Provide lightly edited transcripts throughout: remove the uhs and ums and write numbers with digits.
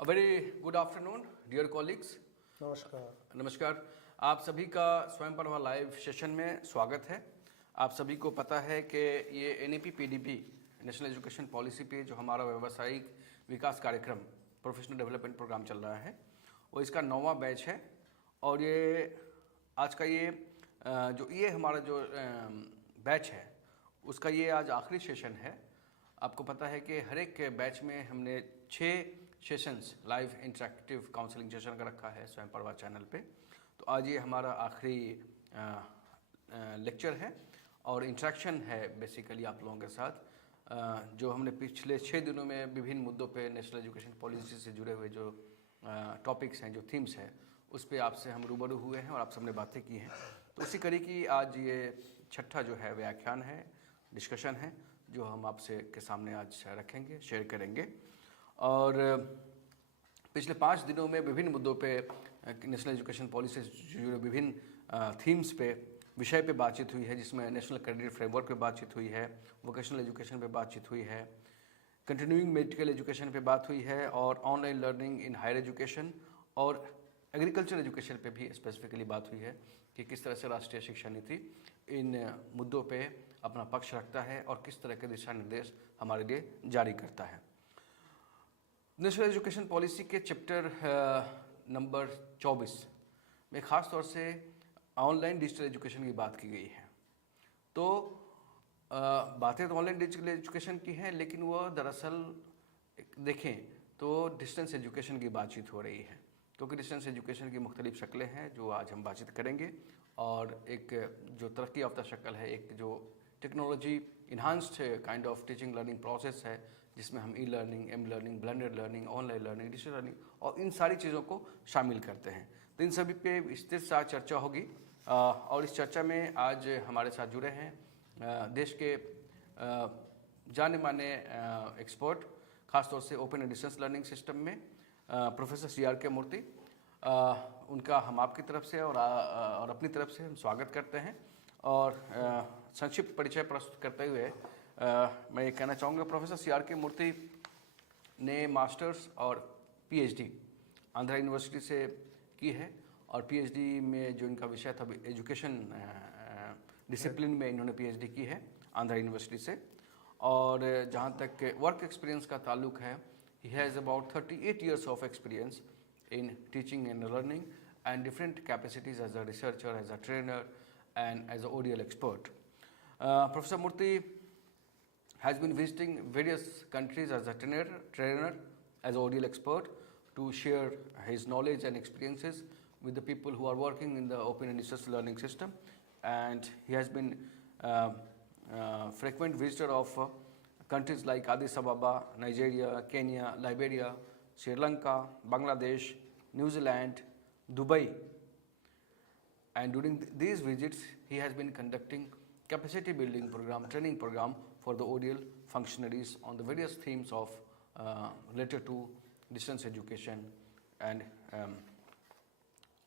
A very good afternoon, dear colleagues. नमस्कार। नमस्कार। आप सभी का स्वयं प्रभा लाइव सेशन में स्वागत है। आप सभी को पता है कि ये NEP-PDP नेशनल एजुकेशन पॉलिसी पे जो हमारा व्यावसायिक विकास कार्यक्रम प्रोफेशनल डेवलपमेंट प्रोग्राम चल रहा है वो इसका 9वां बैच है और ये आज का ये हमारा बैच है उसका ये आज आखिरी सेशन है। आपको पता है कि हर एक बैच में हमने 6 sessions live interactive counselling session का रखा है स्वयं प्रभा चैनल पे। तो आज ये हमारा आखिरी लेक्चर है और इंटरेक्शन है बेसिकली आप लोगों के साथ। जो हमने पिछले 6 दिनों में विभिन्न मुद्दों पे नेशनल एजुकेशन पॉलिसी से जुड़े हुए जो टॉपिक्स हैं, जो थीम्स हैं, उस पे आपसे हम रूबरू हुए हैं और आप सबने बातें की हैं। तो उसी कड़ी की आज ये 6ठा जो है व्याख्यान है, डिस्कशन है, जो हम आपसे के सामने आज रखेंगे, शेयर करेंगे। और पिछले 5 दिनों में विभिन्न मुद्दों पे नेशनल एजुकेशन पॉलिसी से जुड़े विभिन्न थीम्स पे विषय पे बातचीत हुई है, जिसमें नेशनल क्रेडिट फ्रेमवर्क पे बातचीत हुई है, वोकेशनल एजुकेशन पे बातचीत हुई है, कंटिन्यूइंग मेडिकल एजुकेशन पे बात हुई है और online learning in higher education और एग्रीकल्चर एजुकेशन पे भी स्पेसिफिकली बात हुई है कि किस तरह से राष्ट्रीय शिक्षा नीति इन मुद्दों पे अपना पक्ष रखता है और किस तरह के दिशा निर्देश हमारे लिए जारी करता है। नेशनल एजुकेशन पॉलिसी के चैप्टर नंबर 24 में ख़ास तौर से ऑनलाइन डिजिटल एजुकेशन की बात की गई है। तो बातें तो ऑनलाइन डिजिटल एजुकेशन की हैं, लेकिन वो दरअसल देखें तो डिस्टेंस एजुकेशन की बातचीत हो रही है, क्योंकि डिस्टेंस एजुकेशन की मुख्तलिफ शक्लें हैं जो आज हम बातचीत करेंगे। और एक जो तरक्की याफ्ता शक्ल है, एक जो technology enhanced kind of teaching learning process है, जिसमें हम e-learning, m-learning, blended learning, online learning, digital learning और इन सारी चीज़ों को शामिल करते हैं। तो इन सभी पे विस्तृत साथ चर्चा होगी और इस चर्चा में आज हमारे साथ जुड़े हैं देश के जाने माने एक्सपर्ट, ख़ासतौर से open and distance learning system में प्रोफेसर C.R.K मूर्ति। उनका हम आपकी तरफ से और अपनी तरफ से हम स्वागत करते हैं। और संक्षिप्त परिचय प्रस्तुत करते हुए मैं ये कहना चाहूँगा, प्रोफेसर C.R.K मूर्ति ने मास्टर्स और PhD आंध्रा यूनिवर्सिटी से की है और PhD में जो इनका विषय था एजुकेशन डिसिप्लिन में इन्होंने PhD की है आंध्रा यूनिवर्सिटी से। और जहाँ तक वर्क एक्सपीरियंस का ताल्लुक है, he has about 38 years of experience in teaching and learning and different capacities as a researcher, as a trainer and as an ODL expert. Professor Murthy has been visiting various countries as a trainer, as an ODL expert, to share his knowledge and experiences with the people who are working in the open and distance learning system. And he has been frequent visitor of countries like Addis Ababa, Nigeria, Kenya, Liberia, Sri Lanka, Bangladesh, New Zealand, Dubai. And during these visits, he has been conducting capacity building program, training program for the ODL functionaries on the various themes of related to distance education and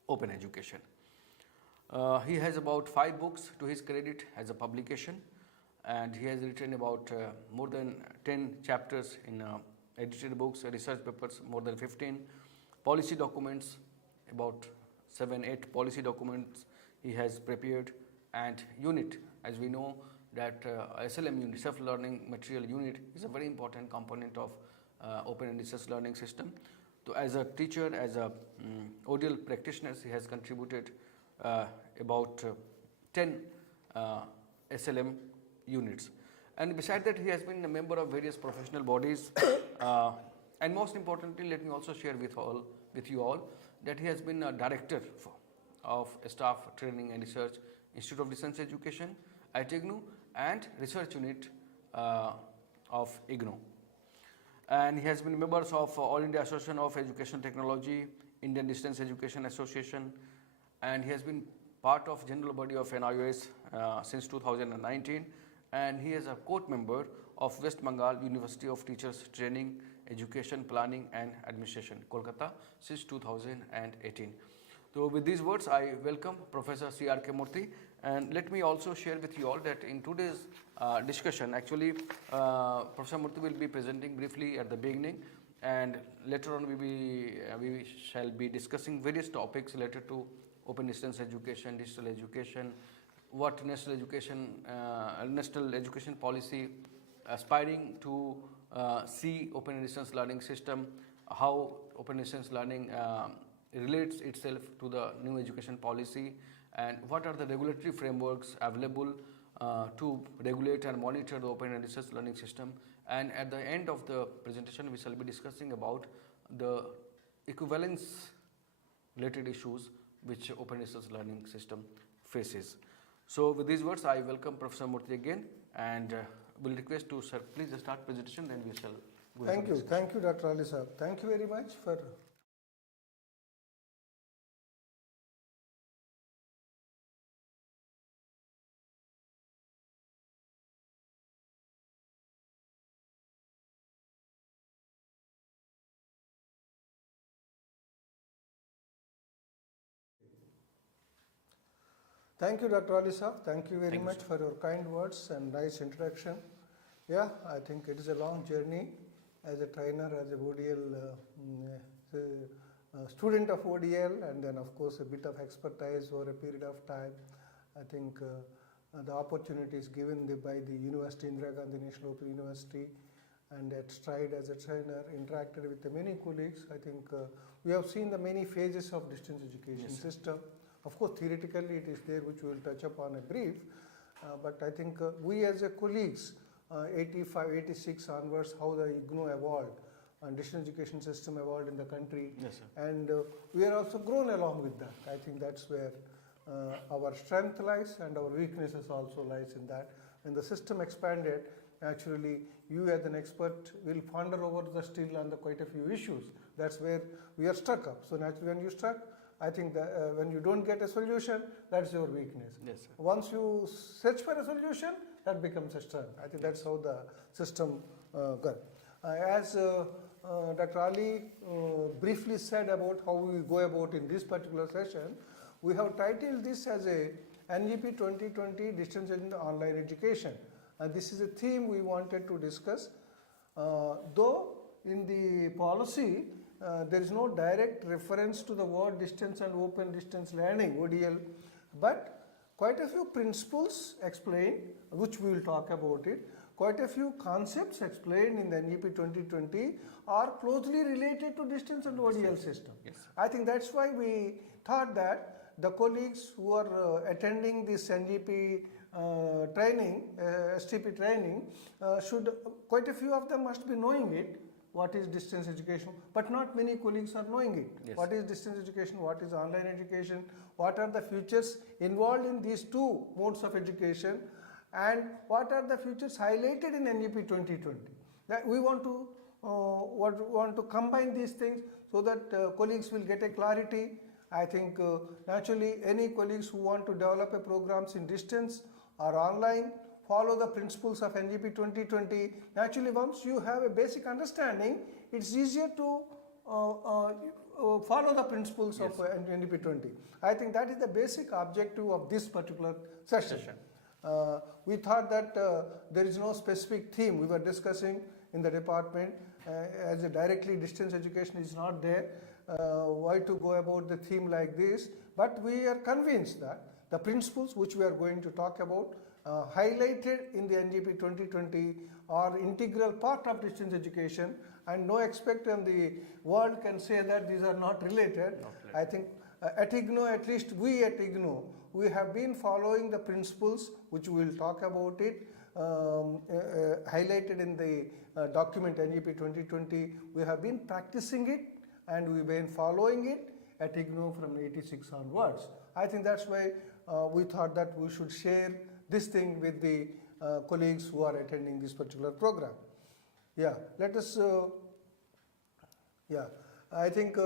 open education. He has about 5 books to his credit as a publication, and he has written about more than 10 chapters in edited books, research papers, more than 15 policy documents, about 7-8 policy documents he has prepared, and unit, as we know that SLM unit, self-learning material unit, is a very important component of open and distance learning system. So as a teacher, as a ODL practitioner, he has contributed about 10 SLM units. And beside that, he has been a member of various professional bodies. And most importantly, let me also share with you all that he has been a director of Staff Training and Research Institute of Distance Education at IGNOU and Research Unit of IGNOU. And he has been members of All India Association of Education Technology, Indian Distance Education Association, and he has been part of general body of NIOS since 2019, and he is a court member of West Bengal University of Teachers Training, Education, Planning and Administration, Kolkata since 2018. So with these words, I welcome Professor C.R.K. Murthy, and let me also share with you all that in today's discussion, actually Professor Murthy will be presenting briefly at the beginning, and later on we shall be discussing various topics related to open distance education, digital education, what national education policy aspiring to see open distance learning system, how open distance learning relates itself to the new education policy, and what are the regulatory frameworks available to regulate and monitor the open distance learning system. And at the end of the presentation, we shall be discussing about the equivalence related issues which open distance learning system faces. So with these words, I welcome Professor Murthy again, and will request to sir, please start presentation, then we shall go. Thank you, Dr. Ali sir. Thank you very much for. Thank you, Dr. Ali sir. Thank you very much for your kind words and nice introduction. Yeah, I think it is a long journey as a trainer, as a ODL student of ODL, and then of course a bit of expertise over a period of time. I think the opportunities given by the University, Indira Gandhi National Open University, and at Stride as a trainer, interacted with the many colleagues. I think we have seen the many phases of distance education system. Of course, theoretically it is there, which we will touch upon a brief, but I think we as a colleagues, 85, 86 onwards, how the IGNO evolved and distance education system evolved in the country, and we are also grown along with that. I think that's where our strength lies, and our weaknesses also lies in that. When the system expanded, naturally you as an expert will ponder over the still on the quite a few issues. That's where we are stuck up. So naturally when you stuck, I think that when you don't get a solution, that's your weakness. Once you search for a solution, that becomes a strength. I think that's how the system goes. As Dr. Ali briefly said about how we go about in this particular session, we have titled this as a NEP-2020 Distance and Online Education. And this is a theme we wanted to discuss. Though in the policy, there is no direct reference to the word distance and open distance learning, ODL, but quite a few principles explained, which we will talk about it. Quite a few concepts explained in the NEP 2020 are closely related to distance and ODL system. I think that's why we thought that the colleagues who are attending this NEP training, STP training, should, quite a few of them must be knowing it, what is distance education, but not many colleagues are knowing it. What is distance education, what is online education, what are the futures involved in these two modes of education, and what are the futures highlighted in NEP 2020. That we want to combine these things so that colleagues will get a clarity. I think naturally any colleagues who want to develop a programs in distance or online, follow the principles of NEP 2020. Naturally, once you have a basic understanding, it's easier to follow the principles of NEP 20. I think that is the basic objective of this particular session. We thought that there is no specific theme we were discussing in the department, as a directly distance education is not there. Why to go about the theme like this? But we are convinced that the principles which we are going to talk about highlighted in the NEP 2020 are integral part of distance education, and no expect in the world can say that these are not related. I think at IGNO, at least we at IGNO, we have been following the principles which we will talk about it, highlighted in the document NEP 2020. We have been practicing it and we've been following it at IGNO from 86 onwards. I think that's why we thought that we should share this thing with the colleagues who are attending this particular program. Let us, I think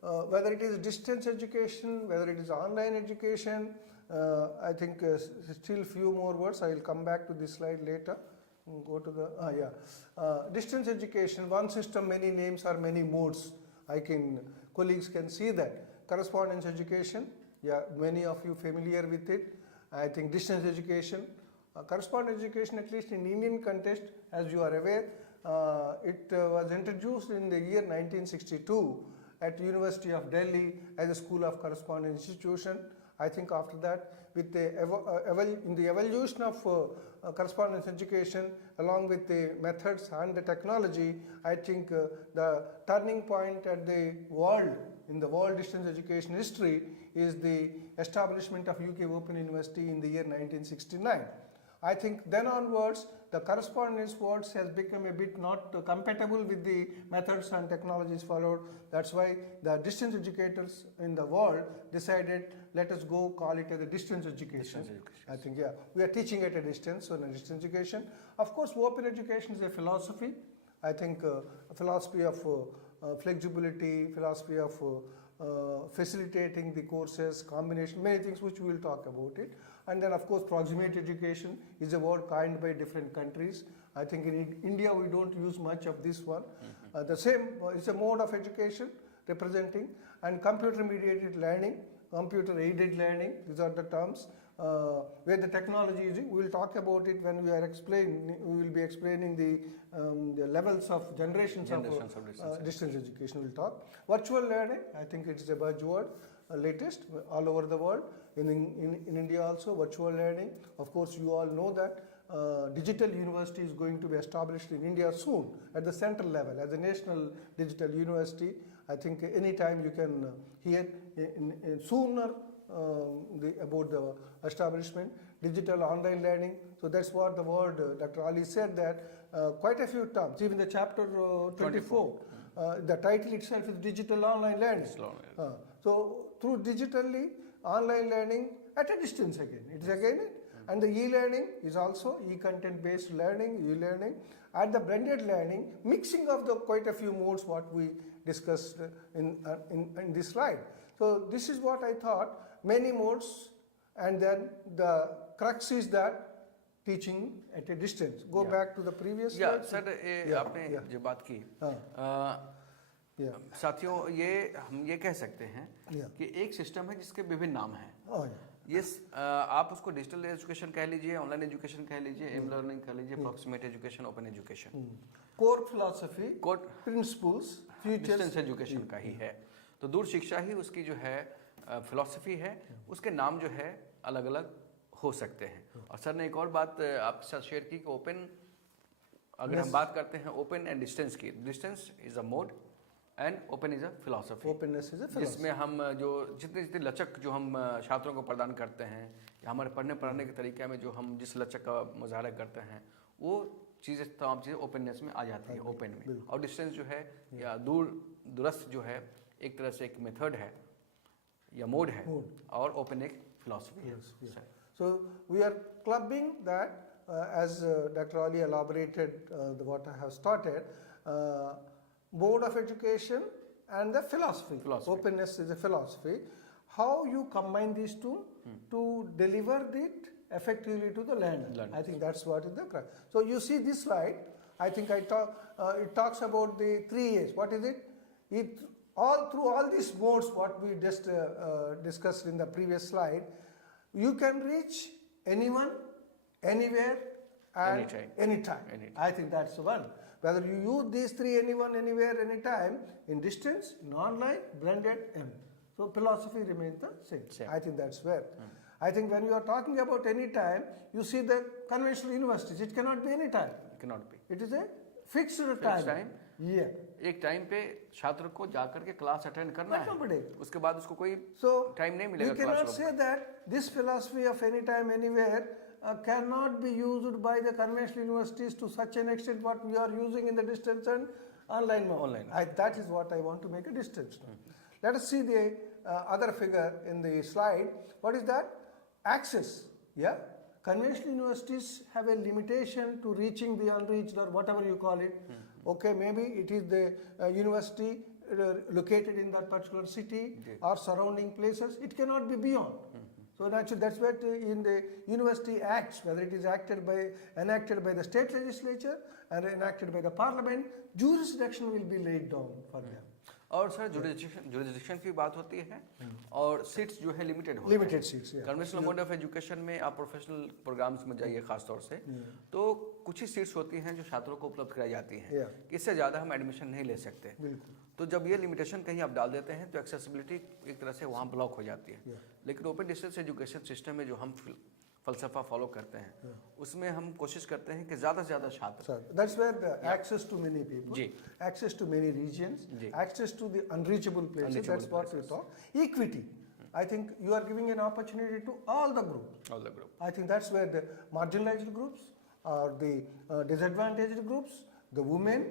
whether it is distance education, whether it is online education, I think still few more words. I will come back to this slide later. Go to the, distance education, one system, many names or many modes. Colleagues can see that. Correspondence education, many of you familiar with it. I think distance education, correspondence education, at least in Indian context, as you are aware, it was introduced in the year 1962 at University of Delhi as a school of correspondence institution. I think after that, with the in the evolution of correspondence education, along with the methods and the technology, I think the turning point at the world, in the world distance education history, is the establishment of UK Open University in the year 1969. I think then onwards, the correspondence words has become a bit not compatible with the methods and technologies followed. That's why the distance educators in the world decided, let us go call it as a distance education. I think, yeah, we are teaching at a distance, so in distance education. Of course, open education is a philosophy. I think a philosophy of flexibility, philosophy of facilitating the courses, combination, many things which we will talk about it. And then of course proximate education is a word coined by different countries. I think in India we don't use much of this one. The same is a mode of education representing, and computer mediated learning, computer aided learning, these are the terms where the technology is. We will talk about it when we are explaining, we will be explaining the levels of generations of distance education. We will talk. Virtual learning, I think it is a buzzword, latest all over the world. In India also, virtual learning. Of course, you all know that digital university is going to be established in India soon at the central level as a national digital university. I think anytime you can hear sooner about the establishment, digital online learning. So that's what the word Dr. Ali said, that quite a few terms, even the chapter 24, the title itself is digital online learning. So through digitally online learning at a distance again, it is again it. And the e-learning is also e-content based learning, e-learning, and the blended learning, mixing of the quite a few modes what we discussed in this slide. So this is what I thought, many modes, and then the crux is that teaching at a distance. Go back to the previous slide. Sir आपने जो बात की साथियों, ये हम ये कह सकते हैं कि एक सिस्टम है जिसके विभिन्न नाम हैं। ये आप उसको डिजिटल एजुकेशन कह लीजिए, ऑनलाइन एजुकेशन कह लीजिए, एम लर्निंग कह लीजिए, proximate education, open education, core philosophy, core principles distance education का ही है। तो दूर शिक्षा ही उसकी जो है फिलॉसफी है, उसके नाम जो है अलग अलग हो सकते हैं। और सर ने एक और बात आपके साथ शेयर की कि ओपन, अगर हम बात करते हैं ओपन एंड डिस्टेंस की, distance is a mode and open is a philosophy. Openness is a philosophy, जिसमें हम जो जितनी लचक जो हम छात्रों को प्रदान करते हैं, या हमारे पढ़ने के तरीके में जो हम जिस लचक का मुजाहरा करते हैं, वो चीज़ें तमाम चीज़ें ओपननेस में आ जाती है ओपन में। और डिस्टेंस जो है या दूरस्थ जो है एक तरह से एक मेथड है या मोड है, और ओपन एक फिलॉसफी है। So we are clubbing that as Dr. Ali elaborated what I have started, mode of education and the philosophy. Openness is a philosophy. How you combine these two to deliver it effectively to the learner. I think that's what is the crux. So you see this slide, I think it talks about the 3 A's. What is it? Through all these modes what we just discussed in the previous slide, you can reach anyone, anywhere, and anytime. I think that's the one. Whether you use these 3, anyone, anywhere, anytime, in distance, in online, blended, and so philosophy remains the same. I think that's where. I think when you are talking about any time, you see the conventional universities, it cannot be any time. It cannot be. It is a fixed time. Yeah. एक time पे छात्र को जाकर के class attend करना है, उसके बाद उसको कोई टाइम नहीं मिलेगा। We cannot say that this philosophy of any time, anywhere cannot be used by the conventional universities to such an extent what we are using in the distance and online mode. That is what I want to make a distance. Let us see the other figure in the slide. What is that? Access. Yeah. Conventional universities have a limitation to reaching the unreached, or whatever you call it. Okay, maybe it is the university located in that particular city or surrounding places. It cannot be beyond. So naturally, that's what in the University Acts, whether it is enacted by the state legislature or enacted by the parliament, jurisdiction will be laid down for them. और sir jurisdiction की बात होती है और seats जो है limited होती limited seats. Conventional mode of education में आप प्रोफेशनल प्रोग्राम्स में जाइए खास तौर से तो कुछ ही सीट्स होती हैं जो छात्रों को उपलब्ध कराई जाती हैं, इससे ज़्यादा हम एडमिशन नहीं ले सकते। बिल्कुल। तो जब ये लिमिटेशन कहीं आप डाल देते हैं तो एक्सेसिबिलिटी एक तरह से वहाँ ब्लॉक हो जाती है। लेकिन ओपन डिस्टेंस एजुकेशन सिस्टम में जो हम फलसफा फॉलो करते हैं उसमें हम कोशिश करते हैं कि ज़्यादा से ज़्यादा छात्र, that's where the access to many people, जी, access to many regions, access to the unreachable places, that's what we talk. Equity, I think you are giving an opportunity to all the groups. all the group. I think that's where the marginalized groups or the disadvantaged groups, the women,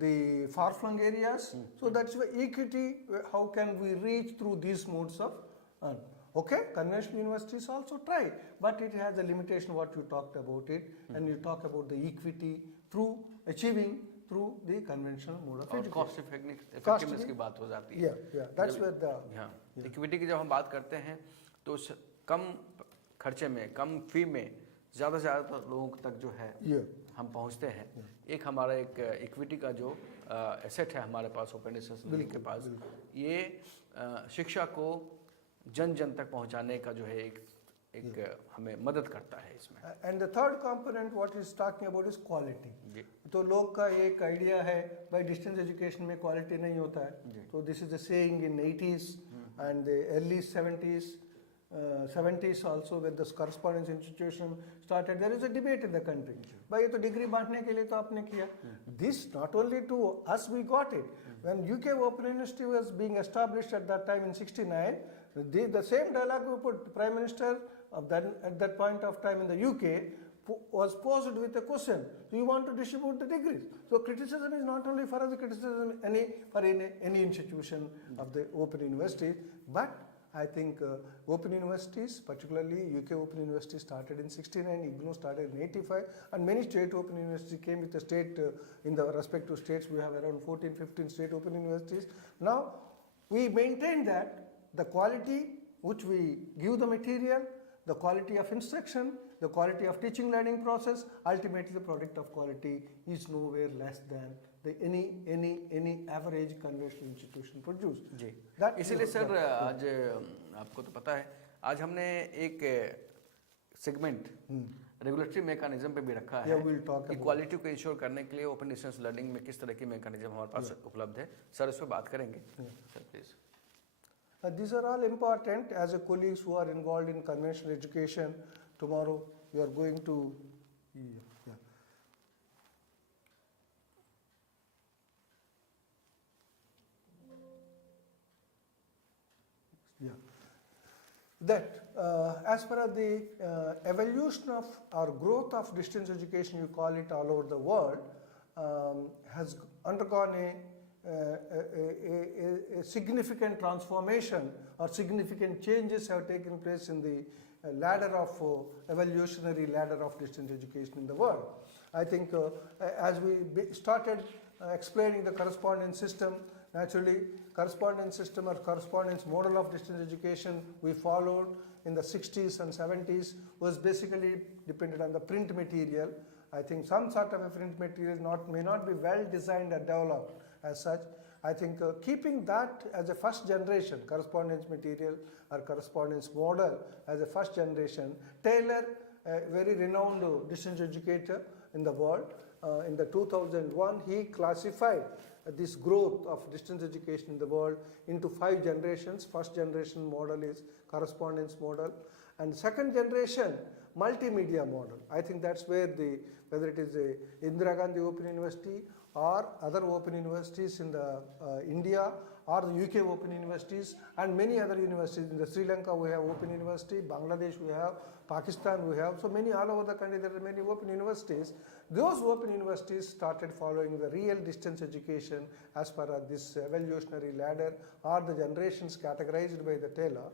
the far-flung areas. So that's where equity, how can we reach through these modes of okay, conventional universities also try, but it has a limitation what you talked about it, and you talk about the equity through achieving through the conventional mode of education. Cost effectiveness की बात हो जाती है। Yeah, that's where the equity की जब हम बात करते हैं तो कम खर्चे में, कम फी में ज़्यादा से ज़्यादा लोगों तक जो है हम पहुंचते हैं। एक हमारा एक इक्विटी का जो एसेट है हमारे पास ओपन डिस्टेंस लर्निंग के पास, ये शिक्षा को जन जन तक पहुंचाने का जो है एक हमें मदद करता है इसमें। And the third component what is talking about is quality. तो लोग का एक आइडिया है भाई डिस्टेंस एजुकेशन में क्वालिटी नहीं होता है, तो this is the saying in 80s and the early 70s also when the correspondence institution started, there is a debate in the country. भाई ये तो डिग्री बांटने के लिए तो आपने किया। This not only to us we got it. When UK Open University was being established at that time in 69, the same dialogue we put Prime Minister of that at that point of time in the UK was posed with a question: do you want to distribute the degrees? So criticism is not only for us, criticism for any institution of the Open University, but I think Open Universities, particularly UK Open University, started in 69, IGNOU started in 85, and many state Open Universities came with the state, in the respective states, we have around 14, 15 state Open Universities. Now, we maintain that the quality which we give the material, the quality of instruction, the quality of teaching learning process, ultimately the product of quality is nowhere less than any average conventional institution produced. जी, इसीलिए sir आज आपको तो पता है आज हमने एक segment regulatory mechanism पे भी रखा है कि क्वालिटी को इंश्योर करने के लिए ओपन डिस्टेंस लर्निंग में किस तरह की मैकेनिज्म हमारे पास उपलब्ध है। सर इस पर बात करेंगे sir please. These are all important as a colleagues who are involved in conventional education. Tomorrow we are going to that as per the evolution of or growth of distance education, you call it all over the world, has undergone a significant transformation or significant changes have taken place in the ladder of evolutionary ladder of distance education in the world. I think as we started explaining the correspondence system, naturally correspondence system or correspondence model of distance education we followed in the 60s and 70s was basically depended on the print material. I think some sort of a print material may not be well designed and developed as such. I think keeping that as a first generation correspondence material or correspondence model as a first generation, Taylor, a very renowned distance educator in the world, in the 2001 he classified this growth of distance education in the world into 5 generations. First generation model is correspondence model, and second generation multimedia model. I think that's where whether it is Indira Gandhi Open University or other open universities in the India or the UK Open Universities and many other universities. In the Sri Lanka we have Open University, Bangladesh we have, Pakistan we have, so many all over the country there are many open universities. Those open universities started following the real distance education as per this evolutionary ladder or the generations categorized by the Taylor.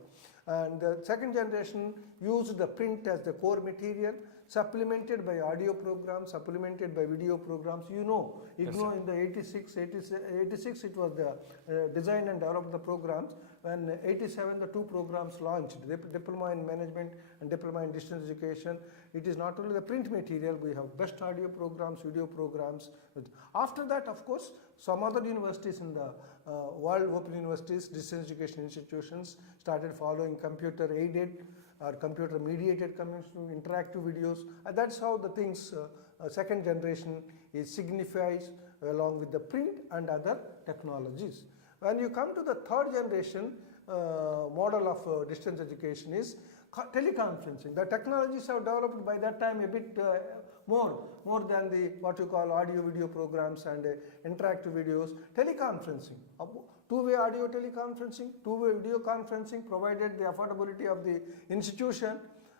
And the second generation used the print as the core material, supplemented by audio programs, supplemented by video programs. You know, IGNOU in the 86 it was the design and developed the programs. when 87 the two programs launched, Diploma in Management and Diploma in Distance Education. It is not only the print material, we have best audio programs, video programs. After that, of course, some other universities in the world, open universities, distance education institutions started following computer aided or computer mediated interactive videos. And that's how the things, second generation is signifies along with the print and other technologies. When you come to the third generation model of distance education is teleconferencing. The technologies have developed by that time a bit more than the what you call audio video programs and interactive videos. Teleconferencing, two-way audio teleconferencing, two-way video conferencing, provided the affordability of the institution.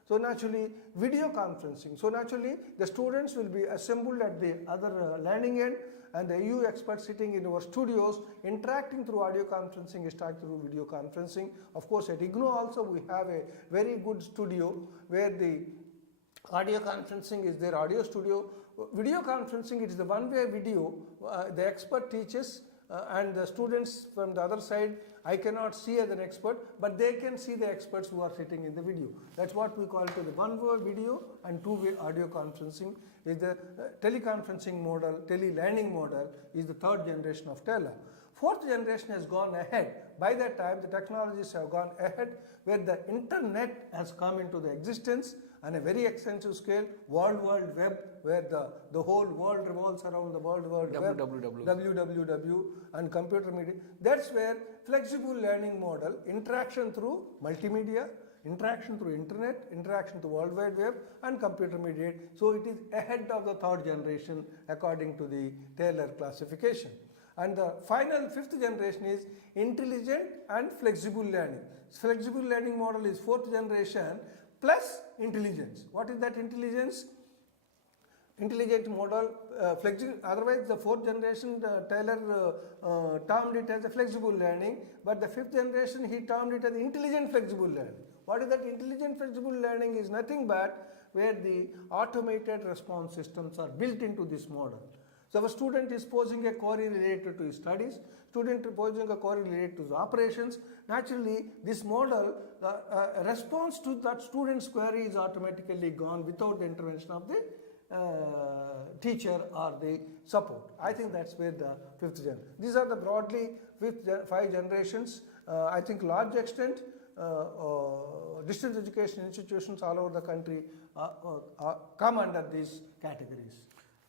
So naturally video conferencing. So naturally the students will be assembled at the other learning end, and the EU experts sitting in our studios interacting through audio conferencing, start through video conferencing. Of course, at IGNOU also we have a very good studio where the audio conferencing is their audio studio. Video conferencing, it is the one-way video. The expert teaches and the students from the other side, I cannot see as an expert, but they can see the experts who are sitting in the video. That's what we call to the one-way video and two-way audio conferencing. Is the teleconferencing model, tele-learning model is the third generation of tele. Fourth generation has gone ahead. By that time, the technologies have gone ahead where the internet has come into the existence on a very extensive scale, World Wide Web, where the whole world revolves around the World Wide Web, www, and computer media. That's where flexible learning model, interaction through multimedia, interaction through internet, interaction through World Wide Web and computer mediated. So it is ahead of the third generation according to the Taylor classification. And the final fifth generation is intelligent and flexible learning. Flexible learning model is fourth generation plus intelligence. What is that intelligence? Intelligent model, otherwise the fourth generation Taylor termed it as a flexible learning, but the fifth generation he termed it as intelligent flexible learning. What is that intelligent flexible learning is nothing but where the automated response systems are built into this model. So a student is posing a query related to his studies, student posing a query related to his operations. Naturally, this model response to that student's query is automatically gone without the intervention of the teacher or the support. I think that's where the fifth gen. These are the broadly five generations. I think large extent distance education institutions all over the country come under these categories.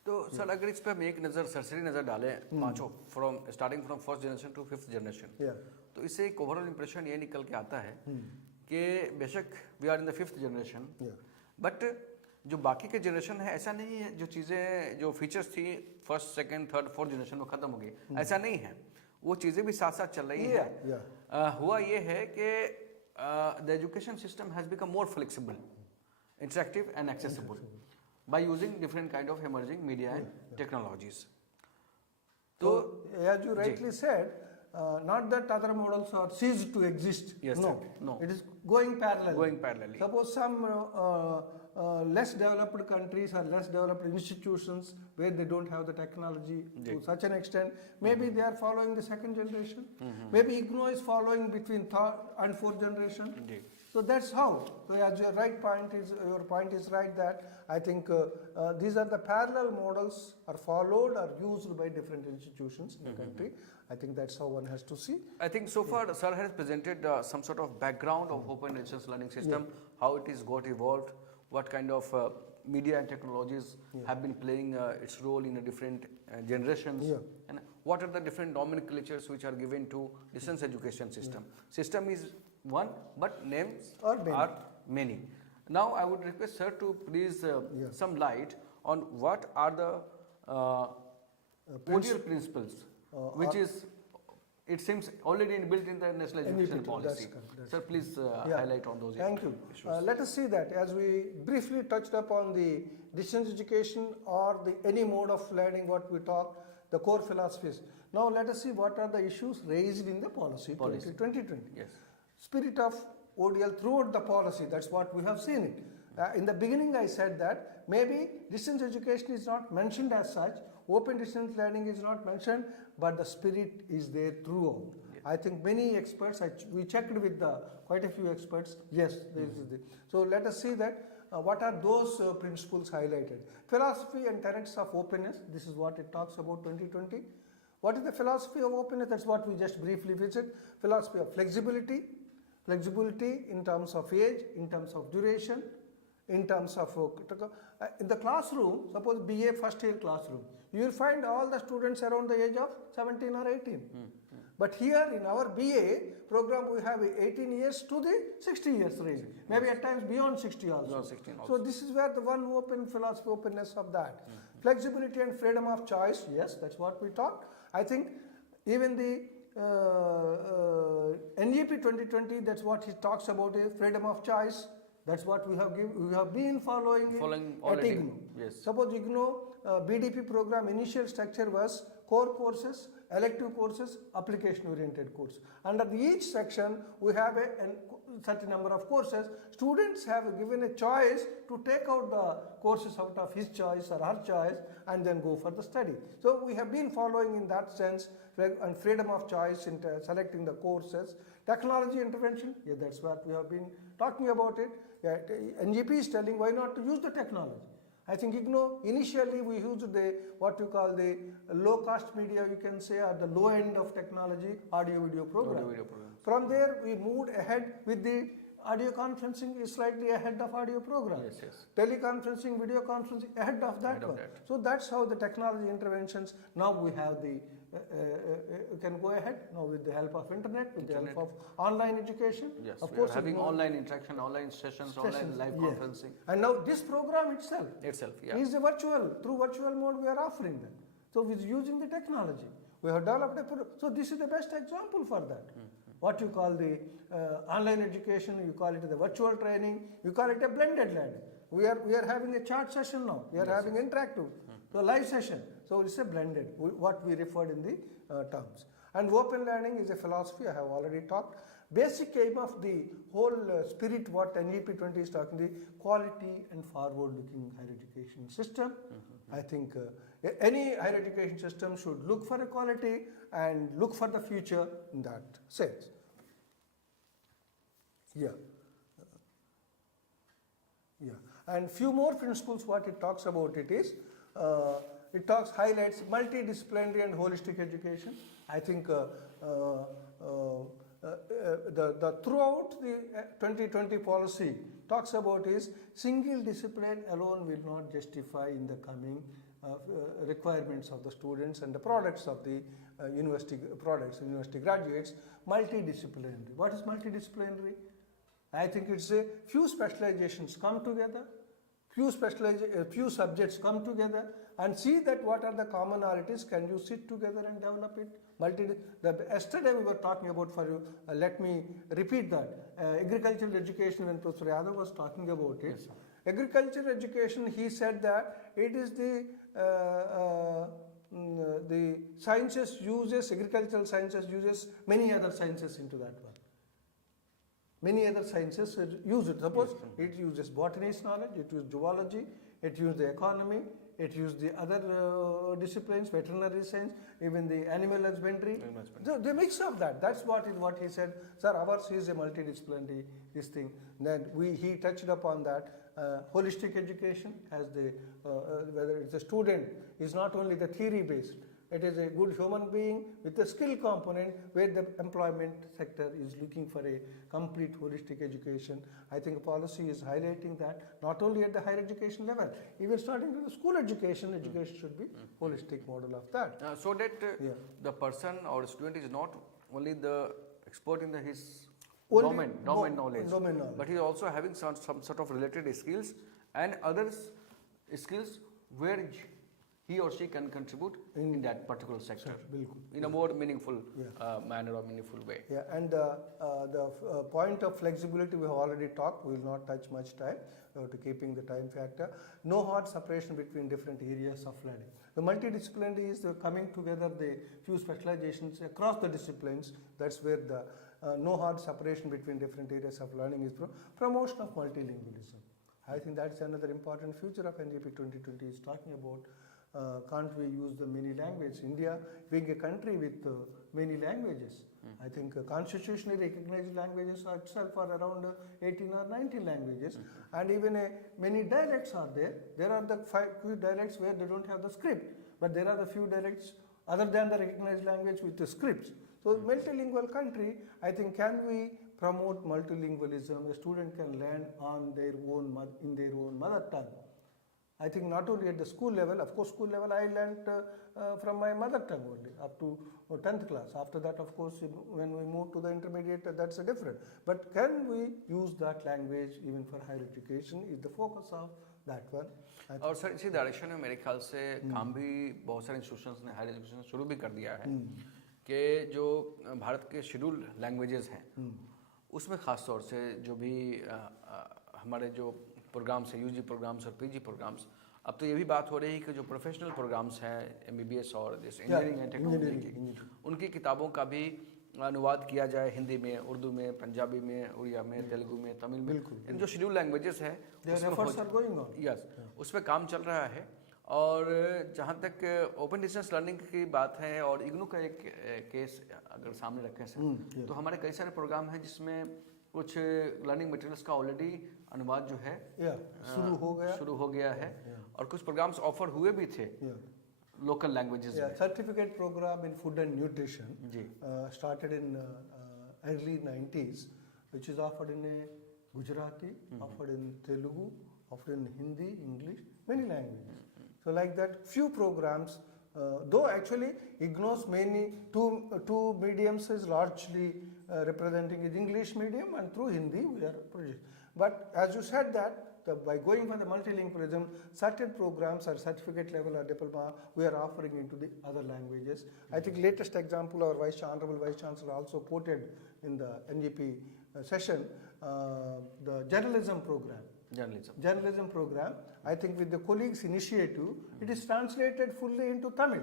तो sir अगर इस पर हम एक नज़र सरसरी नज़र डालें पांचों starting from first generation to fifth generation, तो इससे एक ओवरऑल इंप्रेशन ये निकल के आता है कि बेशक we are in the fifth generation, but जो बाकी के जनरेशन है ऐसा नहीं है जो चीज़ें जो फीचर्स थी first second third fourth generation में ख़त्म हो गई, ऐसा नहीं है, वो चीज़ें भी साथ साथ चल रही है। हुआ ये है कि the education system has become more flexible, interactive and accessible by using different kind of emerging media and technologies. So, as you rightly said, not that other models are ceased to exist. Yes, no. It is going parallel. Going parallelly. Suppose some less developed countries or less developed institutions where they don't have the technology to such an extent, maybe they are following the second generation. Maybe IGNOU is following between third and fourth generation. So that's how. So as your point is right that I think these are the parallel models are followed or used by different institutions in the country. I think that's how one has to see. I think so far Sir has presented some sort of background of open distance learning system, how it is got evolved, what kind of media and technologies have been playing its role in the different generations, and what are the different nomenclatures which are given to distance education system. System is one, but names are many. Now I would request Sir to please some light on what are the ODR principles, which is, it seems, already inbuilt in the national education policy. Sir, please highlight on those Thank you. issues. Let us see that as we briefly touched upon the distance education or any mode of learning what we talked, the core philosophies. Now let us see what are the issues raised in the policy 2020. Yes. Spirit of ODL throughout the policy, that's what we have seen it. In the beginning I said that maybe distance education is not mentioned as such, open distance learning is not mentioned, but the spirit is there throughout. I think many experts, we checked with quite a few experts, yes, this is the. So let us see that what are those principles highlighted. Philosophy and tenets of openness, this is what it talks about 2020. What is the philosophy of openness? That's what we just briefly visit. Philosophy of flexibility, flexibility in terms of age, in terms of duration, in terms of in the classroom, suppose BA first year classroom, you will find all the students around the age of 17 or 18. But here in our BA program, we have 18 years to the 60 years range, maybe at times beyond 60 also. Beyond 16 also. So this is where the one open philosophy, openness of that. Flexibility and freedom of choice, yes, that's what we talked. I think even the NEP 2020, that's what he talks about, freedom of choice. That's what we have been following already. at IGNO. Yes. Suppose IGNO BDP program initial structure was core courses, elective courses, application oriented course. Under each section we have a certain number of courses. Students have given a choice to take out the courses out of his choice or her choice and then go for the study. So we have been following in that sense, and freedom of choice in selecting the courses. Technology intervention, yeah, that's what we have been talking about it. Yeah, NGP is telling why not to use the technology. I think IGNO, initially we used the what you call the low cost media, you can say, or the low end of technology, audio video program. From there we moved ahead with the audio conferencing is slightly ahead of audio program. Yes, yes. Teleconferencing, video conferencing ahead of that one. So that's how the technology interventions, now we have the you can go ahead now with the help of internet, with the help of online education. Yes, of course, having online interaction, online sessions, online live conferencing. And now this program itself yeah, is a virtual, through virtual mode we are offering them. So with using the technology, we have developed a so this is the best example for that. What you call the online education, you call it the virtual training, you call it a blended learning. We are having a chat session now, we are having interactive, so live session. So it's a blended, what we referred in the terms. And open learning is a philosophy, I have already talked. Basic aim of the whole spirit what NEP-20 is talking, the quality and forward-looking higher education system. I think any higher education system should look for equality and look for the future in that sense. Yeah. Yeah. And few more principles what it talks about it is, it highlights multidisciplinary and holistic education. I think throughout the 2020 policy talks about is single discipline alone will not justify in the coming requirements of the students and the products of the university graduates. Multidisciplinary. What is multidisciplinary? I think it's a few specializations come together, few subjects come together and see that what are the commonalities, can you sit together and develop it. Yesterday we were talking about, for you, let me repeat that, agricultural education, when Professor Yadav was talking about it. Yes, agricultural education, he said that it is the sciences uses, agricultural sciences uses many other sciences into that one. Many other sciences use it. Suppose it uses botanist knowledge, it uses zoology, it uses the economy, it uses the other disciplines, veterinary science, even the animal husbandry. The mix of that. That's what he said. Sir, ours is a multidisciplinary this thing. Then he touched upon that. Holistic education has the whether it's a student is not only the theory based. It is a good human being with a skill component where the employment sector is looking for a complete holistic education. I think policy is highlighting that not only at the higher education level, even starting to the school education, should be holistic model of that. So that the person or student is not only the expert in his domain knowledge, but he is also having some sort of related skills and other skills where he or she can contribute in that particular sector in a more meaningful manner or meaningful way. Yeah, and the point of flexibility we have already talked, we will not touch much time to keeping the time factor. No hard separation between different areas of learning. The multidisciplinary is coming together the few specializations across the disciplines. That's where the no hard separation between different areas of learning is promotion of multilingualism. I think that's another important future of NEP 2020 is talking about. can't we use the many languages? India being a country with many languages. I think constitutionally recognized languages are itself are around 18 or 19 languages, and even many dialects are there. There are the few dialects where they don't have the script, but there are the few dialects other than the recognized language with the scripts. So multilingual country, I think, can we promote multilingualism? A student can learn on their own in their own mother tongue. I think not only at the school level, of course school level I learnt from my mother tongue only up to 10th class. After that, of course, when we move to the intermediate, that's a different. But can we use that language even for higher education is the focus of that one. और sir इसी direction में मेरे ख्याल से काम भी बहुत सारे इंस्टीट्यूशंस ने हायर एजुकेशन शुरू भी कर दिया है कि जो भारत के शेड्यूल लैंग्वेजेस हैं उसमें ख़ास तौर से जो भी हमारे जो प्रोग्राम्स हैं यूजी प्रोग्राम्स और पीजी प्रोग्राम्स, अब तो ये भी बात हो रही है कि जो प्रोफेशनल प्रोग्राम्स हैं एमबीबीएस और जैसे इंजीनियरिंग एंड टेक्नोलॉजी की, उनकी किताबों का भी अनुवाद किया जाए हिंदी में, उर्दू में, पंजाबी में, उड़िया में, तेलुगु में, तमिल में, इन जो शेड्यूल लैंग्वेजेस है यस उस पर काम चल रहा है। और जहाँ तक ओपन डिस्टेंस लर्निंग की बात है और इग्नू का एक केस अगर सामने रखें सर, तो हमारे कई सारे प्रोग्राम हैं जिसमें कुछ लर्निंग मटेरियल्स का ऑलरेडी अनुवाद जो है शुरू हो गया है और कुछ प्रोग्राम्स ऑफर हुए भी थे local languages. Certificate program in food and nutrition started in early 90s, which is offered in Gujarati, offered in Telugu, offered in Hindi, English, many languages. So like that, few programs, though actually IGNO's mainly two mediums is largely representing is English medium and through Hindi we are project. But as you said that, by going for the multilingualism, certain programs or certificate level or diploma we are offering into the other languages. I think latest example our Honorable Vice Chancellor also quoted in the NEP session, the journalism program. Journalism program, I think with the colleagues' initiative, it is translated fully into Tamil.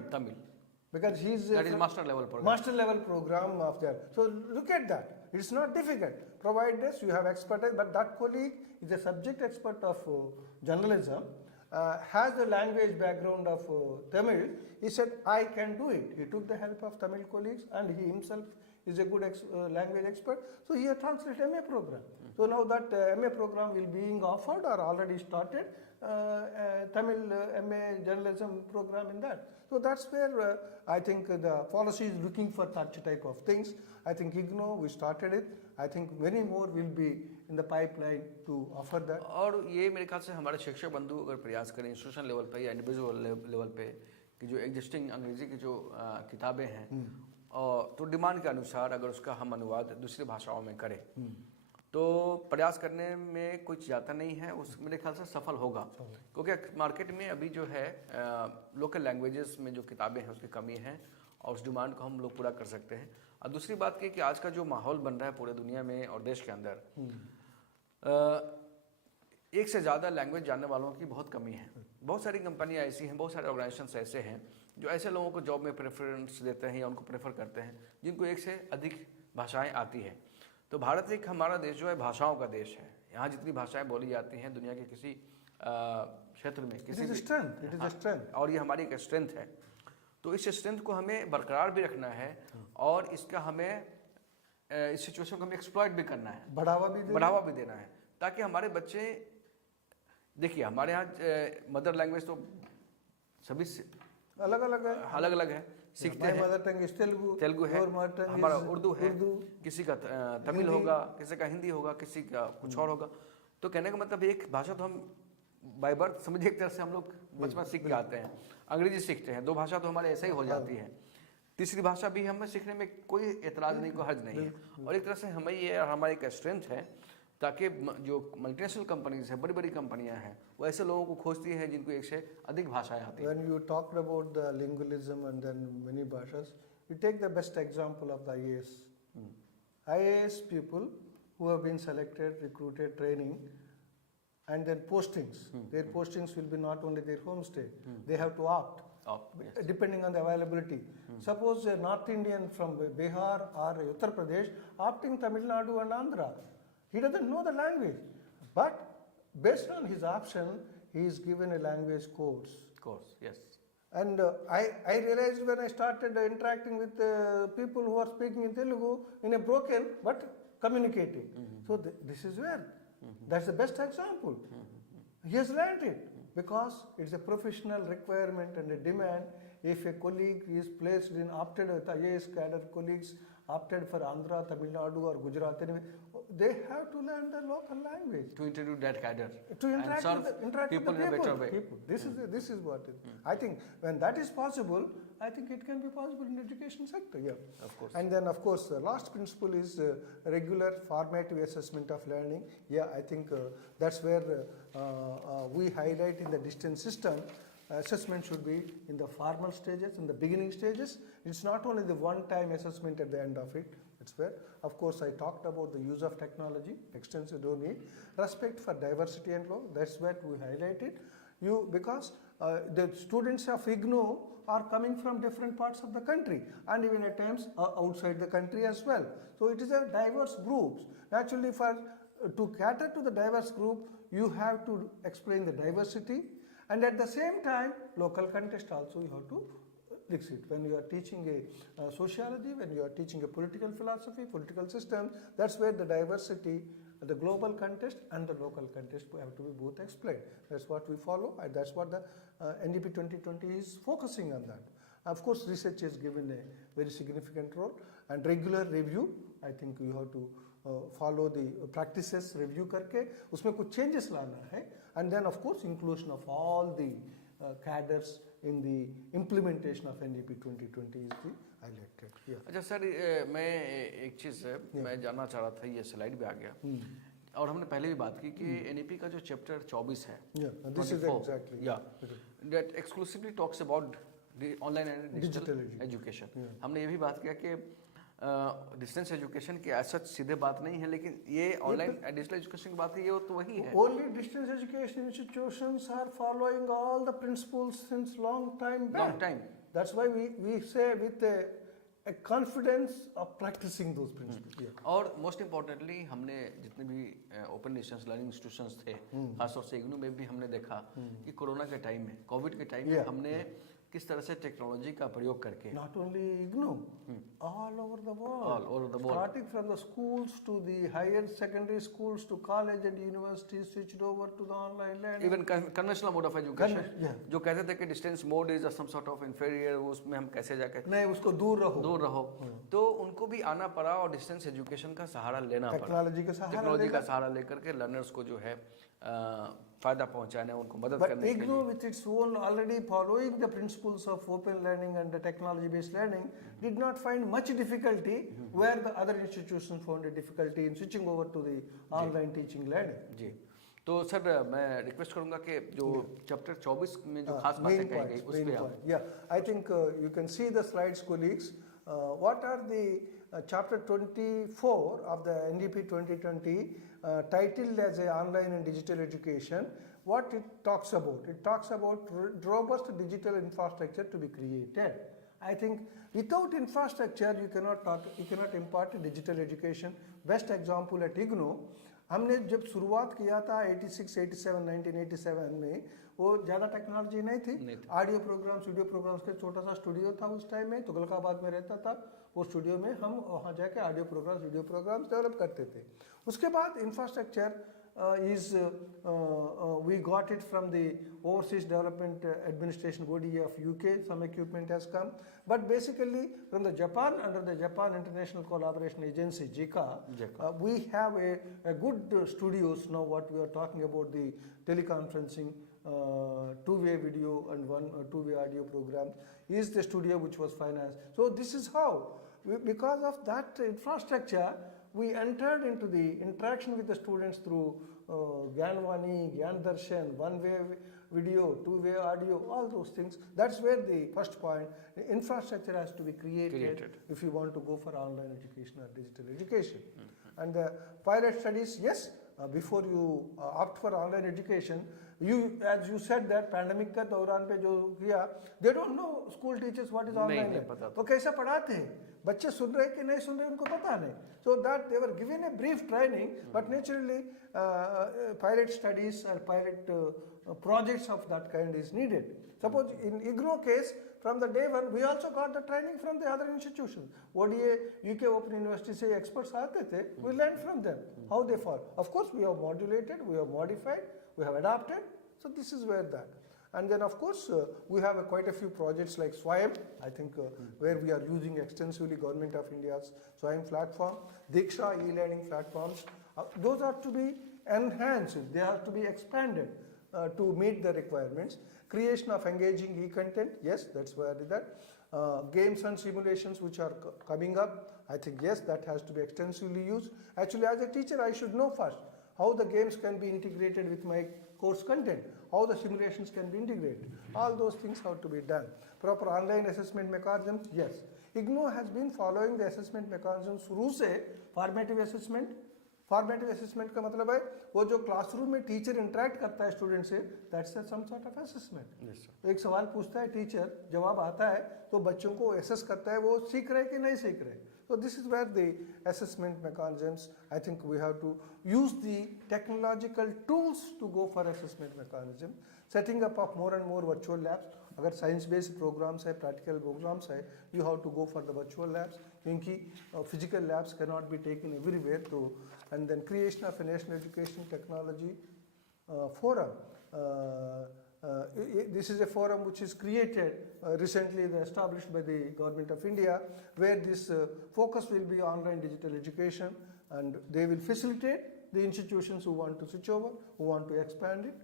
Because that is master level program. Master level program of that. So look at that. It's not difficult. Provided you have expertise, but that colleague is a subject expert of journalism, has the language background of Tamil. He said, I can do it. He took the help of Tamil colleagues and he himself is a good language expert. So he has translated MA program. So now that MA program will be being offered or already started, Tamil MA journalism program in that. So that's where I think the policy is looking for that type of things. I think IGNO, we started it. I think many more will be in the pipeline to offer that. और ये मेरे ख्याल से हमारे शिक्षक बंधु अगर प्रयास करें इंस्टीट्यूशन लेवल पे या इंडिविजुअल लेवल पे कि जो एग्जिस्टिंग अंग्रेजी की जो किताबें हैं और तो डिमांड के अनुसार अगर उसका हम अनुवाद दूसरी भाषाओं में करें तो प्रयास करने में कुछ जाता नहीं है, उस मेरे ख्याल से सफल होगा क्योंकि मार्केट में अभी जो है लोकल लैंग्वेजेस में जो किताबें हैं उसकी कमी है और उस डिमांड को हम लोग पूरा कर सकते हैं। और दूसरी बात कि आज का जो माहौल बन रहा है पूरे दुनिया में और देश के अंदर एक से ज़्यादा लैंग्वेज जानने वालों की बहुत कमी है। बहुत सारी कंपनियां ऐसी हैं, बहुत सारे ऑर्गेनाइजेशंस ऐसे हैं जो ऐसे लोगों को जॉब में प्रेफरेंस देते हैं या उनको प्रेफर करते हैं जिनको एक से अधिक भाषाएं आती हैं। तो भारत एक हमारा देश जो है भाषाओं का देश है। यहाँ जितनी भाषाएं बोली जाती हैं दुनिया के किसी क्षेत्र में किसी स्ट्रेंथ और ये हमारी एक स्ट्रेंथ है। तो इस स्ट्रेंथ को हमें बरकरार भी रखना है और इसका हमें इस सिचुएशन को हमें एक्सप्लॉइट भी करना है, बढ़ावा भी देना है ताकि हमारे बच्चे देखिए हमारे यहाँ मदर लैंग्वेज तो सभी अलग अलग है सीखते हैं। मदर टंग तेलुगु है, हमारा उर्दू है, किसी का तमिल होगा, किसी का हिंदी होगा, किसी का कुछ और होगा। तो कहने का मतलब एक भाषा तो हम बाय बर्थ समझिए एक तरह से हम लोग बचपन सीख के आते हैं। अंग्रेजी सीखते हैं, दो भाषा तो हमारे ऐसे ही हो जाती है। तीसरी भाषा भी हमें सीखने में कोई एतराज़ नहीं, कोई हर्ज नहीं है और एक तरह से हमें ये हमारी एक स्ट्रेंथ है ताकि जो मल्टीनेशनल कंपनीज है, बड़ी बड़ी कंपनियां हैं, वो ऐसे लोगों को खोजती हैं जिनको एक से अधिक भाषाएं आती हैं। When you talked about the lingualism and then many bhashas, you take the best example of the IAS. IAS people who have been selected, recruited, training, and then postings. Their postings will be not only their home state. They have to opt. Yes. Depending on the availability. Suppose a North Indian from Bihar or Uttar Pradesh opting Tamil Nadu and Andhra. He doesn't know the language, but based on his option, he is given a language course. Yes. And I realized when I started interacting with people who are speaking in Telugu in a broken but communicating. So this is where, that's the best example. He has learned it because it's a professional requirement and a demand. If a colleague is placed in opted with IAS cadre colleagues, opted for Andhra, Tamil Nadu or Gujarat, anyway, they have to learn the local language. To introduce that cadre. To interact and with the people in a better way. People. This is what it. I think when that is possible, I think it can be possible in the education sector. Yeah, of course. And then of course the last principle is regular formative assessment of learning. Yeah, I think that's where we highlight in the distance system. Assessment should be in the formal stages, in the beginning stages. It's not only the one-time assessment at the end of it. It's where, of course, I talked about the use of technology, extensive domain, respect for diversity and law. That's what we highlighted. Because the students of IGNOU are coming from different parts of the country and even at times outside the country as well. So it is a diverse groups. Naturally, to cater to the diverse group, you have to explain the diversity. And at the same time, local context also you have to fix it. When you are teaching a sociology, when you are teaching a political philosophy, political system, that's where the diversity, the global context and the local context have to be both explained. That's what we follow, and that's what the NEP 2020 is focusing on that. Of course, research is given a very significant role, and regular review. I think you have to follow the practices, review करके उसमें कुछ changes लाना है, and then of course inclusion of all the cadres in the implementation of NEP 2020 is the highlighted. Yeah. अच्छा sir, मैं एक चीज़ मैं जानना चाह रहा था, ये स्लाइड पे आ गया और हमने पहले भी बात की कि NEP का जो चैप्टर 24 है, this is exactly, that exclusively talks about the online and digital education. हमने ये भी बात किया कि डिस्टेंस एजुकेशन की ऐसा सीधे बात नहीं है, लेकिन ये ऑनलाइन डिजिटल एजुकेशन की बात है, ये तो वही है. Only distance education institutions are following all the principles since long time back. Long time. That's why we say with a confidence of practicing those principles. Yeah. और मोस्ट इम्पोर्टेंटली हमने जितने भी ओपन डिस्टेंस लर्निंग इंस्टीट्यूशंस थे, खासतौर से इग्नू में भी हमने देखा कि कोरोना के टाइम में, कोविड के टाइम में हमने किस तरह से टेक्नोलॉजी का प्रयोग करके, not only IGNOU, all over the world, starting from the schools to the higher secondary schools to college and universities, switched over to the online learning. Even conventional mode of education, जो कहते थे कि distance mode is some sort of inferior, उसमें हम कैसे जाके नहीं, उसको दूर रहो, तो उनको भी आना पड़ा और डिस्टेंस एजुकेशन का सहारा लेना पड़ा, टेक्नोलॉजी का सहारा लेकर के लर्नर्स को जो है फायदा पहुंचाने, उनको मदद करने के लिए. IGNOU with its own already following the principles of open learning and the technology based learning did not find much difficulty where the other institutions found a difficulty in switching over to the online teaching learning. जी, तो sir मैं request करूंगा कि जो chapter 24 में जो खास बातें कही गई उस पे आप. Yeah, I think you can see the slides, colleagues. What are the chapter 24 of the NEP 2020 titled as a online and digital education? What it talks about? It talks about robust digital infrastructure to be created. I think without infrastructure you cannot impart digital education. Best example at IGNOU, हमने जब शुरुआत किया था 1987 में, वो ज़्यादा technology नहीं थी. ऑडियो प्रोग्राम्स, वीडियो प्रोग्राम्स का छोटा सा स्टूडियो था उस टाइम में, तुगलकाबाद में रहता था. वो स्टूडियो में हम वहाँ जाके audio programmes, video programmes develop करते थे. उसके बाद infrastructure we got it from the Overseas Development Administration body of UK. Some equipment has come, but basically from the Japan, under the Japan International Collaboration Agency (JICA), we have a good studios now. What we are talking about, the teleconferencing, two-way video and one two-way audio program is the studio which was financed. So this is how, because of that infrastructure, we entered into the interaction with the students through Gyanvani, Gyandarshan, one-way video, two-way audio, all those things. That's where the first point, the infrastructure has to be created if you want to go for online education or digital education. And the pilot studies, yes, before you opt for online education, as you said that pandemic का दौरान पे जो किया, they don't know school teachers what is online नहीं पता वो कैसा पढ़ाते हैं, बच्चे सुन रहे कि नहीं सुन रहे उनको पता नहीं. So that they were given a brief training, but naturally pilot studies or pilot projects of that kind is needed. Suppose in IGNO case, from the day one, we also got the training from the other institutions. ODA, UK Open University से experts आते थे, we learned from them how they fall. Of course, we have modulated, we have modified, we have adapted. So this is where that. And then of course, we have quite a few projects like SWAYAM, I think where we are using extensively Government of India's SWAYAM platform, Diksha e-learning platforms. Those are to be enhanced, they are to be expanded to meet the requirements. Creation of engaging e-content, yes, that's where that. Games and simulations which are coming up, I think yes, that has to be extensively used. Actually, as a teacher, I should know first how the games can be integrated with my course content, how the simulations can be integrated. All those things have to be done. Proper online assessment mechanisms, yes. IGNO has been following the assessment mechanisms शुरू से. Formative assessment का मतलब है वो जो classroom में teacher interact करता है स्टूडेंट से, that's some sort of assessment. एक सवाल पूछता है टीचर, जवाब आता है तो बच्चों को असेस करता है वो सीख रहे कि नहीं सीख रहे. So this is where the assessment mechanisms, I think we have to use the technological tools to go for assessment mechanism. Setting up of more and more virtual labs. अगर साइंस बेस्ड प्रोग्राम्स है, practical programmes है, you have to go for the virtual labs, क्योंकि physical labs can not be taken everywhere. तो and then creation of a national education technology forum. This is a forum which is created recently established by the Government of India, where this focus will be online digital education, and they will facilitate the institutions who want to switch over, who want to expand it.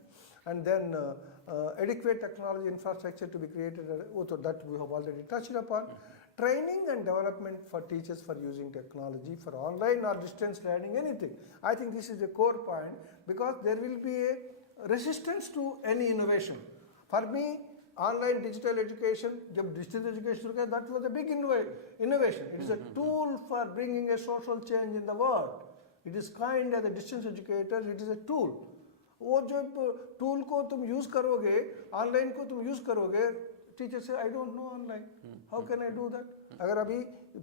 And then adequate technology infrastructure to be created, that we have already touched upon. Training and development for teachers for using technology for online or distance learning, anything. I think this is a core point, because there will be a resistance to any innovation. For me, online digital education, जब distance education शुरू किया, that was a big innovation. It is a tool for bringing a social change in the world. It is kind as a distance educator, it is a tool. वो जो tool को तुम use करोगे, online को तुम use करोगे, teacher से I don't know online, how can I do that. अगर अभी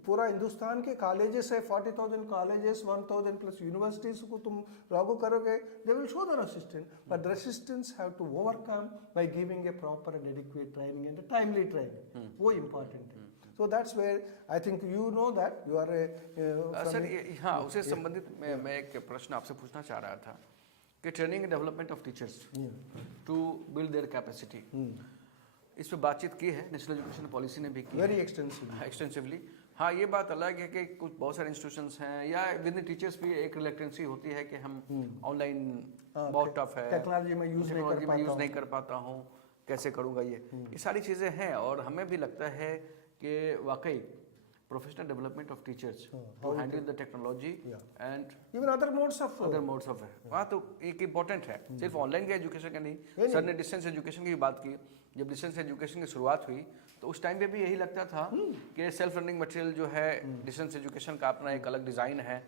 पूरा हिंदुस्तान के कॉलेजेस है, 40,000 कॉलेजेस, 1,000 प्लस यूनिवर्सिटीज को तुम लागू करोगे, they will show the resistance, but the resistance have to overcome by giving a proper and adequate training and timely training. वो इंपॉर्टेंट है. So that's where I think you know that you are a sir हाँ, उससे संबंधित मैं एक प्रश्न आपसे पूछना चाह रहा था कि training and development of teachers to build their capacity, इस पर बातचीत की है, नेशनल एजुकेशन पॉलिसी ने भी की वेरी एक्सटेंसिवली. हाँ, ये बात अलग है कि कुछ बहुत सारे इंस्टीट्यूशंस हैं या विद इन टीचर्स भी एक रिलेक्टेंसी होती है कि हम ऑनलाइन बहुत टफ है, टेक्नोलॉजी में यूज नहीं कर पाता हूँ, कैसे करूँगा. ये सारी चीज़ें हैं, और हमें भी लगता है कि वाकई professional development of teachers to handle the technology and even other modes of वहाँ तो एक इम्पोर्टेंट है. सिर्फ ऑनलाइन का एजुकेशन का नहीं, सर ने डिस्टेंस एजुकेशन की भी बात की. जब डिस्टेंस एजुकेशन की शुरुआत हुई तो उस टाइम पे भी यही लगता था कि सेल्फ लर्निंग मटेरियल जो है, डिस्टेंस एजुकेशन का अपना एक अलग डिज़ाइन है,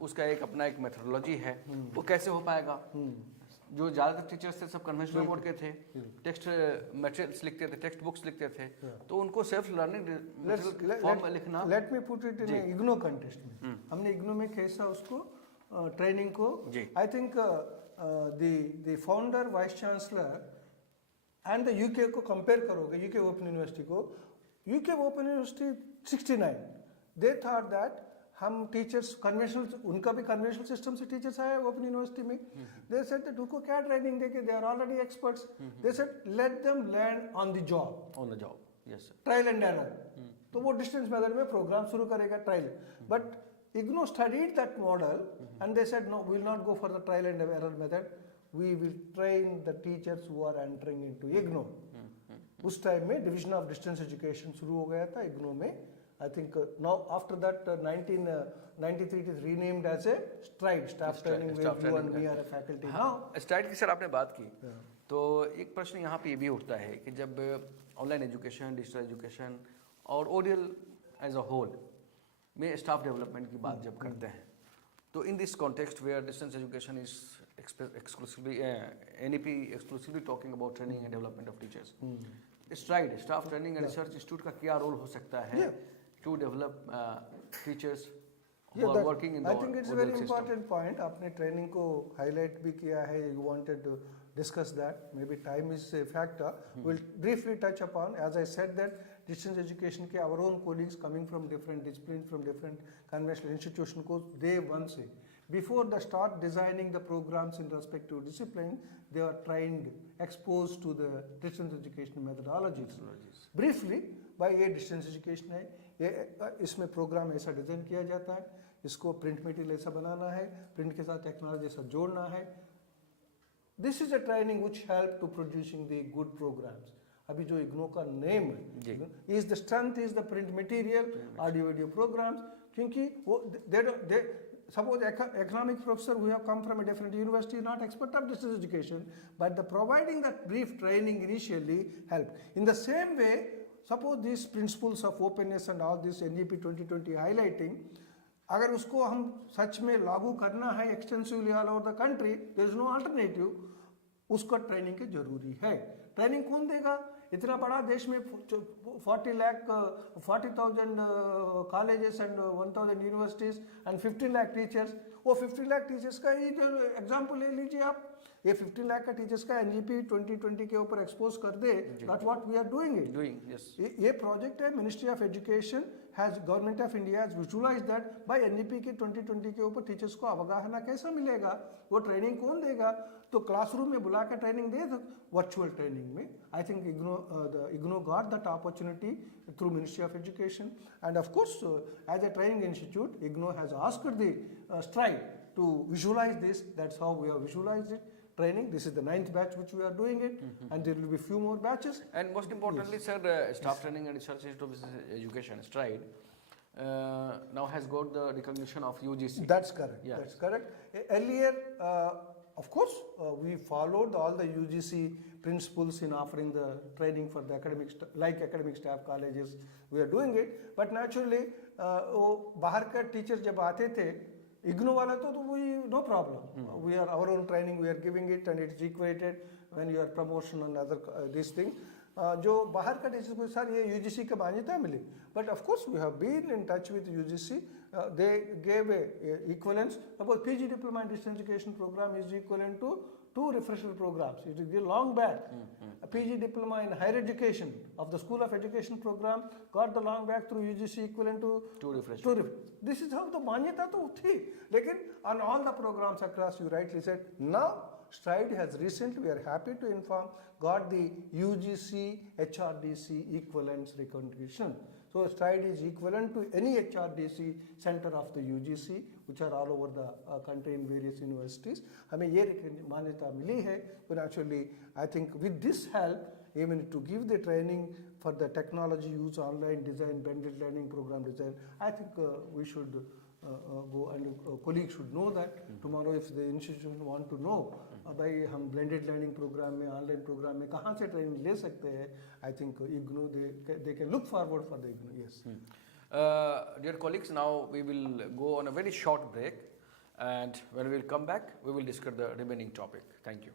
उसका एक अपना एक मेथोडोलॉजी है, वो कैसे हो पाएगा. जो ज़्यादातर टीचर्स थे सब कन्वेंशनल मोड के थे, टेक्स्ट मटेरियल्स लिखते थे, टेक्स्ट बुक्स लिखते थे, तो उनको सेल्फ लर्निंग फॉर्म में लिखना. Let me put it in IGNOU context में. हमने इग्नो में कैसा उसको ट्रेनिंग को, I think the founder vice chancellor and the UK को कंपेयर करोगे, यूके ओपन यूनिवर्सिटी को, UK Open University 69, they thought that हम टीचर्स कन्वेंशनल, उनका भी कन्वेंशनल सिस्टम से टीचर्स आए ओपन यूनिवर्सिटी में. दे सेड दैट उनको क्या ट्रेनिंग देके, they are already experts. They said let them learn on the job, yes sir, trial and error. तो वो डिस्टेंस मेथड में प्रोग्राम शुरू करेगा, trial. But IGNOU studied that model and they said no, we will not go for the trial and error method, we will train the teachers who are entering into IGNOU. उस time में division of distance education शुरू हो गया था इग्नो में. I think now after that 1993 it is renamed as a STRIDE, staff training, where you and me are a faculty. हाँ, STRIDE की sir आपने बात की, तो एक प्रश्न यहाँ पे ये भी उठता है कि जब ऑनलाइन एजुकेशन, डिजिटल एजुकेशन और ओडियल एज अ होल में स्टाफ डेवलपमेंट की बात जब करते हैं, So in this context where distance education is exclusively NEP exclusively talking about training and development of teachers, STRIDE Staff Training and Research Institute का क्या role हो सकता है to develop teachers who are working in the I think it's a ODL very system? important point. आपने training को highlight भी किया है. You wanted to discuss that. Maybe time is a factor. We'll briefly touch upon. As I said that distance education के our own colleagues coming from different disciplines, from different conventional institutions को day one से before they start designing the programs in respective discipline, they are trained, exposed to the distance education methodologies. Briefly, by ये distance education है, ये इसमें programme ऐसा design किया जाता है, इसको प्रिंट मटेरियल ऐसा बनाना है, प्रिंट के साथ टेक्नोलॉजी ऐसा जोड़ना है. This is a training which help to producing the good programs. अभी जो इग्नो का नेम है, is the strength is the print material, audio video programs, क्योंकि वो suppose economics professor who have come from a different university not expert of distance education, but the providing that brief training initially helped. In the same way, suppose these principles of openness and all this NEP 2020 highlighting, अगर उसको हम सच में लागू करना है extensively all over the country, there is no alternative, उसको training की जरूरी है. ट्रेनिंग कौन देगा? इतना बड़ा देश में 40,000 colleges and 1,000 universities and 15 lakh teachers. वो 15 लाख टीचर्स का ही जो एग्जाम्पल ले लीजिए आप, ये 15 लाख का टीचर्स का NEP 2020 के ऊपर एक्सपोज कर दे. That what we are doing it. ये प्रोजेक्ट है, ministry of education has, government of India has visualise that by NEP के 2020 के ऊपर टीचर्स को अवगाहना कैसा मिलेगा, वो ट्रेनिंग कौन देगा? तो क्लासरूम में बुला कर ट्रेनिंग दे, वर्चुअल ट्रेनिंग में. I think IGNOU got that opportunity through Ministry of Education, and of course as a training institute IGNOU has asked the stride to visualise this. That's how we have visualised it. Training. This is the 9th batch which we are doing it, and there will be few more batches. And most importantly, sir, Staff Training and Research Institute of Education, STRIDE, now has got the recognition of UGC. That's correct. Yeah. That's correct. Earlier, of course, we followed all the UGC principles in offering the training for the academic staff colleges. We are doing it, but naturally, वो बाहर का teacher जब आते थे इग्नो वाला तो वही no problem. We are our own training, we are giving it and it's equated when you are promotion and other this thing. जो बाहर का टीचर को सर ये UGC का मान्यता मिली, but of course we have been in touch with UGC. They gave a equivalence. Suppose PG diploma in distance education programme is equivalent to 2 refresher programs. It is long back. A PG diploma in higher education of the School of Education program got the long back through UGC equivalent to 2 refresher. This is how the manyata to thi. Lekin on all the programs across, you rightly said, now STRIDE has recently, we are happy to inform, got the UGC HRDC equivalence recognition. So STRIDE is equivalent to any HRDC center of the UGC, which are all over the country in various universities. हमें ये मान्यता मिली है. But actually, I think with this help, even to give the training for the technology use, online design, blended learning program design, I think we should go, and colleagues should know that. Tomorrow if the institution want to know, भाई हम blended learning program में, online program में कहाँ से training ले सकते हैं, I think IGNO, they can look forward for the IGNO. Yes. Dear colleagues, now we will go on a very short break, and when we will come back, we will discuss the remaining topic. Thank you.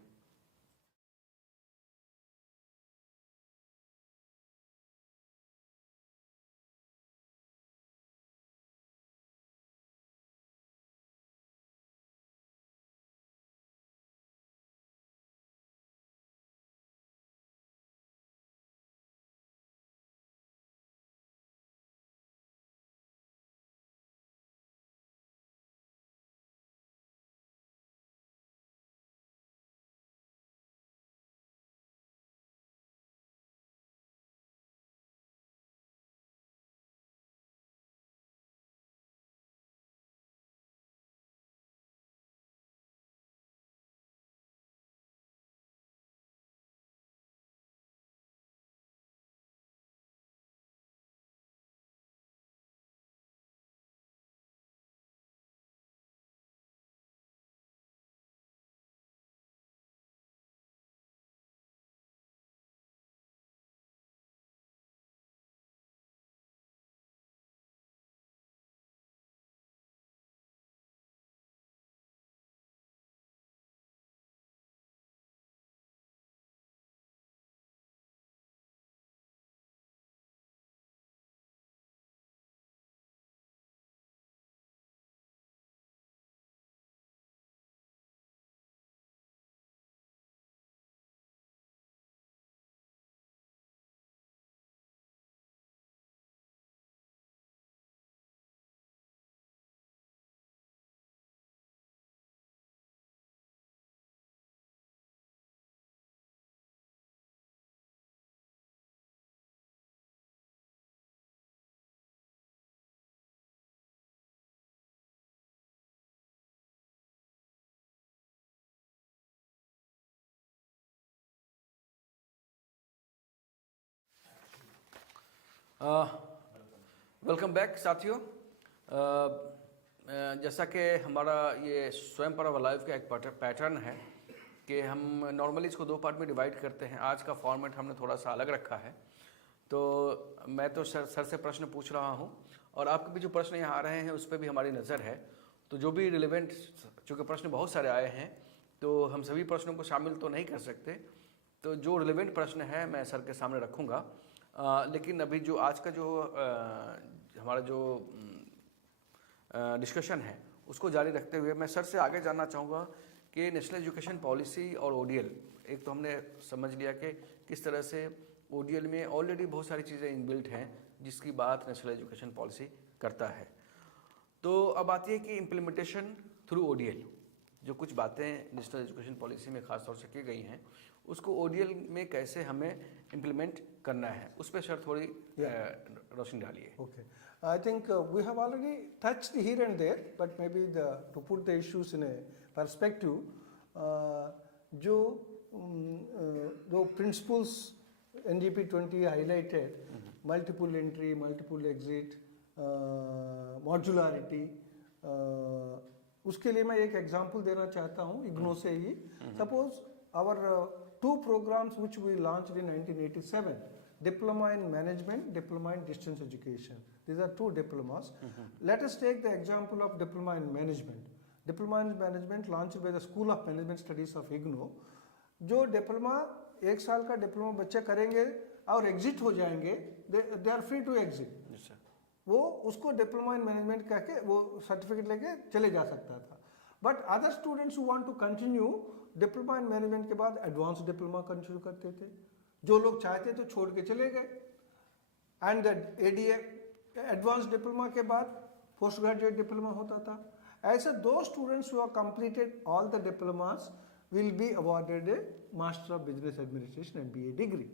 Welcome back साथियों। जैसा कि हमारा ये स्वयं पर्व live का एक pattern है कि हम नॉर्मली इसको दो पार्ट में डिवाइड करते हैं। आज का फॉर्मेट हमने थोड़ा सा अलग रखा है। तो मैं तो सर से प्रश्न पूछ रहा हूँ और आपके भी जो प्रश्न यहाँ आ रहे हैं उस पर भी हमारी नज़र है। तो जो भी रिलेवेंट, चूँकि प्रश्न बहुत सारे आए हैं तो हम सभी प्रश्नों को शामिल तो नहीं कर सकते, तो जो रिलेवेंट प्रश्न है मैं सर के सामने रखूँगा। लेकिन अभी जो आज का जो हमारा जो डिस्कशन है उसको जारी रखते हुए मैं सर से आगे जानना चाहूँगा कि नेशनल एजुकेशन पॉलिसी और ओडीएल, एक तो हमने समझ लिया कि किस तरह से ओडीएल में ऑलरेडी बहुत सारी चीज़ें इनबिल्ट हैं जिसकी बात नेशनल एजुकेशन पॉलिसी करता है। तो अब आती है कि इम्प्लीमेंटेशन थ्रू ओडीएल, जो कुछ बातें नेशनल एजुकेशन पॉलिसी में ख़ास तौर से की गई हैं उसको ओडीएल में कैसे हमें इम्प्लीमेंट करना है, उस पर सर थोड़ी रोशनी डालिए। Okay. I think we have already touched here and there, but maybe to put the issues in a perspective, जो principles NEP-20 highlighted, multiple entry, multiple exit, modularity, उसके लिए मैं एक एग्जांपल देना चाहता हूँ इग्नो से ही। Suppose our two programs which we launched in 1987, Diploma in Management, Diploma in Distance Education. These are two diplomas. Let us take the example of Diploma in Management. Diploma in Management launched by the School of Management Studies of IGNO. जो diploma एक साल का diploma बच्चे करेंगे और exit हो जाएंगे, they are free to exit. वो उसको डिप्लोमा इन मैनेजमेंट कह के वो सर्टिफिकेट लेके चले जा सकता था। But other students who want to continue diploma in management के बाद एडवांस डिप्लोमा कंटिन्यू करते थे। जो लोग चाहते तो छोड़ के चले गए। एंड एडीए एडवांस डिप्लोमा के बाद पोस्ट ग्रेजुएट डिप्लोमा होता था। ऐसे दो students who have completed all the diplomas will be awarded a master of business administration and BA degree.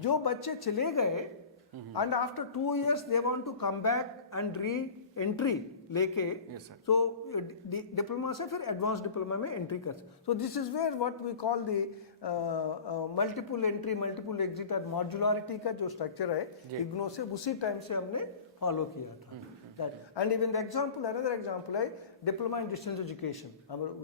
जो बच्चे चले गए and after 2 years they want to come back and re-entry लेके, so diploma से फिर advance diploma में entry कर सकते। So this is where what we call the multiple entry multiple exit और मॉड्यूलरिटी का जो स्ट्रक्चर है इग्नो से उसी टाइम से हमने फॉलो किया था। And even the example, another example है diploma in distance education,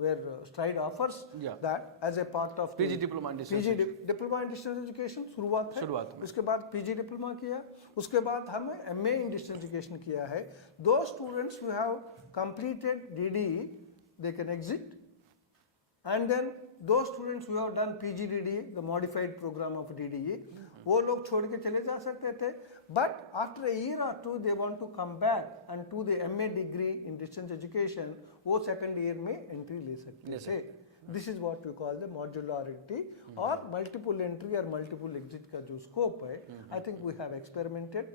where STRIDE offers that as a part of PG diploma in distance diploma in distance education शुरुआत है। उसके बाद PG diploma किया, उसके बाद हमने MA in distance education किया है। Those students who have completed DDE, they can exit, and then those students who have done PGDDE, the modified program of DDE, वो लोग छोड़ के चले जा सकते थे। But after a year or two, they want to come back and do the MA degree in distance education, वो second year में entry ले सकते थे। This is what we call the modularity और multiple entry or multiple exit का जो scope है। I think we have experimented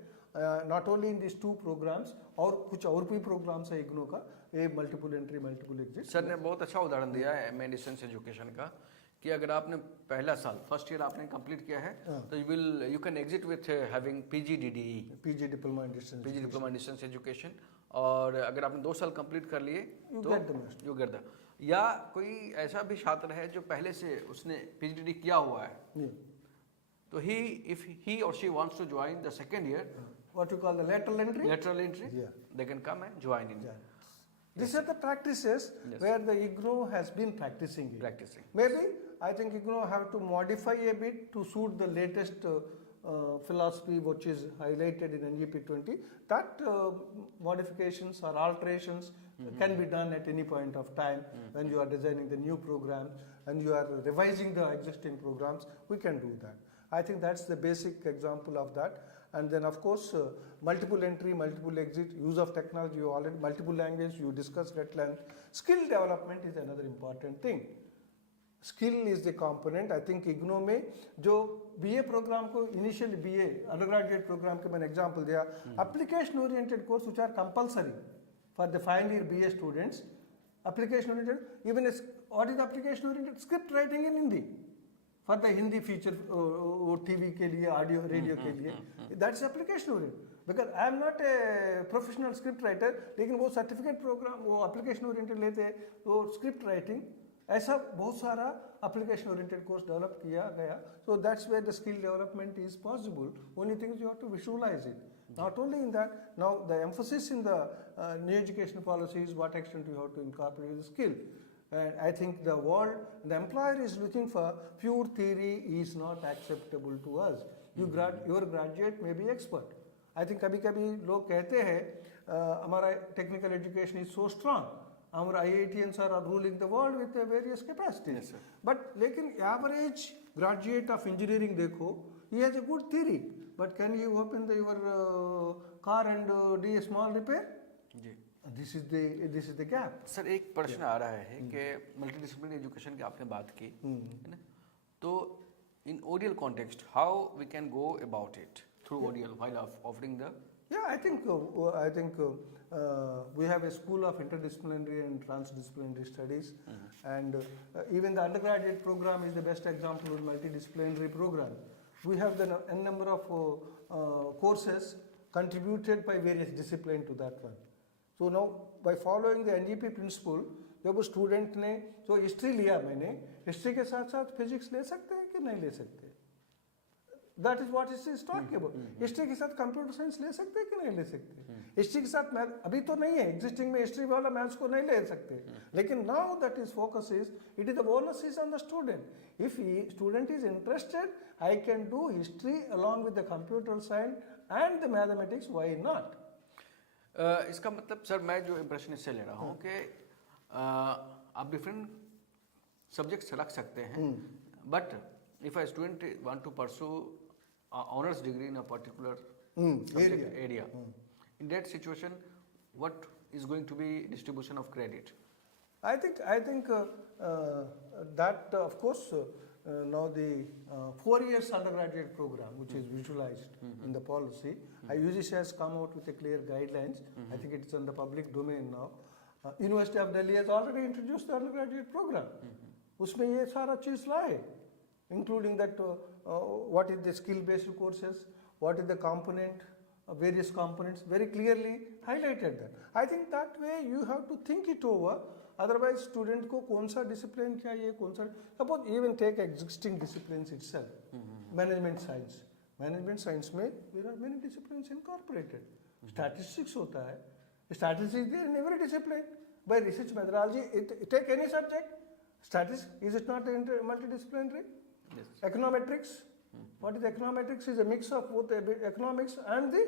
not only in these two programs, और कुछ और भी programs है इग्नो का, ये multiple entry multiple exit। Sir ने बहुत अच्छा उदाहरण दिया है MA डिस्टेंस एजुकेशन का कि अगर आपने पहला साल फर्स्ट ईयर आपने कंप्लीट किया है तो you can exit with having PGDDE, PG diploma in distance education. और अगर आपने 2 साल कंप्लीट कर लिए तो यू गेट द, या कोई ऐसा भी छात्र है जो पहले से उसने PGDDE किया हुआ है तो इफ ही और she wants to join the second year, what you call the lateral entry, they can come and join in. These are the practices where the IGNO has been practicing. Maybe I think IGNO have to modify a bit to suit the latest philosophy which is highlighted in NEP-20. That modifications or alterations can be done at any point of time when you are designing the new program and you are revising the existing programs. We can do that. I think that's the basic example of that. And then of course multiple entry, multiple exit, use of technology, you already multiple language you discussed at length. Skill development is another important thing. Skill is the component. I think IGNO में जो BA program को initially BA undergraduate program के मैंने example दिया, application oriented course which are compulsory for the final year BA students. Application oriented, even what is application oriented? Script writing in Hindi. For the Hindi feature TV के लिए, audio, radio के लिए, that's application oriented. Because I am not a professional script writer, लेकिन वो certificate program वो application oriented लेते हैं, वो script writing ऐसा बहुत सारा application oriented course develop किया गया. So that's where the skill development is possible. Only thing is you have to visualize it. Not only in that, now the emphasis in the new education policy is what extent you have to incorporate the skill. And I think the world, the employer is looking for pure theory is not acceptable to us. Your graduate may be expert. I think कभी-कभी लोग कहते हैं हमारा technical education is so strong. Our IITians are ruling the world with various capacities. Yes, sir. But लेकिन average graduate of engineering देखो, he has a good theory. But can you open your car and do a small repair? जी This is the gap. Sir एक प्रश्न आ रहा है कि multidisciplinary education की आपने बात की है ना, तो in ODL context how we can go about it through ODL while offering the Yeah, I think we have a school of interdisciplinary and transdisciplinary studies, and even the undergraduate program is the best example of multidisciplinary program. We have the n number of courses contributed by various disciplines to that one. So now by following the NGP principle, जब उस student ने जो history लिया, मैंने history के साथ साथ physics ले सकते हैं कि नहीं ले सकते, that is what it is talking about. History के साथ कंप्यूटर साइंस ले सकते हैं कि नहीं ले सकते, हिस्ट्री के साथ मैथ अभी तो नहीं है एग्जिस्टिंग में, हिस्ट्री वाला मैथ्स को नहीं ले सकते, लेकिन now that is focus is it is the bonus is on the student. If student is interested, I can do history along with the computer science and the mathematics, why not. इसका मतलब sir मैं जो impression इससे ले रहा हूँ कि आप डिफरेंट सब्जेक्ट्स रख सकते हैं, but if a student want to pursue honours degree in a particular area, in that situation what is going to be distribution of credit? I think that of course now the 4 years undergraduate program which is visualized in the policy, UGC has come out with a clear guidelines. I think it's in the public domain now. University of Delhi has already introduced the undergraduate program. उसमें ये सारा चीज लाए, including that what is the skill based courses, what is the component, various components, very clearly highlighted that. I think that way you have to think it over. Otherwise student को कौन सा discipline चाहिए, कौन सा, suppose even take existing disciplines itself, management science में there are many disciplines incorporated. Statistics होता है, statistics there in every discipline. By research methodology, take any subject, statistics, is it not multidisciplinary? Yes. Econometrics, what is econometrics? Is a mix of both economics and the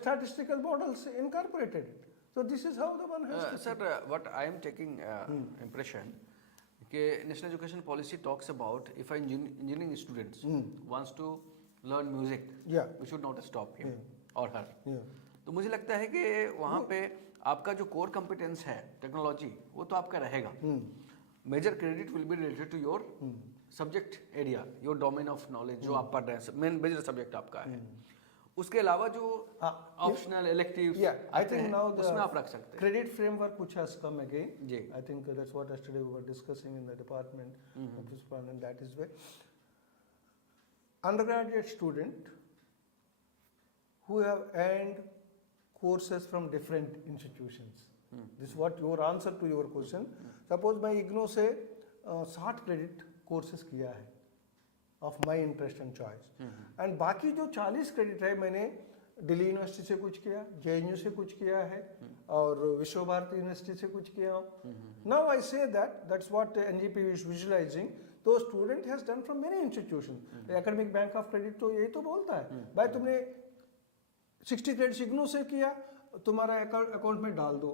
statistical models incorporated. So this is how the one has to sir, what I am taking impression कि national education policy talks about if an engineering students wants to learn music, we should not stop him or her. तो मुझे लगता है कि वहाँ पे आपका जो core competence है टेक्नोलॉजी, वो तो आपका रहेगा. Major credit will be related to your subject area, your domain of knowledge जो आप पढ़ रहे हैं, मेन मेजर सब्जेक्ट आपका है. उसके अलावा जो optional electives I think now the उसमें आप रख सकते हैं. credit framework which has come again, ji. I think that's what yesterday we were discussing in the department, and that is where undergraduate student who have earned courses from different institutions. This is what your answer to your question. Suppose मैं IGNOU से 60 credit courses किया है of my interest and choice, and बाकी जो 40 credit है मैंने Delhi university से कुछ किया, JNU से कुछ किया है, और विश्व भारती यूनिवर्सिटी से कुछ किया. Now I say that's what NGP is visualizing. तो student has done from many institutions. Academic Bank of Credit तो यही तो बोलता है, भाई तुमने 60 credit IGNOU से किया, तुम्हारा अकाउंट में डाल दो,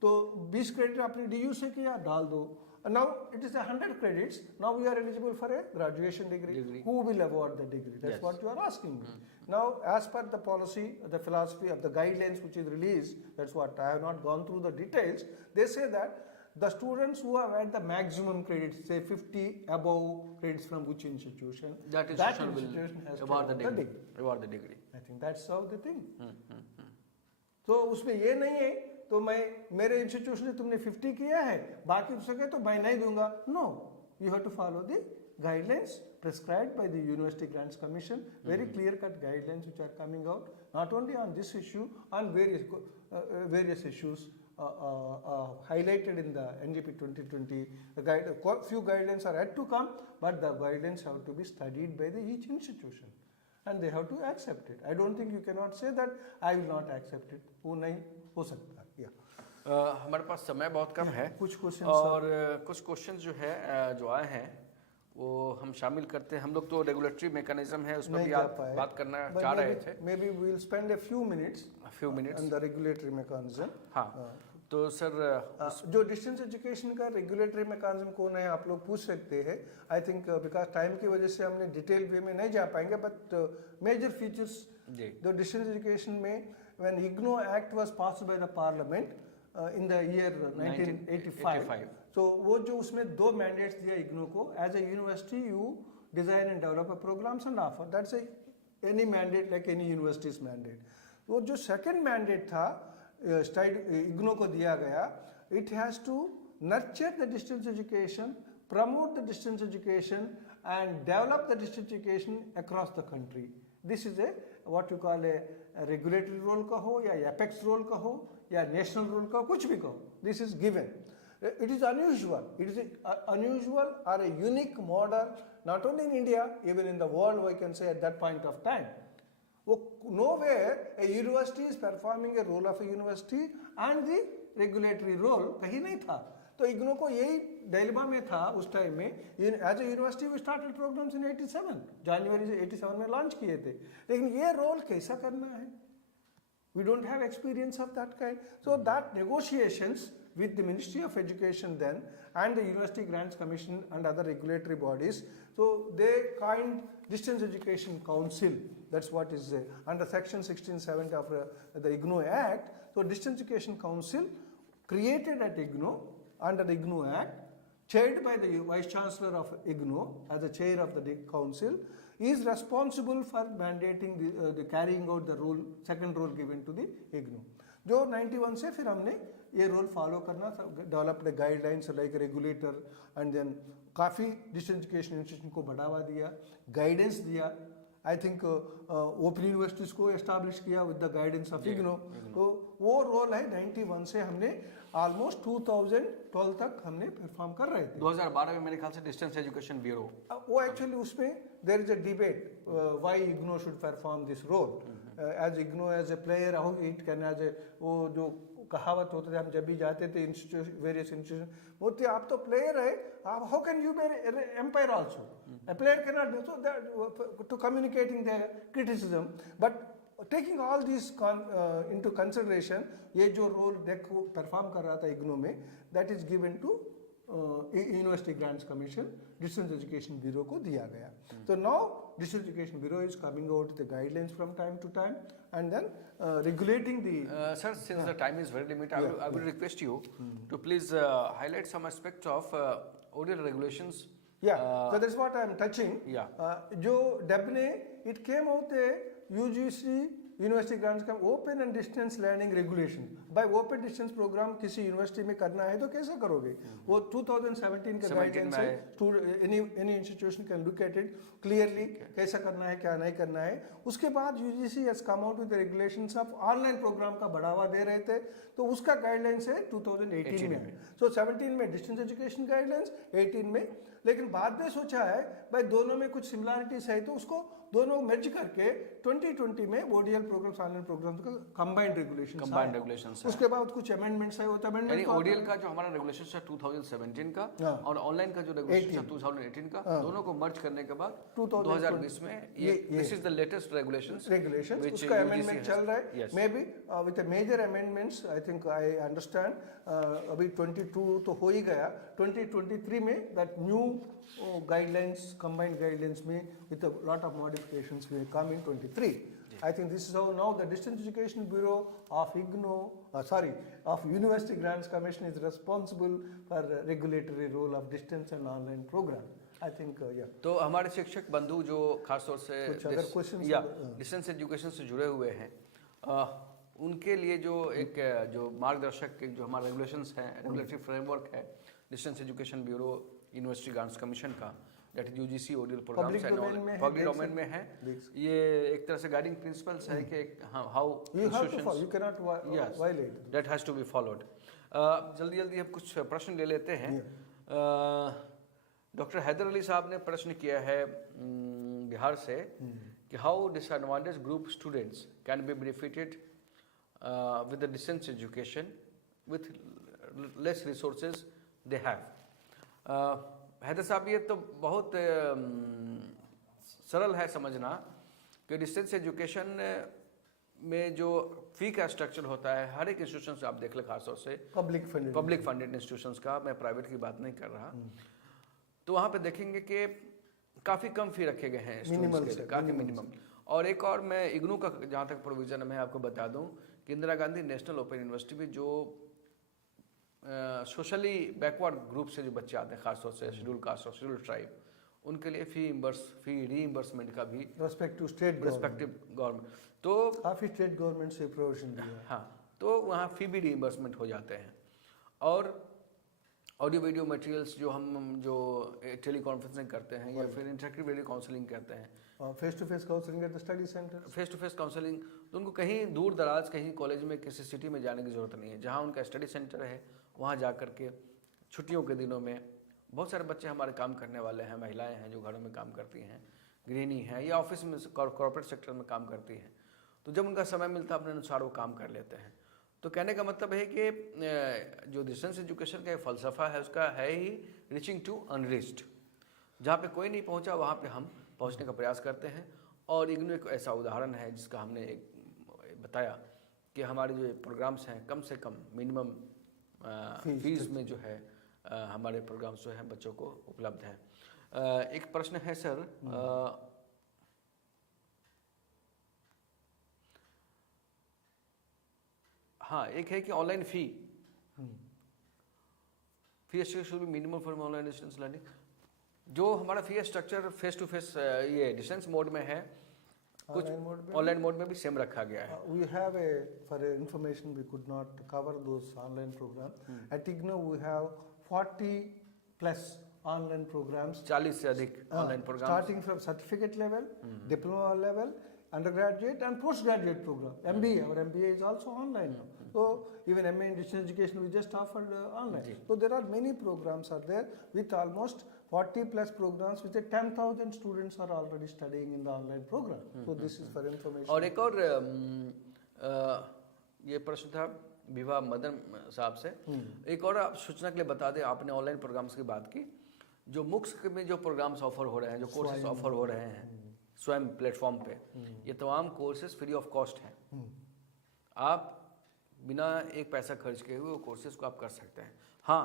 तो 20 क्रेडिट आपने DU से किया, डाल दो. Now it is 100 credits. Now we are eligible for a graduation degree. Who will award the degree? That's what you are asking me. Now, as per the policy, the philosophy of the guidelines which is released, that's what I have not gone through the details. They say that the students who have had the maximum credits, say 50 above credits from which institution, that institution has award the degree. I think that's how the thing. तो उसमें ये नहीं है तो मैं मेरे institution से तुमने 50 किया है, बाकी सके तो मैं नहीं दूंगा. No, you have to follow the guidelines prescribed by the University Grants Commission, very clear-cut guidelines which are coming out, not only on this issue, on various issues highlighted in the NGP 2020. Few guidelines are yet to come, but the guidelines have to be studied by each institution. and they have to accept it. I don't think you cannot say that I will not accept it. वो नहीं हो सकता. हमारे पास समय बहुत कम है, कुछ question और कुछ क्वेश्चन जो है जो आए हैं वो हम शामिल करते हैं. हम लोग तो रेगुलेटरी मैकेनिज्म है उस पर भी आप बात करना चाह रहे थे. Maybe we will spend a few minutes on the regulatory mechanism. हाँ, तो सर जो डिस्टेंस एजुकेशन का रेगुलेटरी मैकेनिज्म कौन है आप लोग पूछ सकते हैं. आई थिंक बिकॉज टाइम की वजह से हमने डिटेल वे में नहीं जा पाएंगे, बट मेजर फीचर्स जो डिस्टेंस एजुकेशन में when IGNOU act was passed by the parliament in the year 1985. तो वो जो उसमें दो मैंडेट्स दिया इग्नो को, as a university you design and develop a programmes and offer. That's any mandate like any universities mandate. वो जो सेकंड मैंडेट था इग्नो को दिया गया, it has to nurture the distance education, promote the distance education and develop the distance education across the country. This is a what you call a regulatory role कहो या apex role कहो या national role कहो, कुछ भी कहो, this is given. It is unusual. It is unusual or a unique model, not only in India, even in the world, we can say at that point of time. Nowhere a university is performing a role of a university and the regulatory role कहीं नहीं था. तो इग्नो को यही dilemma में था उस time में. As a university we started programmes in 87, जनवरी 87 में लॉन्च किए थे. लेकिन ये रोल कैसा करना है, we don't have experience of that kind. So that negotiations with the Ministry of Education then and the University Grants Commission and other regulatory bodies, so they kind Distance Education Council, that's what is under section 1670 of the IGNO Act. So Distance Education Council created at IGNO under the IGNO Act, chaired by the Vice Chancellor of IGNO as the chair of the council, is responsible for mandating the carrying out the role, second role given to the IGNO. जो 91 से फिर हमने ये role follow करना था, developed guidelines like regulator and then काफ़ी distance education institution को बढ़ावा दिया, गाइडेंस दिया. आई थिंक ओपन यूनिवर्सिटीज़ को एस्टैब्लिश किया with the guidance of IGNOU. तो वो रोल है 91 से हमने ऑलमोस्ट 2012 तक हमने परफॉर्म कर रहे थे. 2012 में मेरे ख्याल से डिस्टेंस एजुकेशन ब्यूरो वो एक्चुअली उसमें there is a debate why IGNOU should perform this role as IGNOU as a player, how it can as a, वो जो कहावत होते थे हम जब भी जाते थे इंस्टीट्यूशन वेरियस इंस्टीट्यूशन, बोलते आप तो प्लेयर है, आप how can you be umpire also. A player cannot do so that to communicating the criticism, but taking all these into consideration, ये जो रोल देखो परफॉर्म कर रहा था इग्नो में, that is given to University Grants Commission, Distance Education Bureau को दिया गया. So now Distance Education Bureau is coming out with the guidelines from time to time and then regulating the. Sir, since the time is very limited, I will request you to please highlight some aspects of ODL regulations. So that's what I am touching. जो DEB ने, it came out the UGC university grants का open and distance learning regulation. By open distance programme किसी university में करना है तो कैसे करोगे, वो 2017 का गाइडलाइंस है. Any institution can look at it clearly कैसा करना है क्या नहीं करना है. उसके बाद UGC has come out with regulations of online program का बढ़ावा दे रहे थे, तो उसका गाइडलाइंस है 2018 में. सो 17 में डिस्टेंस एजुकेशन गाइडलाइंस, 18 में. लेकिन बाद में सोचा है भाई दोनों में कुछ सिमिलरिटीज है तो उसको दोनों मर्ज करके 2020 में ओडीएल प्रोग्राम्स ऑनलाइन प्रोग्राम्स का कंबाइंड रेगुलेशंस. उसके बाद कुछ अमेंडमेंट्स है, वो अमेंडमेंट ओडीएल का जो हमारा रेगुलेशंस है 2017 का और ऑनलाइन का जो रेगुलेशंस है 2018 का, दोनों को मर्ज करने के बाद 2020 में ये this is the latest regulations उसका अमेंडमेंट चल रहा है. May be with major amendments, I think I understand अभी 22 तो हो ही गया, 2023 में that new guidelines, combined guidelines with a lot of modifications will come in 23. I think this is how now the Distance Education Bureau of IGNO, of University Grants Commission is responsible for regulatory role of distance and online program. I think तो हमारे शिक्षक बंधु जो खास तौर से distance education से जुड़े हुए हैं, उनके लिए जो एक जो मार्गदर्शक जो हमारा रेगुलेशंस है, रेगुलेटरी फ्रेमवर्क है distance education bureau university grants commission का, that is UGC ODL programmes and public domain में है. ये एक तरह से गाइडिंग प्रिंसिपल्स है कि how institutions you can not violate, that has to be followed. जल्दी जल्दी हम कुछ प्रश्न ले लेते हैं. डॉक्टर हैदर अली साहब ने प्रश्न किया है बिहार से कि how disadvantage group students can be benefited with the distance education with less resources they have. Haider साहब, ये तो बहुत सरल है समझना कि डिस्टेंस एजुकेशन में जो फ़ी का स्ट्रक्चर होता है हर एक इंस्टीट्यूशन से आप देख लें, खासतौर से पब्लिक फंडेड इंस्टीट्यूशंस का, मैं प्राइवेट की बात नहीं कर रहा, तो वहाँ पे देखेंगे कि काफ़ी कम फ़ी रखे गए हैं स्टूडेंट्स के लिए, काफ़ी मिनिमम। और एक और मैं इग्नू का जहाँ तक प्रोविज़न है मैं आपको बता दूँ कि Indira Gandhi national open University में जो सोशली बैकवर्ड ग्रुप से जो बच्चे आते हैं, खासतौर से शेड्यूल कास्ट और शेड्यूल ट्राइब, उनके लिए फ़ी रीइंबर्समेंट का भी रिस्पेक्टिव गवर्नमेंट, तो काफ़ी स्टेट गवर्नमेंट से प्रोविजन दिया है। हाँ, तो वहाँ फ़ी भी रीइंबर्समेंट हो जाते हैं। और ऑडियो वीडियो मटेरियल्स जो हम जो टेली कॉन्फ्रेंसिंग करते हैं या फिर इंटरेक्टिव वीडियो काउंसलिंग करते हैं, face to face counselling at the study centre, face to face counselling, तो उनको कहीं दूर दराज कहीं कॉलेज में किसी सिटी में जाने की ज़रूरत नहीं है। जहाँ उनका स्टडी सेंटर है वहाँ जा कर के छुट्टियों के दिनों में बहुत सारे बच्चे हमारे काम करने वाले हैं, महिलाएं हैं जो घरों में काम करती हैं, गृहिणी हैं या ऑफिस में कॉर्पोरेट सेक्टर में काम करती हैं, तो जब उनका समय मिलता है अपने अनुसार वो काम कर लेते हैं। तो कहने का मतलब है कि जो डिस्टेंस एजुकेशन का एक फ़लसफ़ा है उसका है ही रीचिंग टू अनरीच्ड, जहाँ पे कोई नहीं पहुँचा वहाँ पे हम पहुँचने का प्रयास करते हैं। और इग्नू एक ऐसा उदाहरण है जिसका हमने एक बताया कि हमारे जो प्रोग्राम्स हैं कम से कम मिनिमम फीस में जो है हमारे प्रोग्राम्स जो हैं बच्चों को उपलब्ध हैं। एक प्रश्न है सर, हाँ, एक है कि online fee should be minimum for online distance learning. जो हमारा fee structure face to face ये डिस्टेंस मोड में है, कुछ ऑनलाइन मोड में भी सेम रखा गया है। We have for information we could not cover those online programs. At IGNOU we have 40 plus online programs. 40 से अधिक online program, starting from certificate level, diploma level, undergraduate and postgraduate program. MBA, our MBA is also online now. So even MA in distance education we just offered online. So there are many programs are there with almost 40 plus programs with 10,000 students are already studying in the online program. So this is for information. और एक और ये प्रश्न था विवाह मदन साहब से, एक और आप सूचना के लिए बता दें, आपने ऑनलाइन प्रोग्राम्स की बात की, जो मुक्स में जो प्रोग्राम्स ऑफर हो रहे हैं, जो कोर्सेज ऑफर हो रहे हैं स्वयं प्लेटफॉर्म पे, ये तमाम कोर्सेज फ्री ऑफ कॉस्ट हैं। आप बिना एक पैसा खर्च किए हुए वो कोर्सेज को आप कर सकते हैं। हाँ,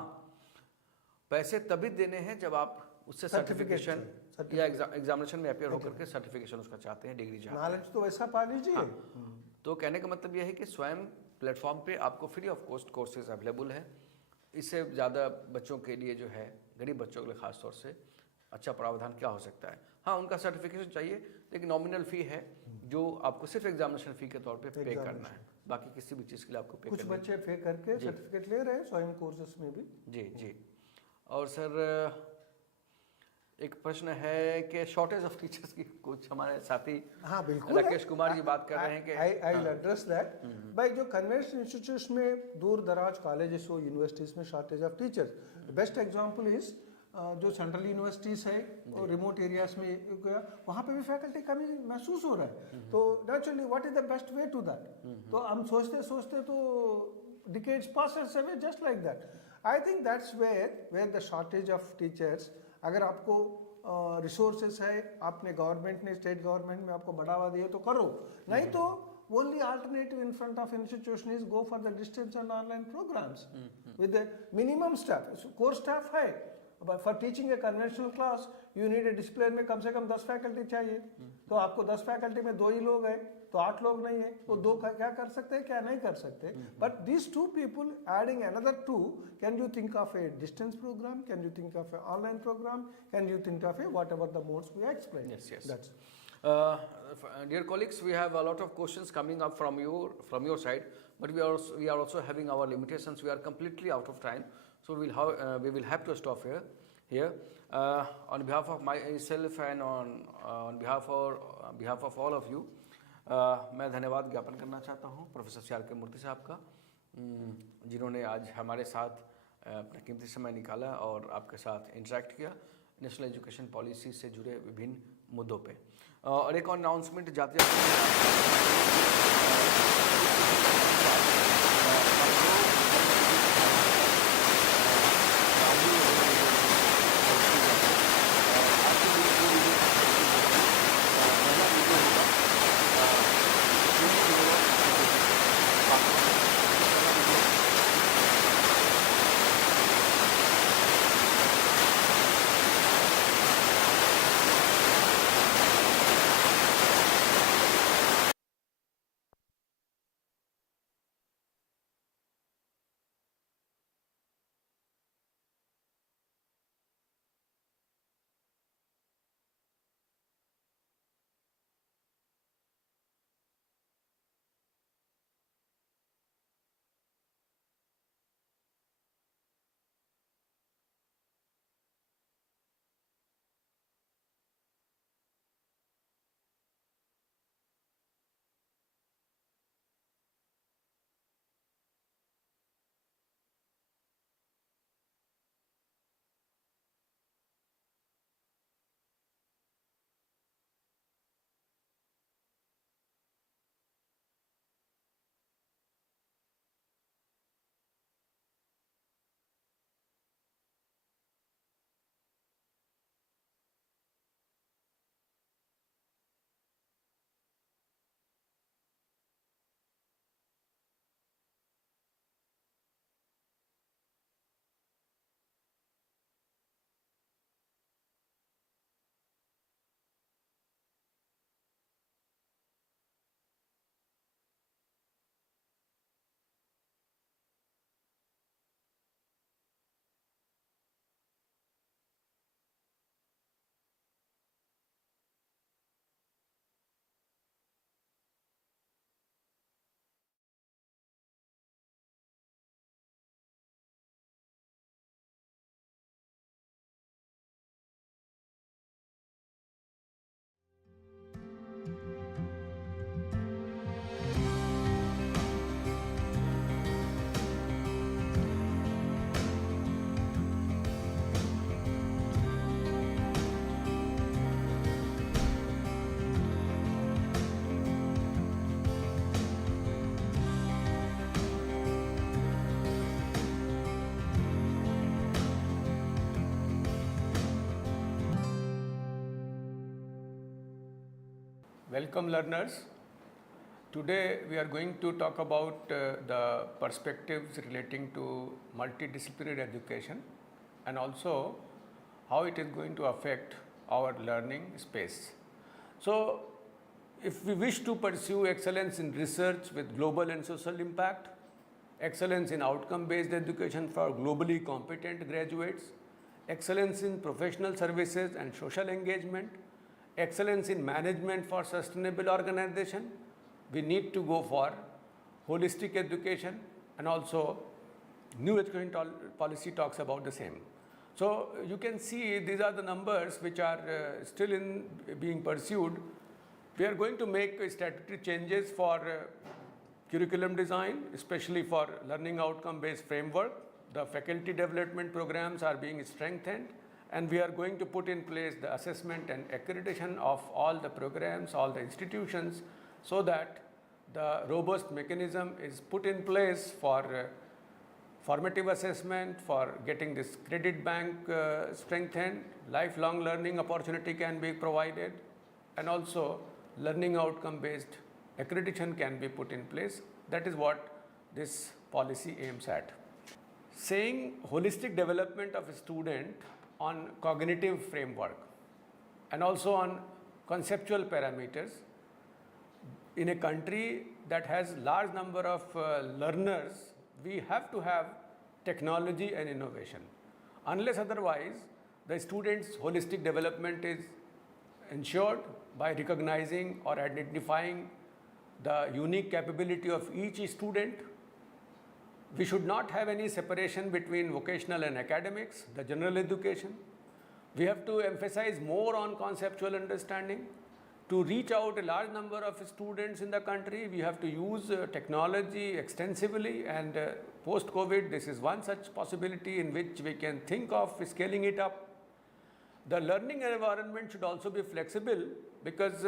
पैसे तभी देने हैं जब आप उससे सर्टिफिकेशन या एग्जामिनेशन में अपेयर होकर के सर्टिफिकेशन उसका चाहते हैं, डिग्री चाहते हैं। नॉलेज तो वैसा पा लीजिए। हाँ। तो कहने का मतलब यह है कि स्वयं प्लेटफॉर्म पे आपको free of cost courses available है। इससे ज़्यादा बच्चों के लिए जो है, गरीब बच्चों के लिए खास तौर से अच्छा प्रावधान क्या हो सकता है? हाँ, उनका सर्टिफिकेशन चाहिए, लेकिन नॉमिनल फ़ी है जो आपको सिर्फ एग्जामिनेशन फ़ी के तौर पे पे करना है, बाकी किसी भी चीज़ के लिए आपको पे कुछ बच्चे पे करके सर्टिफिकेट ले रहे हैं स्वयं कोर्सेज में भी। जी। और सर एक प्रश्न है कि शॉर्टेज ऑफ टीचर्स की, कुछ हमारे साथी हाँ बिल्कुल राकेश कुमार जी बात कर रहे हैं कि आई विल एड्रेस दैट। भाई जो कन्वेंशनल इंस्टीट्यूट्स में दूर दराज कॉलेजेस हो, यूनिवर्सिटीज में shortage of teachers, best example is जो सेंट्रल यूनिवर्सिटीज है और रिमोट एरियाज में वहाँ पे भी फैकल्टी कमी महसूस हो रहा है। तो naturally what is the best way to that? तो हम सोचते तो decades passes away just like that. I think that's where the shortage of teachers. अगर आपको रिसोर्सेस है, आपने गवर्नमेंट ने, स्टेट गवर्नमेंट में आपको बढ़ावा दिया तो करो, नहीं तो only alternative in front of institution is go for the distance and online programs with the minimum staff. So core staff है, but for teaching a conventional class you need a discipline में कम से कम 10 faculty चाहिए। तो आपको 10 faculty में 2 ही लोग हैं, तो 8 लोग नहीं है, तो 2 का क्या कर सकते हैं, क्या नहीं कर सकते। But these 2 people adding another 2, can you think of a distance program? Can you think of an online program? Can you think of a whatever the modes we explained? Yes. That's Dear colleagues, we have a lot of questions coming up from your side, but we are also having our limitations. We are completely out of time, so we will have to stop here. On behalf of myself and on behalf of all of you, मैं धन्यवाद ज्ञापन करना चाहता हूँ professor C.R.K मूर्ति साहब का, जिन्होंने आज हमारे साथ अपना कीमती समय निकाला और आपके साथ इंटरेक्ट किया नेशनल एजुकेशन पॉलिसी से जुड़े विभिन्न मुद्दों पे। और एक अनाउंसमेंट जाते जाते Welcome learners. Today we are going to talk about the perspectives relating to multidisciplinary education and also how it is going to affect our learning space. So if we wish to pursue excellence in research with global and social impact, excellence in outcome-based education for globally competent graduates, excellence in professional services and social engagement, excellence in management for sustainable organization, we need to go for holistic education, and also new education policy talks about the same. So you can see these are the numbers which are still being pursued. We are going to make statutory changes for curriculum design, especially for learning outcome based framework. The faculty development programs are being strengthened, and we are going to put in place the assessment and accreditation of all the programs, all the institutions, so that the robust mechanism is put in place for formative assessment, for getting this credit bank strengthened, lifelong learning opportunity can be provided, and also learning outcome based accreditation can be put in place. That is what this policy aims at. Saying holistic development of a student on cognitive framework and also on conceptual parameters in a country that has large number of learners, we have to have technology and innovation. Unless otherwise, the student's holistic development is ensured by recognizing or identifying the unique capability of each student. We should not have any separation between vocational and academics, the general education. We have to emphasize more on conceptual understanding. To reach out a large number of students in the country, we have to use technology extensively, and post-COVID, this is one such possibility in which we can think of scaling it up. The learning environment should also be flexible because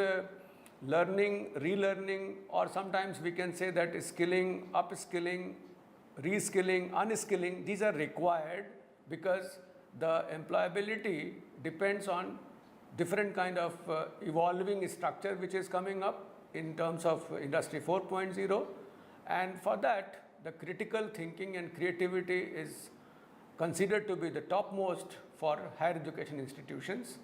learning, relearning, or sometimes we can say that skilling, upskilling, reskilling, unskilling, these are required because the employability depends on different kind of evolving structure which is coming up in terms of Industry 4.0, and for that the critical thinking and creativity is considered to be the topmost for higher education institutions.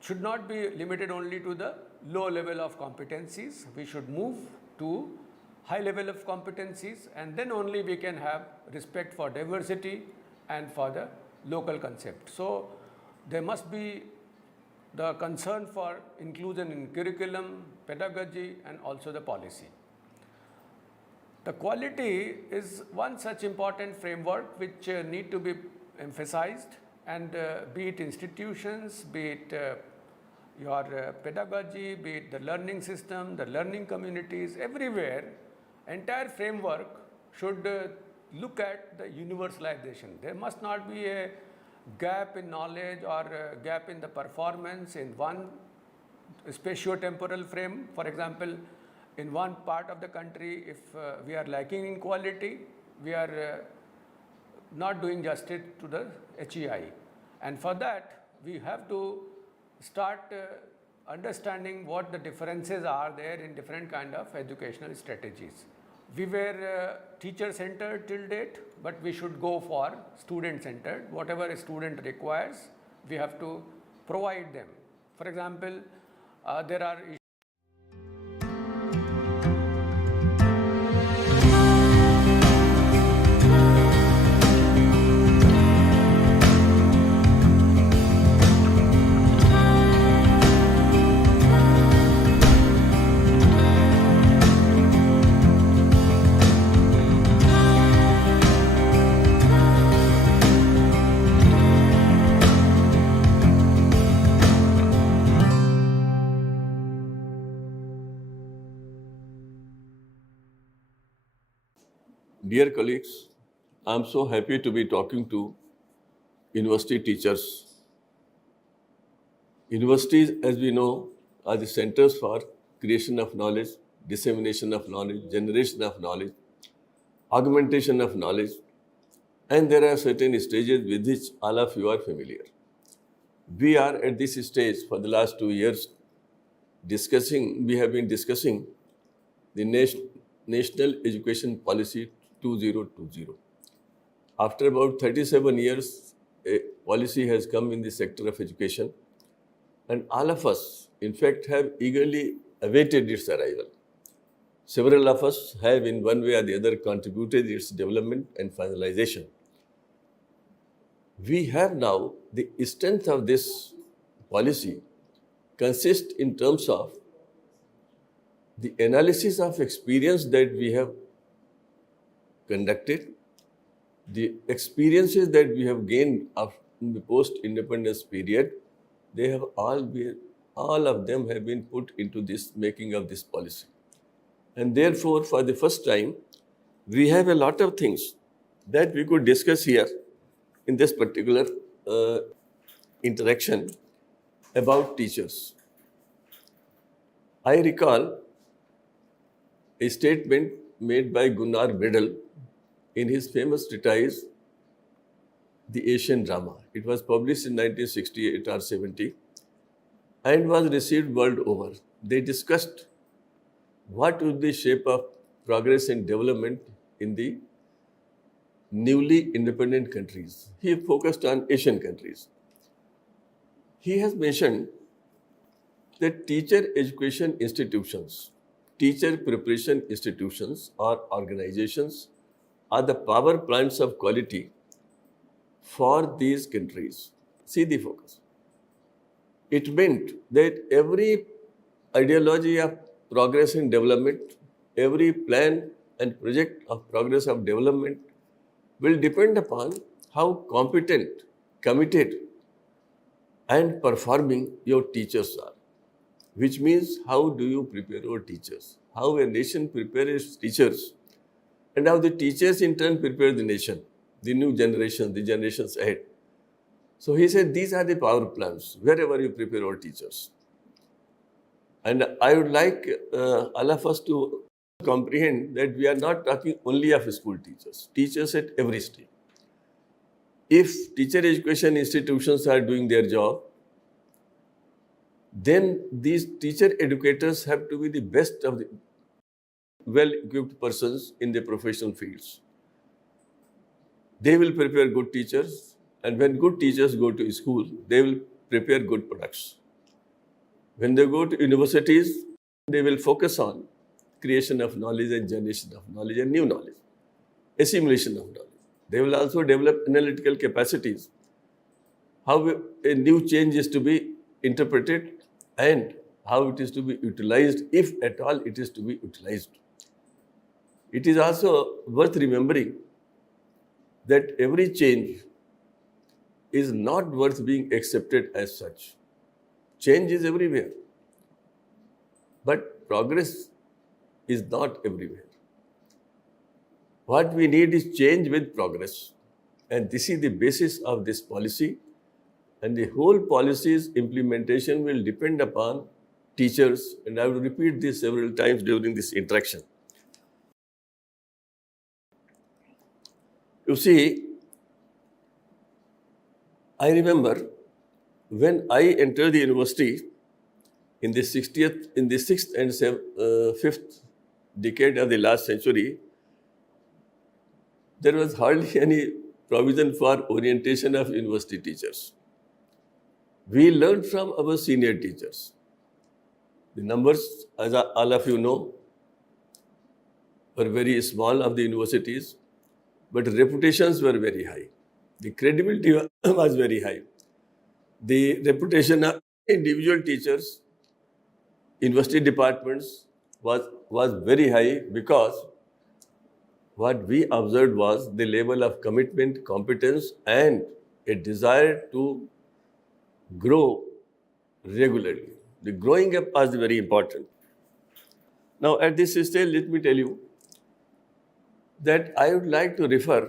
Should not be limited only to the low level of competencies. We should move to high level of competencies, and then only we can have respect for diversity and for the local concept. So there must be the concern for inclusion in curriculum, pedagogy, and also the policy. The quality is one such important framework which need to be emphasized, and be it institutions, be it your pedagogy, be it the learning system, the learning communities, everywhere, entire framework should look at the universalization. There must not be a gap in knowledge or a gap in the performance in one spatio-temporal frame. For example, in one part of the country, if we are lacking in quality, we are not doing justice to the HEI. And for that, we have to start understanding what the differences are there in different kind of educational strategies. We were teacher-centered till date, but we should go for student-centered. Whatever a student requires, we have to provide them. For example, there are Dear colleagues, I am so happy to be talking to university teachers. Universities, as we know, are the centers for creation of knowledge, dissemination of knowledge, generation of knowledge, augmentation of knowledge, and there are certain stages with which all of you are familiar. We are at this stage for the last 2 years we have been discussing the National Education Policy 2020. After about 37 years, a policy has come in the sector of education, and all of us, in fact, have eagerly awaited its arrival. Several of us have in one way or the other contributed its development and finalization. We have now the strength of this policy consists in terms of the analysis of experience that we have conducted, the experiences that we have gained in the post-independence period. They have all of them have been put into this making of this policy. And therefore, for the first time, we have a lot of things that we could discuss here in this particular interaction about teachers. I recall a statement made by Gunnar Vedel in his famous treatise, The Asian Drama. It was published in 1968 or 70 and was received world over. They discussed what would be the shape of progress and development in the newly independent countries. He focused on Asian countries. He has mentioned that teacher education institutions, teacher preparation institutions or organizations are the power plants of quality for these countries. See the focus. It meant that every ideology of progress and development, every plan and project of progress of development will depend upon how competent, committed, and performing your teachers are. Which means, how do you prepare your teachers? How a nation prepares its teachers, and how the teachers in turn prepare the nation, the new generation, the generations ahead. So he said, these are the power plants, wherever you prepare your teachers. And I would like all of us to comprehend that we are not talking only of school teachers, teachers at every stage. If teacher education institutions are doing their job, then these teacher educators have to be the best of the well-equipped persons in their professional fields. They will prepare good teachers, and when good teachers go to school, they will prepare good products. When they go to universities, they will focus on creation of knowledge and generation of knowledge and new knowledge, assimilation of knowledge. They will also develop analytical capacities, how a new change is to be interpreted and how it is to be utilized, if at all it is to be utilized. It is also worth remembering that every change is not worth being accepted as such. Change is everywhere, but progress is not everywhere. What we need is change with progress. And this is the basis of this policy. And the whole policy's implementation will depend upon teachers. And I will repeat this several times during this interaction. You see, I remember when I entered the university in the 6th and 5th decade of the last century, there was hardly any provision for orientation of university teachers. We learned from our senior teachers. The numbers, as all of you know, were very small of the universities, but reputations were very high. The credibility was very high. The reputation of individual teachers, university departments was very high, because what we observed was the level of commitment, competence, and a desire to grow regularly. The growing up was very important. Now, at this stage, let me tell you that I would like to refer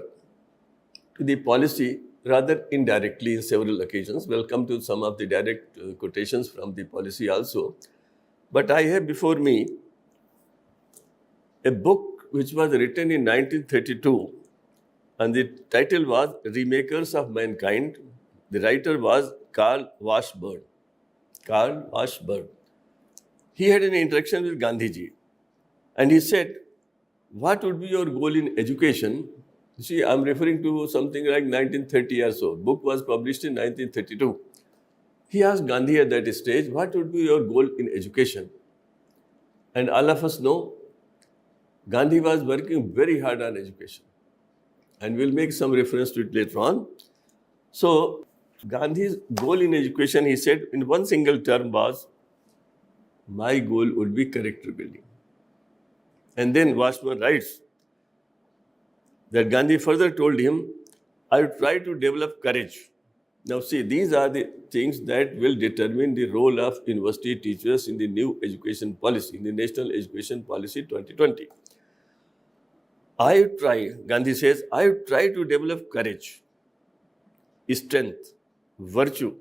to the policy rather indirectly in several occasions. We'll come to some of the direct quotations from the policy also. But I have before me a book which was written in 1932, and the title was Remakers of Mankind. The writer was Karl Washburn. Karl Washburn. He had an interaction with Gandhiji, and he said, what would be your goal in education? You see, I'm referring to something like 1930 or so. Book was published in 1932. He asked Gandhi at that stage, what would be your goal in education? And all of us know Gandhi was working very hard on education. And we'll make some reference to it later on. So, Gandhi's goal in education, he said, in one single term was, my goal would be character building. And then Washburn writes that Gandhi further told him, I would try to develop courage. Now see, these are the things that will determine the role of university teachers in the new education policy, in the National Education Policy 2020. Gandhi says, I would try to develop courage, strength, virtue,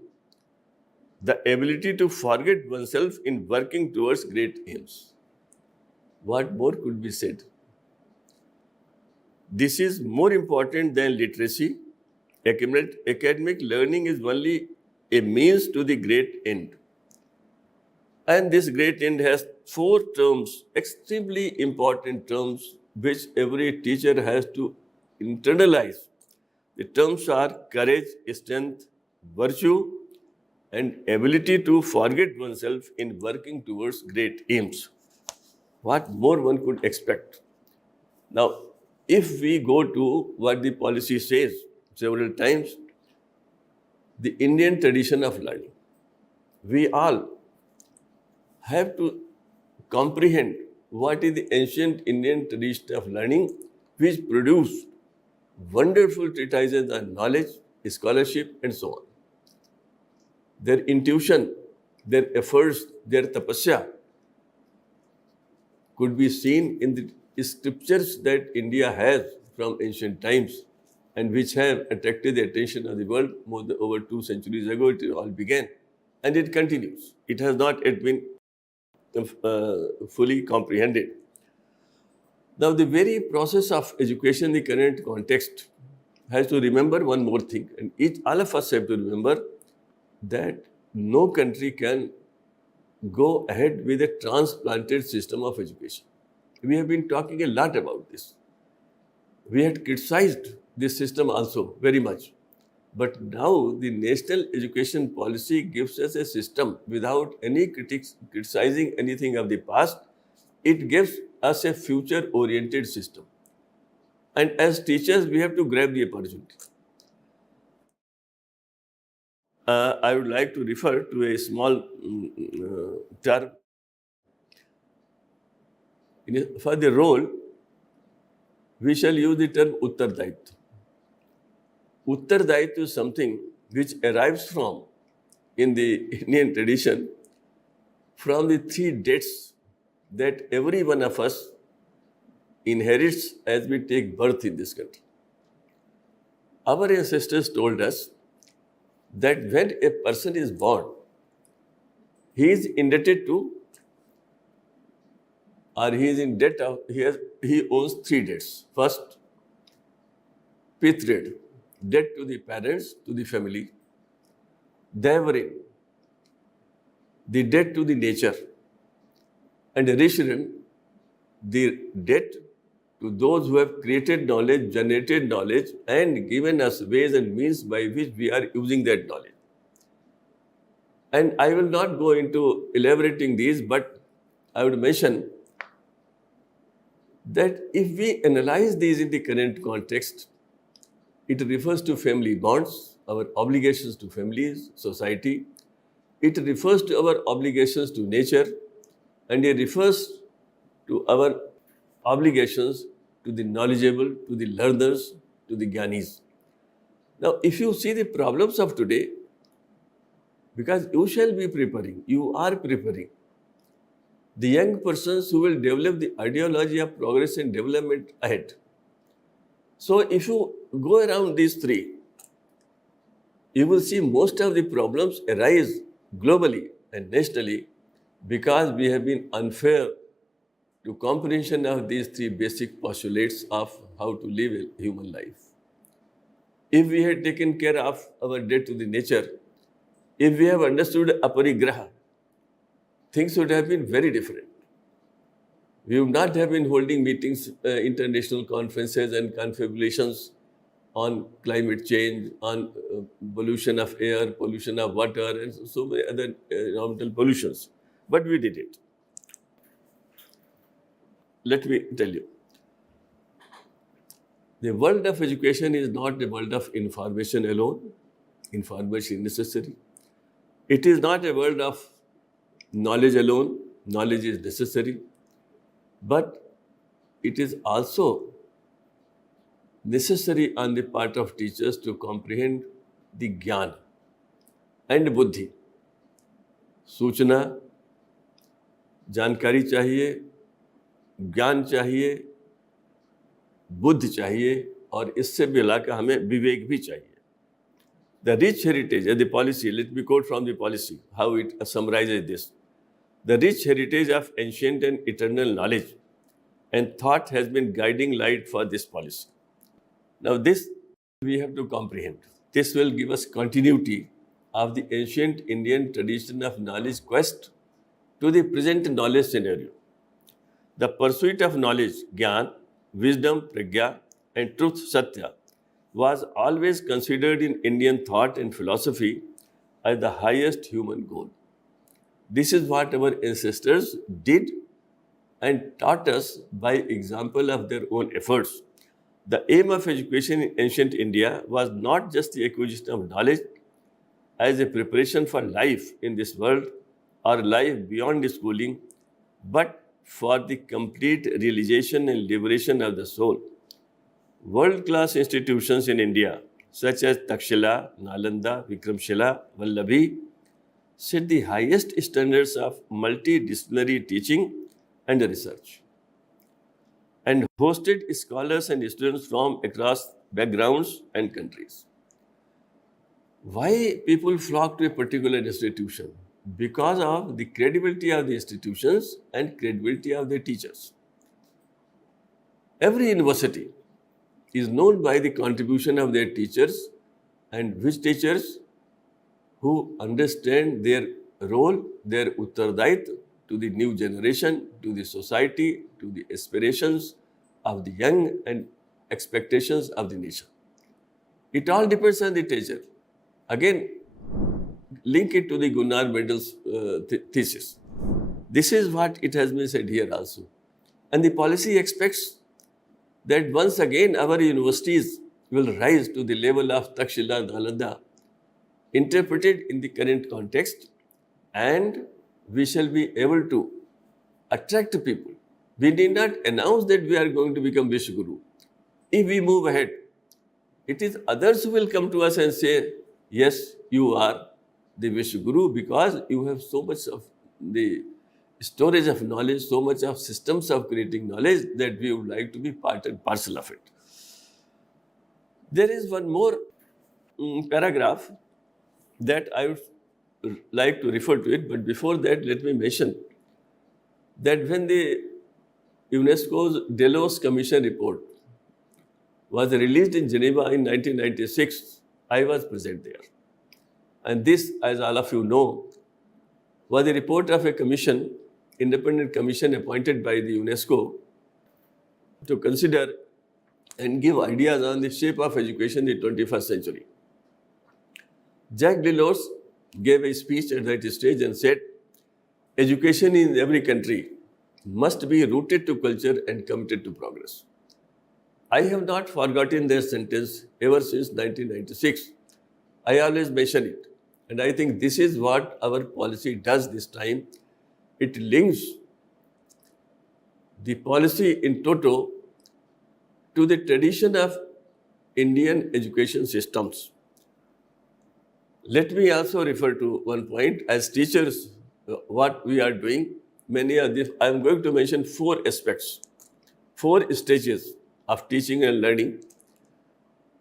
the ability to forget oneself in working towards great aims. What more could be said? This is more important than literacy. Academic learning is only a means to the great end. And this great end has 4 terms, extremely important terms, which every teacher has to internalize. The terms are courage, strength, virtue, and ability to forget oneself in working towards great aims. What more one could expect? Now, if we go to what the policy says several times, the Indian tradition of learning, we all have to comprehend what is the ancient Indian tradition of learning, which produced wonderful treatises on knowledge, scholarship, and so on. Their intuition, their efforts, their tapasya could be seen in the scriptures that India has from ancient times, and which have attracted the attention of the world over 2 centuries ago. It all began, and it continues. It has not yet been fully comprehended. Now, the very process of education in the current context has to remember one more thing, and all of us have to remember that no country can go ahead with a transplanted system of education. We have been talking a lot about this. We had criticized this system also very much. But now the national education policy gives us a system without any criticizing anything of the past. It gives us a future-oriented system. And as teachers, we have to grab the opportunity. I would like to refer to a small term. For the role, we shall use the term Uttardayitva. Uttardayitva is something which arrives from, in the Indian tradition, from the 3 debts that every one of us inherits as we take birth in this country. Our ancestors told us that when a person is born, he is indebted to, or he is in debt of, he owes 3 debts. First, Pitred, debt to the parents, to the family. Devrin, the debt to the nature. And Rishiran, the debt to those who have created knowledge, generated knowledge, and given us ways and means by which we are using that knowledge. And I will not go into elaborating these, but I would mention that if we analyze these in the current context, it refers to family bonds, our obligations to families, society. It refers to our obligations to nature, and it refers to our obligations to the knowledgeable, to the learners, to the Gyanis. Now, if you see the problems of today, because you shall be preparing, you are preparing the young persons who will develop the ideology of progress and development ahead. So, if you go around these 3, you will see most of the problems arise globally and nationally because we have been unfair to comprehension of these 3 basic postulates of how to live a human life. If we had taken care of our debt to the nature, if we have understood aparigraha, things would have been very different. We would not have been holding meetings, international conferences and confabulations on climate change, on pollution of air, pollution of water, and so many other environmental pollutions. But we did it. Let me tell you, the world of education is not the world of information alone. Information is necessary. It is not a world of knowledge alone. Knowledge is necessary. But it is also necessary on the part of teachers to comprehend the Gyan and Buddhi. सूचना, जानकारी चाहिए, ज्ञान चाहिए, बुद्धि चाहिए, और इससे मिलाकर हमें विवेक भी चाहिए. The rich heritage and the policy, let me quote from the policy, how it summarizes this. The rich heritage of ancient and eternal knowledge and thought has been guiding light for this policy. Now this we have to comprehend. This will give us continuity of the ancient Indian tradition of knowledge quest to the present knowledge scenario. The pursuit of knowledge, Gyan, wisdom, Pragya, and truth, Satya, was always considered in Indian thought and philosophy as the highest human goal. This is what our ancestors did and taught us by example of their own efforts. The aim of education in ancient India was not just the acquisition of knowledge as a preparation for life in this world or life beyond schooling, but for the complete realization and liberation of the soul. World-class institutions in India, such as Takshila, Nalanda, Vikramshila, Vallabhi, set the highest standards of multidisciplinary teaching and research, and hosted scholars and students from across backgrounds and countries. Why people flock to a particular institution? because of the credibility of the institutions and credibility of the teachers. Every university is known by the contribution of their teachers, and which teachers who understand their role, their uttardayitva to the new generation, to the society, to the aspirations of the young and expectations of the nation. It all depends on the teacher. Again, link it to the Gunnar Mendel's thesis. This is what it has been said here also. And the policy expects that once again our universities will rise to the level of Takshila Nalanda, interpreted in the current context, and we shall be able to attract people. We need not announce that we are going to become Vishwaguru. If we move ahead, it is others who will come to us and say, yes, you are the Vishwaguru because you have so much of the storage of knowledge, so much of systems of creating knowledge that we would like to be part and parcel of it. There is one more paragraph that I would like to refer to it, but before that, let me mention that when the UNESCO's Delos Commission report was released in Geneva in 1996, I was present there. And this, as all of you know, was the report of a commission, independent commission appointed by the UNESCO to consider and give ideas on the shape of education in the 21st century. Jacques Delors gave a speech at that stage and said, education in every country must be rooted to culture and committed to progress. I have not forgotten their sentence ever since 1996. I always mention it. And I think this is what our policy does this time. It links the policy in toto to the tradition of Indian education systems. Let me also refer to one point. As teachers, what we are doing, many of these, I am going to mention 4 aspects, 4 stages of teaching and learning,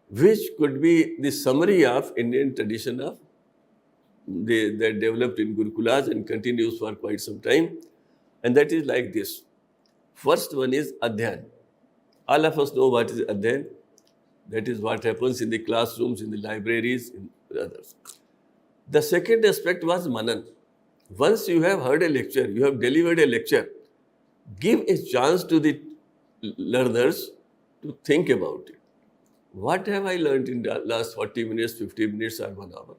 which could be the summary of Indian tradition of that developed in Gurukulas and continues for quite some time. And that is like this. First one is Adhyan. All of us know what is Adhyan. That is what happens in the classrooms, in the libraries, in others. The second aspect was Manan. Once you have heard a lecture, you have delivered a lecture, give a chance to the learners to think about it. What have I learned in the last 40 minutes, 50 minutes or 1 hour?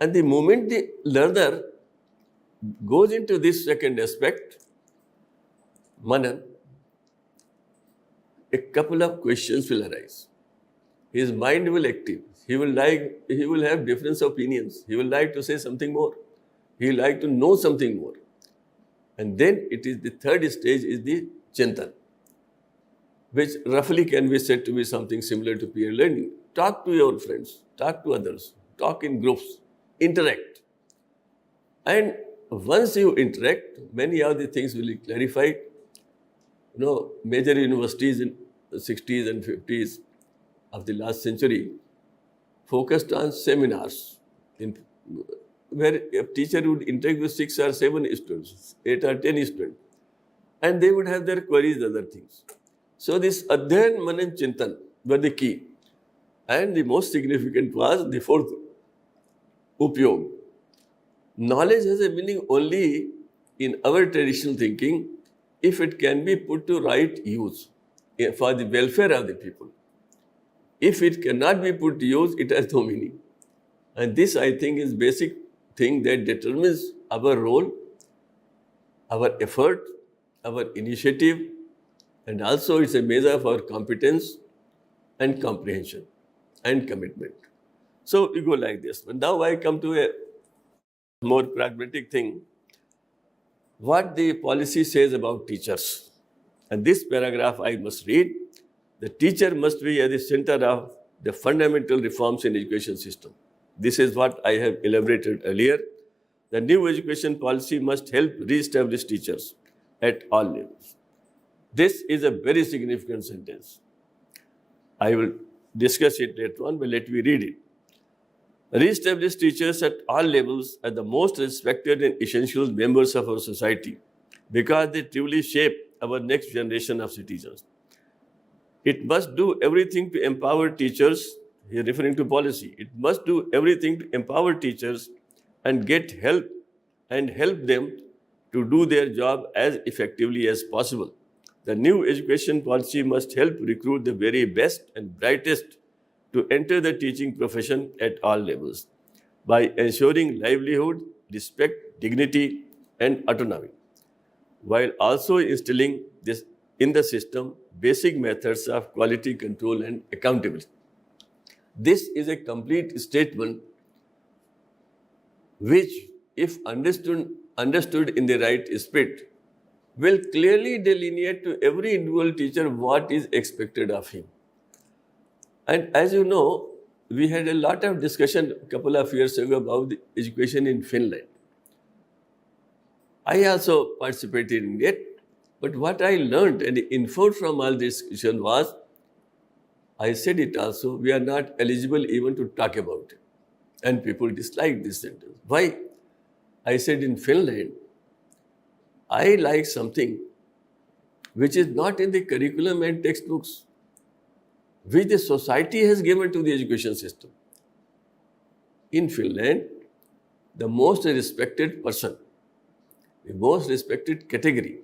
And the moment the learner goes into this second aspect, Manan, a couple of questions will arise. His mind will active. He will have different opinions. He will like to say something more. He will like to know something more. And then it is the third stage is the Chintan, which roughly can be said to be something similar to peer learning. Talk to your friends, talk to others, talk in groups, interact. And once you interact, many of the things will be clarified. You know, major universities in the 60s and 50s of the last century focused on seminars where a teacher would interact with 6 or 7 students, 8 or 10 students, and they would have their queries, other things. So this Adhyan, Manan, Chintan were the key. And the most significant was the fourth, Upyog. Knowledge has a meaning only in our traditional thinking if it can be put to right use for the welfare of the people. If it cannot be put to use, it has no meaning. And this, I think, is basic thing that determines our role, our effort, our initiative, and also it's a measure of our competence and comprehension and commitment. So we go like this. But now I come to a more pragmatic thing. What the policy says about teachers. And this paragraph I must read. The teacher must be at the center of the fundamental reforms in education system. This is what I have elaborated earlier. The new education policy must help re-establish teachers at all levels. This is a very significant sentence. I will discuss it later on, but let me read it. Re-establish teachers at all levels as the most respected and essential members of our society because they truly shape our next generation of citizens. It must do everything to empower teachers, here referring to policy, it must do everything to empower teachers and get help and help them to do their job as effectively as possible. The new education policy must help recruit the very best and brightest to enter the teaching profession at all levels by ensuring livelihood, respect, dignity, and autonomy, while also instilling this in the system basic methods of quality control and accountability. This is a complete statement which, if understood in the right spirit, will clearly delineate to every individual teacher what is expected of him. And as you know, we had a lot of discussion a couple of years ago about the education in Finland. I also participated in it, but what I learned and inferred from all this discussion was, I said it also, we are not eligible even to talk about it. And people dislike this sentence. Why? I said in Finland, I like something which is not in the curriculum and textbooks, which the society has given to the education system. In Finland, the most respected person, the most respected category,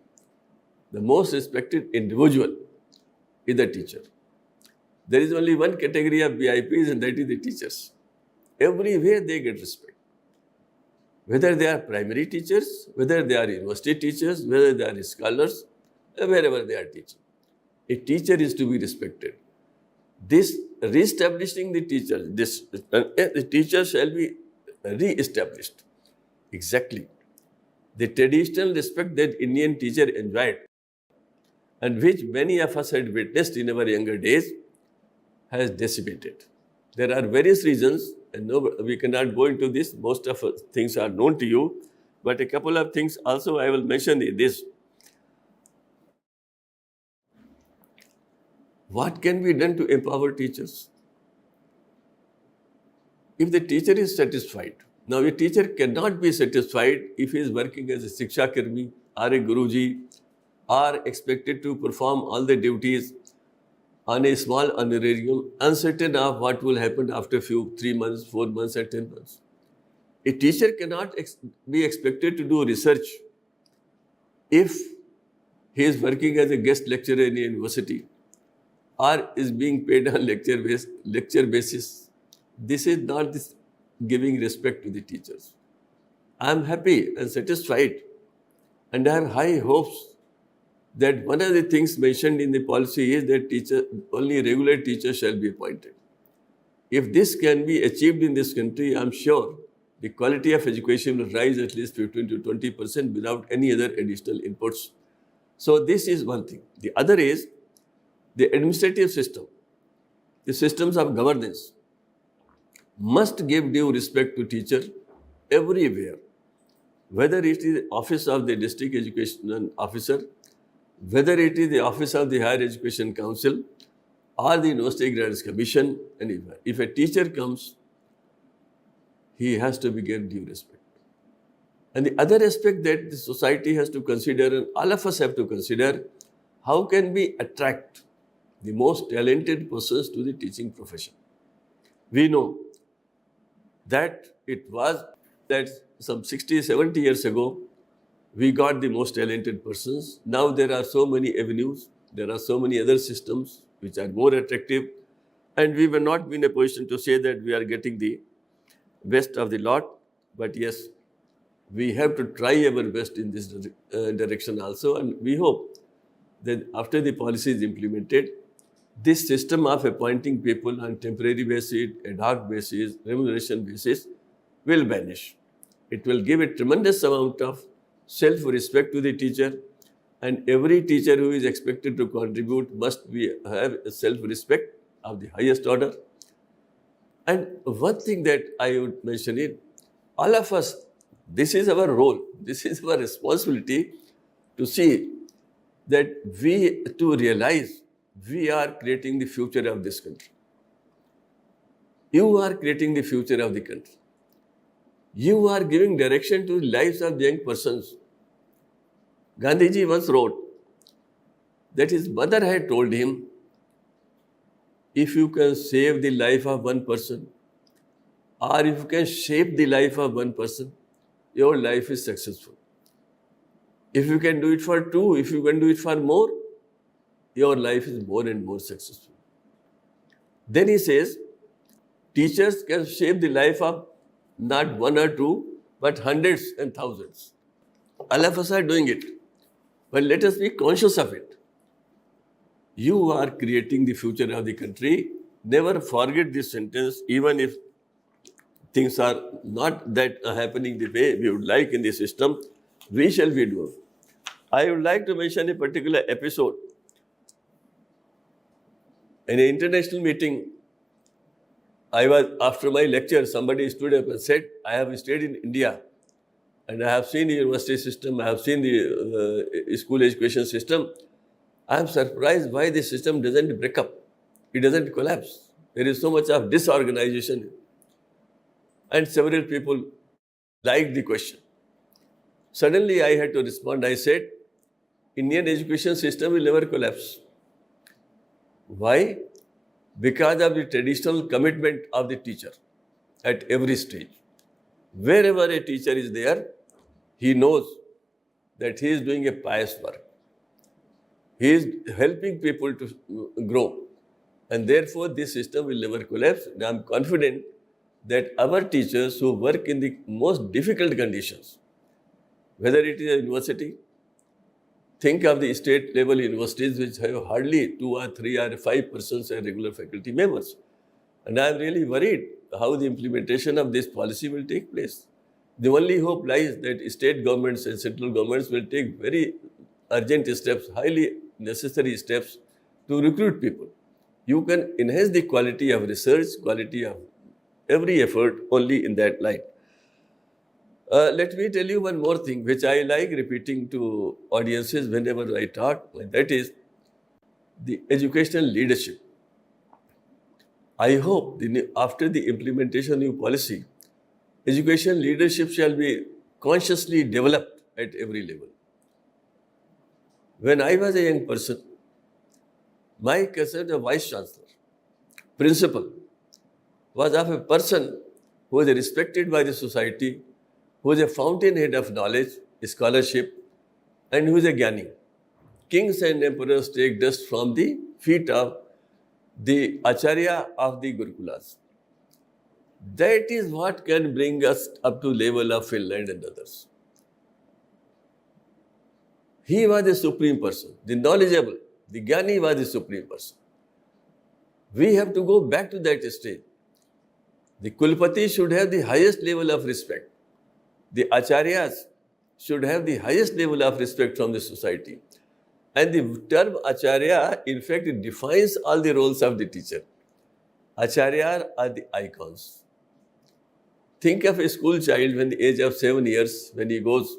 the most respected individual is the teacher. There is only one category of VIPs, and that is the teachers. Everywhere they get respect. Whether they are primary teachers, whether they are university teachers, whether they are scholars, wherever they are teaching. A teacher is to be respected. This re-establishing the teacher, the teacher shall be re-established. Exactly. The traditional respect that Indian teacher enjoyed and which many of us had witnessed in our younger days has dissipated. There are various reasons, and no, we cannot go into this. Most of things are known to you, but a couple of things also I will mention in this. What can be done to empower teachers? If the teacher is satisfied, now a teacher cannot be satisfied if he is working as a C.R.K or a Guruji or expected to perform all the duties on a small honorarium, uncertain of what will happen after 3 months, 4 months, and 10 months. A teacher cannot be expected to do research if he is working as a guest lecturer in a university or is being paid on lecture basis. This is not this giving respect to the teachers. I am happy and satisfied, and I have high hopes that one of the things mentioned in the policy is that only regular teachers shall be appointed. If this can be achieved in this country, I am sure the quality of education will rise at least 15 to 20% without any other additional inputs. So this is one thing. The other is the administrative system, the systems of governance must give due respect to teacher everywhere, whether it is the office of the district education officer, whether it is the office of the Higher Education Council or the University Grants Commission, anywhere. If a teacher comes, he has to be given due respect. And the other aspect that the society has to consider, and all of us have to consider, how can we attract the most talented persons to the teaching profession? We know that it was that some 60, 70 years ago, we got the most talented persons. Now there are so many avenues, there are so many other systems which are more attractive, and we will not be in a position to say that we are getting the best of the lot. But yes, we have to try our best in this direction also, and we hope that after the policy is implemented, this system of appointing people on temporary basis, ad hoc basis, remuneration basis will vanish. It will give a tremendous amount of self-respect to the teacher, and every teacher who is expected to contribute must have a self-respect of the highest order. And one thing that I would mention is, all of us, this is our role, this is our responsibility to see that to realize we are creating the future of this country. You are creating the future of the country. You are giving direction to the lives of young persons. Gandhiji once wrote that his mother had told him, if you can save the life of one person, or if you can shape the life of one person, your life is successful. If you can do it for two, if you can do it for more, your life is more and more successful. Then he says, teachers can shape the life of not one or two, but hundreds and thousands. All of us are doing it. But let us be conscious of it. You are creating the future of the country. Never forget this sentence, even if things are not that happening the way we would like in the system, we shall be doing. I would like to mention a particular episode. In an international meeting, after my lecture, somebody stood up and said, I have stayed in India and I have seen the university system, I have seen the school education system. I am surprised why the system doesn't break up. It doesn't collapse. There is so much of disorganization. And several people liked the question. Suddenly I had to respond. I said, Indian education system will never collapse. Why? Because of the traditional commitment of the teacher at every stage. Wherever a teacher is there, he knows that he is doing a pious work. He is helping people to grow. And therefore, this system will never collapse. And I am confident that our teachers who work in the most difficult conditions, whether it is a university, think of the state level universities which have hardly 2 or 3 or 5% as regular faculty members. And I am really worried how the implementation of this policy will take place. The only hope lies that state governments and central governments will take very urgent steps, highly necessary steps to recruit people. You can enhance the quality of research, quality of every effort only in that light. Let me tell you one more thing which I like repeating to audiences whenever I talk, and that is the educational leadership. I hope after the implementation of new policy, education leadership shall be consciously developed at every level. When I was a young person, my cousin, the vice chancellor, principal, was of a person who was respected by the society, who is a fountainhead of knowledge, scholarship, and who is a Gyani. Kings and emperors take dust from the feet of the Acharya of the Gurukulas. That is what can bring us up to level of Finland and others. He was the supreme person, the knowledgeable, the Gyani was the supreme person. We have to go back to that stage. The Kulpati should have the highest level of respect. The Acharyas should have the highest level of respect from the society. And the term Acharya, in fact, it defines all the roles of the teacher. Acharya are the icons. Think of a school child when the age of 7 years, when he goes,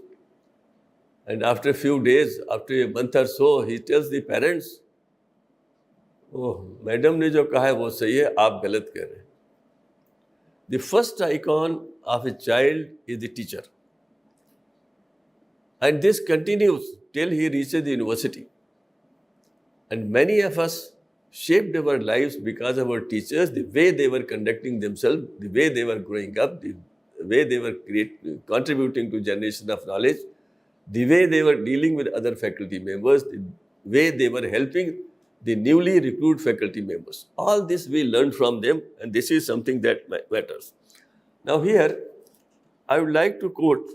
and after a few days, after a month or so, he tells the parents, oh, madam ne jo kaha hai wo sahi hai, aap galat keh rahe hain. The first icon of a child is the teacher. And this continues till he reaches the university. And many of us shaped our lives because of our teachers, the way they were conducting themselves, the way they were growing up, the way they were contributing to generation of knowledge, the way they were dealing with other faculty members, the way they were helping the newly recruited faculty members. All this we learned from them, and this is something that matters. Now here, I would like to quote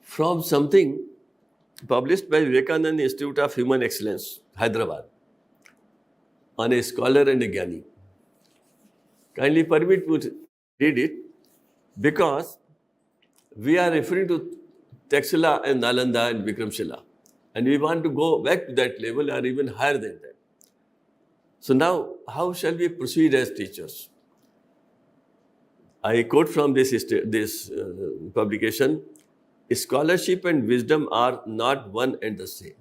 from something published by Vivekananda Institute of Human Excellence, Hyderabad, on a scholar and a Gyani. Kindly permit me to read it, because we are referring to Taxila and Nalanda and Vikramshila, and we want to go back to that level or even higher than that. So now, how shall we proceed as teachers? I quote from this publication, scholarship and wisdom are not one and the same.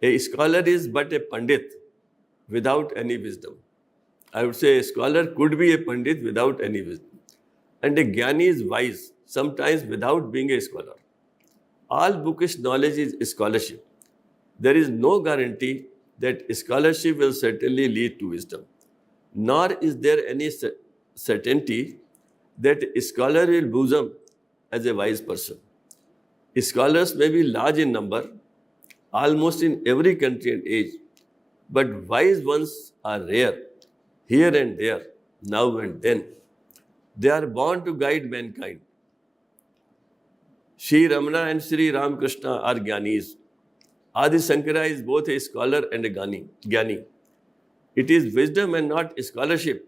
A scholar is but a pandit without any wisdom. I would say a scholar could be a Pandit without any wisdom. And a Jnani is wise, sometimes without being a scholar. All bookish knowledge is scholarship. There is no guarantee that scholarship will certainly lead to wisdom, nor is there any certainty that a scholar will bosom as a wise person. Scholars may be large in number, almost in every country and age, but wise ones are rare, here and there, now and then. They are born to guide mankind. Sri Ramana and Sri Ramakrishna are Jnanis. Adi Shankara is both a scholar and a Jnani. It is wisdom and not scholarship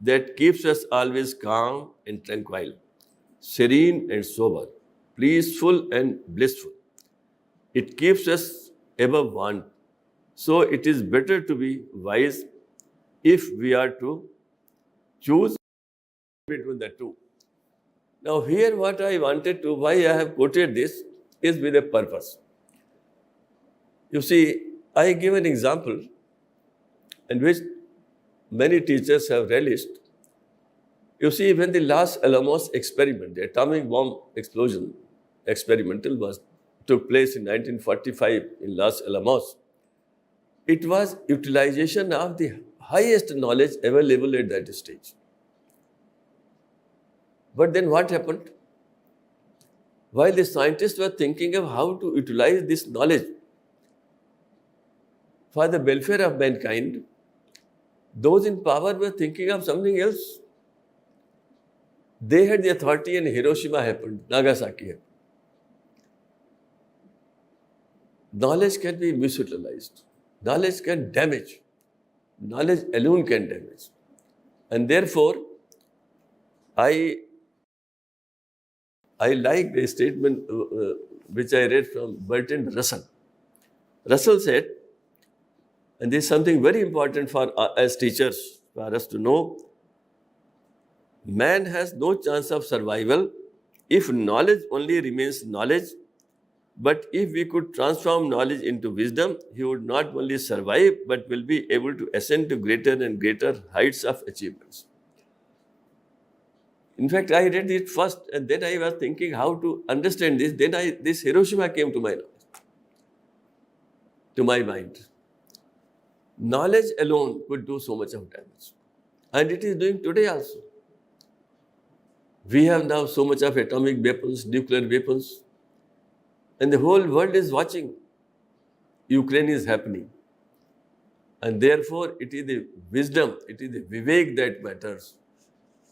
that keeps us always calm and tranquil, serene and sober, peaceful and blissful. It keeps us above want. So it is better to be wise if we are to choose between the two. Now here what I wanted to, why I have quoted this is with a purpose. You see, I give an example in which many teachers have relished. You see, when the Los Alamos experiment, the atomic bomb explosion experimental took place in 1945 in Los Alamos, it was utilization of the highest knowledge available at that stage. But then what happened? While the scientists were thinking of how to utilize this knowledge for the welfare of mankind, those in power were thinking of something else. They had the authority and Hiroshima happened, Nagasaki happened. Knowledge can be misutilized. Knowledge can damage. Knowledge alone can damage. And therefore, I like the statement which I read from Bertrand Russell. Russell said, and this is something very important for as teachers, for us to know, man has no chance of survival if knowledge only remains knowledge, but if we could transform knowledge into wisdom, he would not only survive, but will be able to ascend to greater and greater heights of achievements. In fact, I read it first and then I was thinking how to understand this. Then this Hiroshima came to my mind. Knowledge alone could do so much of damage. And it is doing today also. We have now so much of atomic weapons, nuclear weapons, and the whole world is watching. Ukraine is happening. And therefore, it is the wisdom, it is the vivek that matters.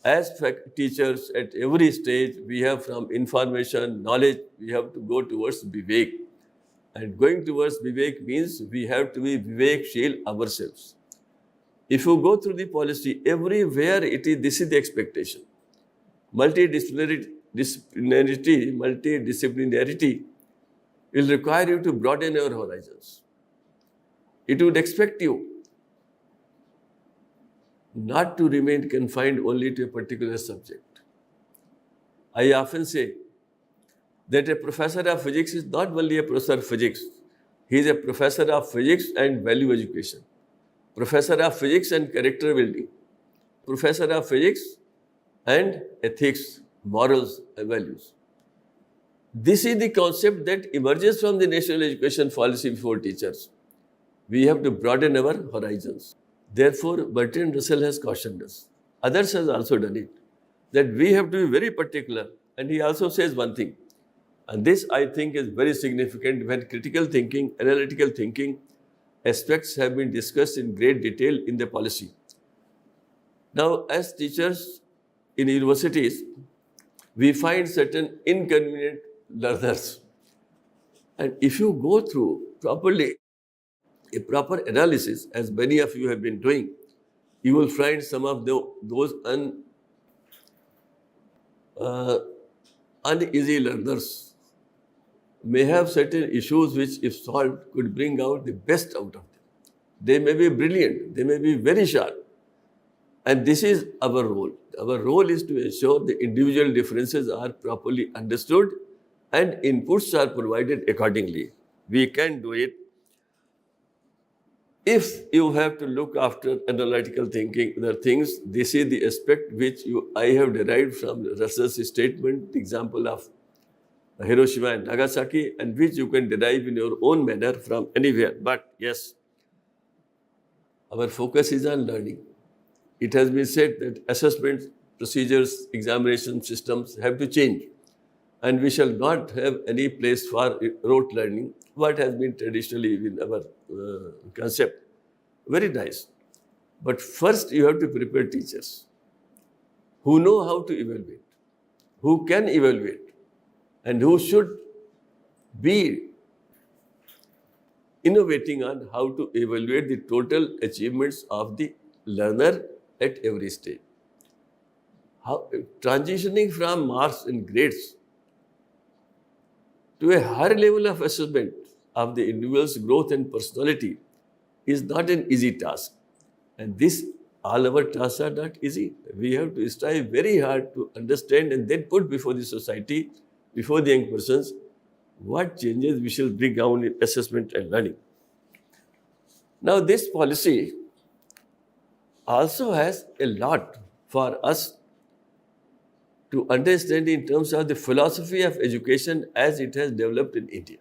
As teachers at every stage, we have from information, knowledge, we have to go towards vivek. And going towards vivek means we have to be viveksheel ourselves. If you go through the policy, everywhere this is the expectation. Multidisciplinarity will require you to broaden your horizons. It would expect you not to remain confined only to a particular subject. I often say that a professor of physics is not only a professor of physics, he is a professor of physics and value education, professor of physics and character building, professor of physics and ethics, morals and values. This is the concept that emerges from the national education policy for teachers. We have to broaden our horizons. Therefore, Bertrand Russell has cautioned us. Others have also done it, that we have to be very particular. And he also says one thing, and this I think is very significant when critical thinking, analytical thinking aspects have been discussed in great detail in the policy. Now, as teachers in universities, we find certain inconvenient learners. And if you go through properly a proper analysis, as many of you have been doing, you will find some of those uneasy learners may have certain issues which, if solved, could bring out the best out of them. They may be brilliant, they may be very sharp. And this is our role. Our role is to ensure the individual differences are properly understood and inputs are provided accordingly. We can do it. If you have to look after analytical thinking, the things, this is the aspect which I have derived from Russell's statement, the example of Hiroshima and Nagasaki, and which you can derive in your own manner from anywhere. But yes, our focus is on learning. It has been said that assessment procedures, examination systems have to change, and we shall not have any place for rote learning, what has been traditionally in our concept. Very nice. But first you have to prepare teachers who know how to evaluate, who can evaluate, and who should be innovating on how to evaluate the total achievements of the learner at every stage. Transitioning from marks and grades to a higher level of assessment of the individual's growth and personality is not an easy task. And all our tasks are not easy. We have to strive very hard to understand and then put before the society, before the young persons, what changes we shall bring down in assessment and learning. Now, this policy also has a lot for us to understand in terms of the philosophy of education as it has developed in India.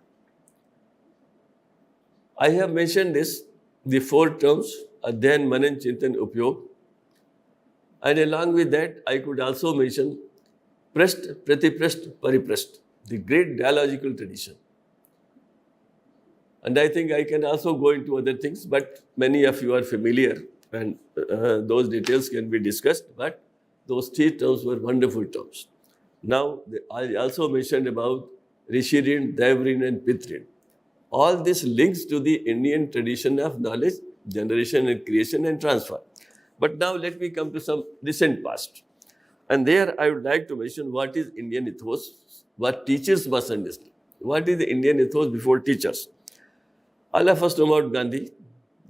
I have mentioned this, the 4 terms, Adhyan, Manan, Chintan, Upyog. And along with that, I could also mention Prasth, Pratiprasth, Pariprasth, the great dialogical tradition. And I think I can also go into other things, but many of you are familiar and those details can be discussed, but those 3 terms were wonderful terms. Now, I also mentioned about Rishirin, Daivarin and Pitrin. All this links to the Indian tradition of knowledge, generation and creation and transfer. But now let me come to some recent past. And there I would like to mention what is Indian ethos, what teachers must understand. What is the Indian ethos before teachers? All of us know about Gandhi.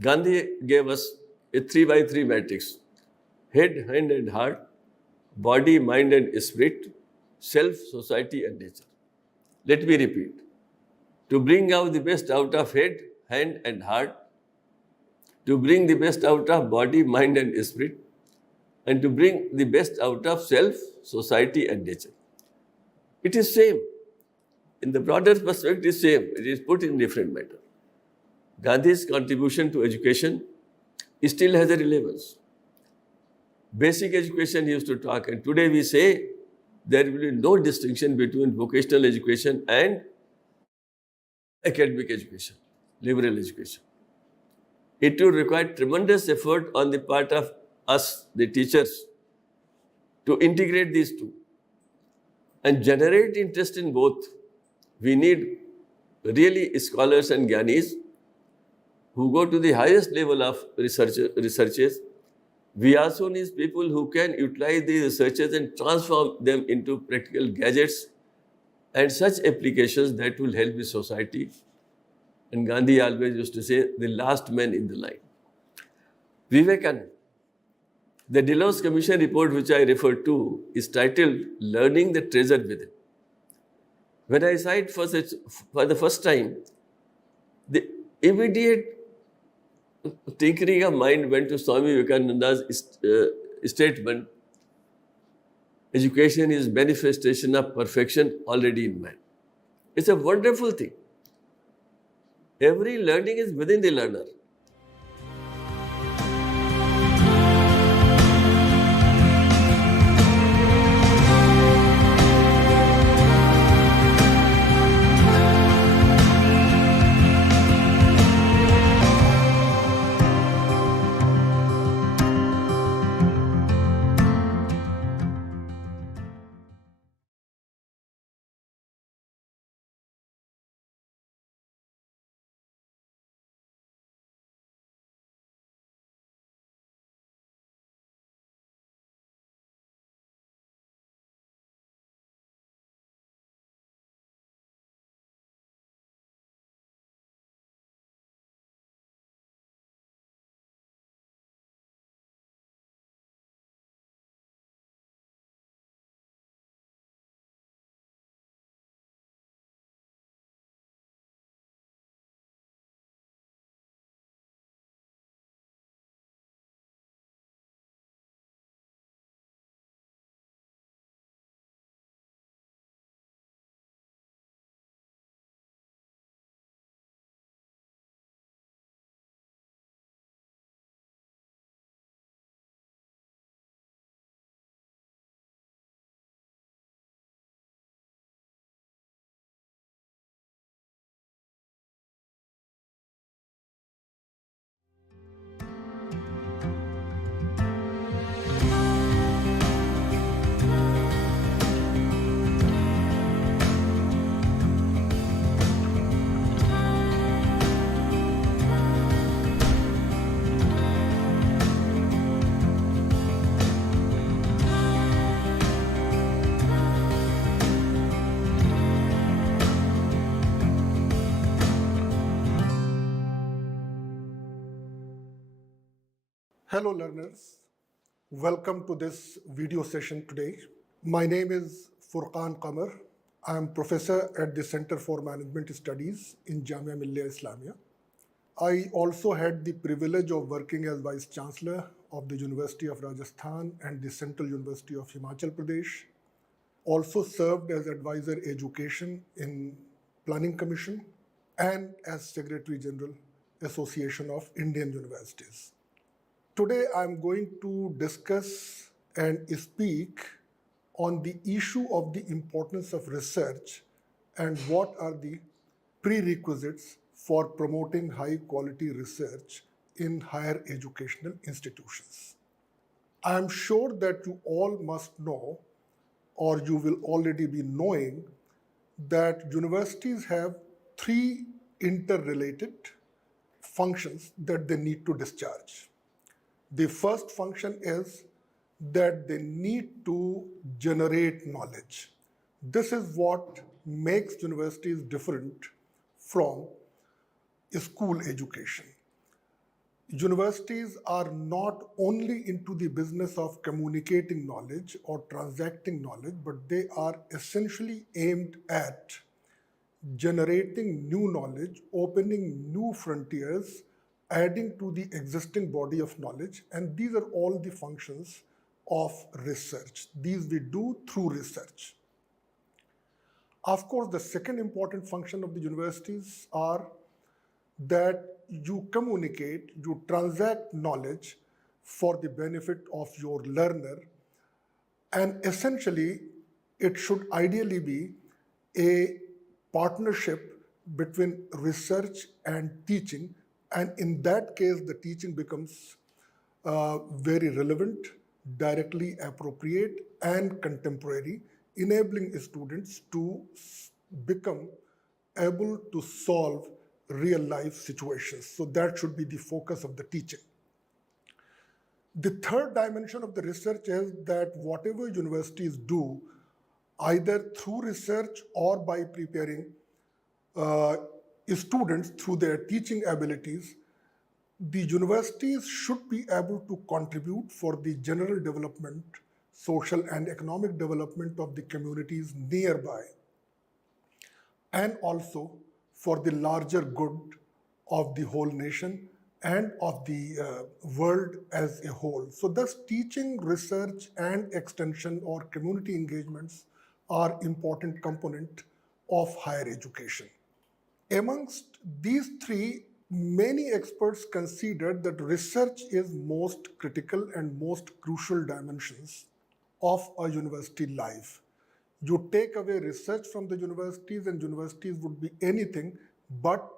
Gandhi gave us a 3x3 matrix: head, hand and heart, body, mind and spirit, self, society and nature. Let me repeat. To bring out the best out of head, hand and heart, to bring the best out of body, mind and spirit, and to bring the best out of self, society and nature. It is same. In the broader perspective, it is same. It is put in different manner. Gandhi's contribution to education still has a relevance. Basic education he used to talk, and today we say there will be no distinction between vocational education and academic education, liberal education. It will require tremendous effort on the part of us, the teachers, to integrate these two and generate interest in both. We need really scholars and gyanis who go to the highest level of researches. We also need people who can utilize these researches and transform them into practical gadgets and such applications that will help the society. And Gandhi always used to say, the last man in the line. Vivekananda. The Delos Commission report which I referred to is titled Learning the Treasure Within. When I saw it for the first time, the immediate tinkering of mind went to Swami Vivekananda's statement, education is manifestation of perfection already in man. It's a wonderful thing. Every learning is within the learner. Hello learners, welcome to this video session today. My name is Furqan Qamar. I am professor at the Center for Management Studies in Jamia Millia Islamia. I also had the privilege of working as Vice Chancellor of the University of Rajasthan and the Central University of Himachal Pradesh. Also served as Advisor Education in Planning Commission and as Secretary General, Association of Indian Universities. Today, I'm going to discuss and speak on the issue of the importance of research and what are the prerequisites for promoting high quality research in higher educational institutions. I'm sure that you all must know, or you will already be knowing, that universities have three interrelated functions that they need to discharge. The first function is that they need to generate knowledge. This is what makes universities different from school education. Universities are not only into the business of communicating knowledge or transacting knowledge, but they are essentially aimed at generating new knowledge, opening new frontiers, adding to the existing body of knowledge, and these are all the functions of research. These we do through research. Of course, the second important function of the universities are that you communicate, you transact knowledge for the benefit of your learner, and essentially it should ideally be a partnership between research and teaching, and in that case the teaching becomes very relevant, directly appropriate and contemporary, enabling students to become able to solve real life situations. So that should be the focus of the teaching. The third dimension of the research is that whatever universities do, either through research or by preparing students through their teaching abilities, the universities should be able to contribute for the general development, social and economic development of the communities nearby, and also for the larger good of the whole nation and of the world as a whole. So thus teaching, research and extension or community engagements are important component of higher education. Amongst these three, many experts consider that research is most critical and most crucial dimensions of a university life. You take away research from the universities and universities would be anything but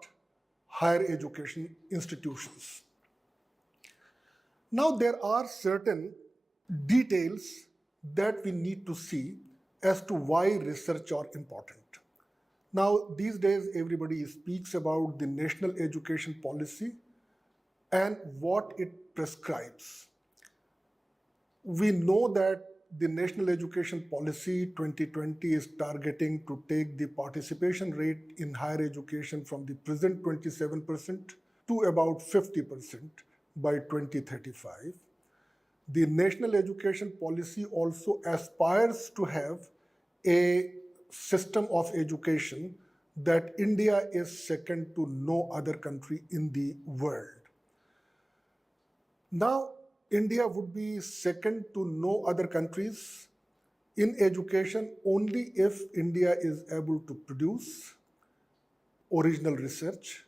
higher education institutions. Now there are certain details that we need to see as to why research are important. Now these days everybody speaks about the national education policy and what it prescribes. We know that the National Education Policy 2020 is targeting to take the participation rate in higher education from the present 27% to about 50% by 2035. The National Education Policy also aspires to have a system of education that India is second to no other country in the world. Now, India would be second to no other countries in education only if India is able to produce original research,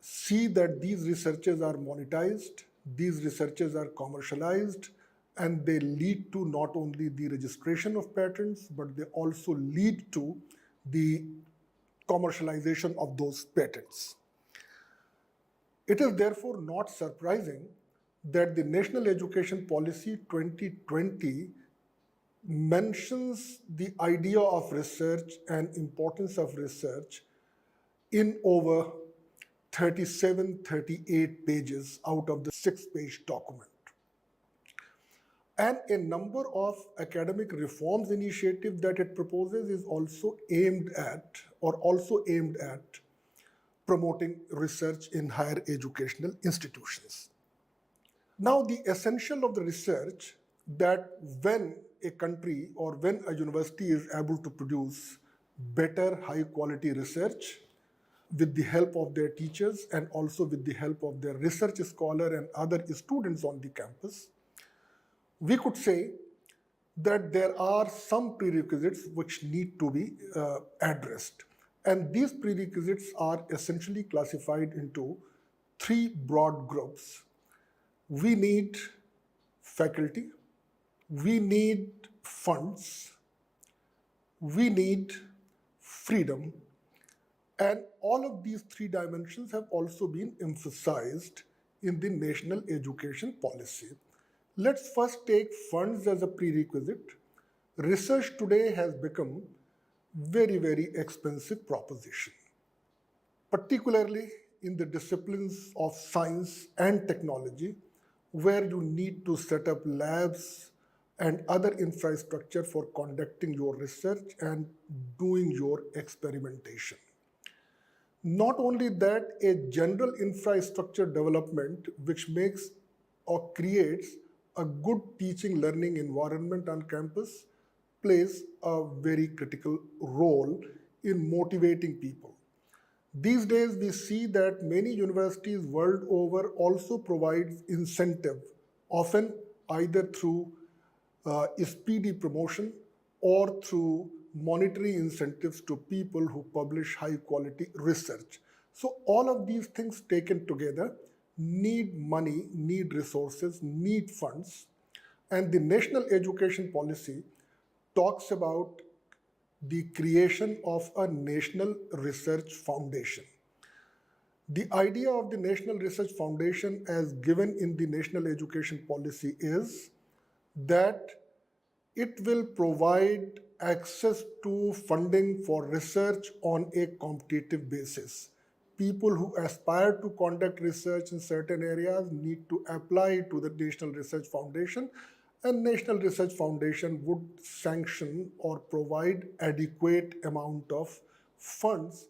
see that these researches are monetized, these researches are commercialized, and they lead to not only the registration of patents, but they also lead to the commercialization of those patents. It is therefore not surprising that the National Education Policy 2020 mentions the idea of research and importance of research in over 37, 38 pages out of the 6-page document. And a number of academic reforms initiatives that it proposes is also aimed at promoting research in higher educational institutions. Now, the essential of the research that when a country or when a university is able to produce better high quality research with the help of their teachers and also with the help of their research scholar and other students on the campus, we could say that there are some prerequisites which need to be addressed. And these prerequisites are essentially classified into three broad groups. We need faculty, we need funds, we need freedom, and all of these three dimensions have also been emphasized in the national education policy. Let's first take funds as a prerequisite. Research today has become very, very expensive proposition, particularly in the disciplines of science and technology, where you need to set up labs and other infrastructure for conducting your research and doing your experimentation. Not only that, a general infrastructure development which makes or creates a good teaching learning environment on campus plays a very critical role in motivating people. These days, we see that many universities world over also provide incentive, often either through speedy promotion or through monetary incentives to people who publish high quality research. So all of these things taken together need money, need resources, need funds. And the national education policy talks about the creation of a national research foundation. The idea of the National Research Foundation as given in the national education policy is that it will provide access to funding for research on a competitive basis. People who aspire to conduct research in certain areas need to apply to the National Research Foundation, and National Research Foundation would sanction or provide adequate amount of funds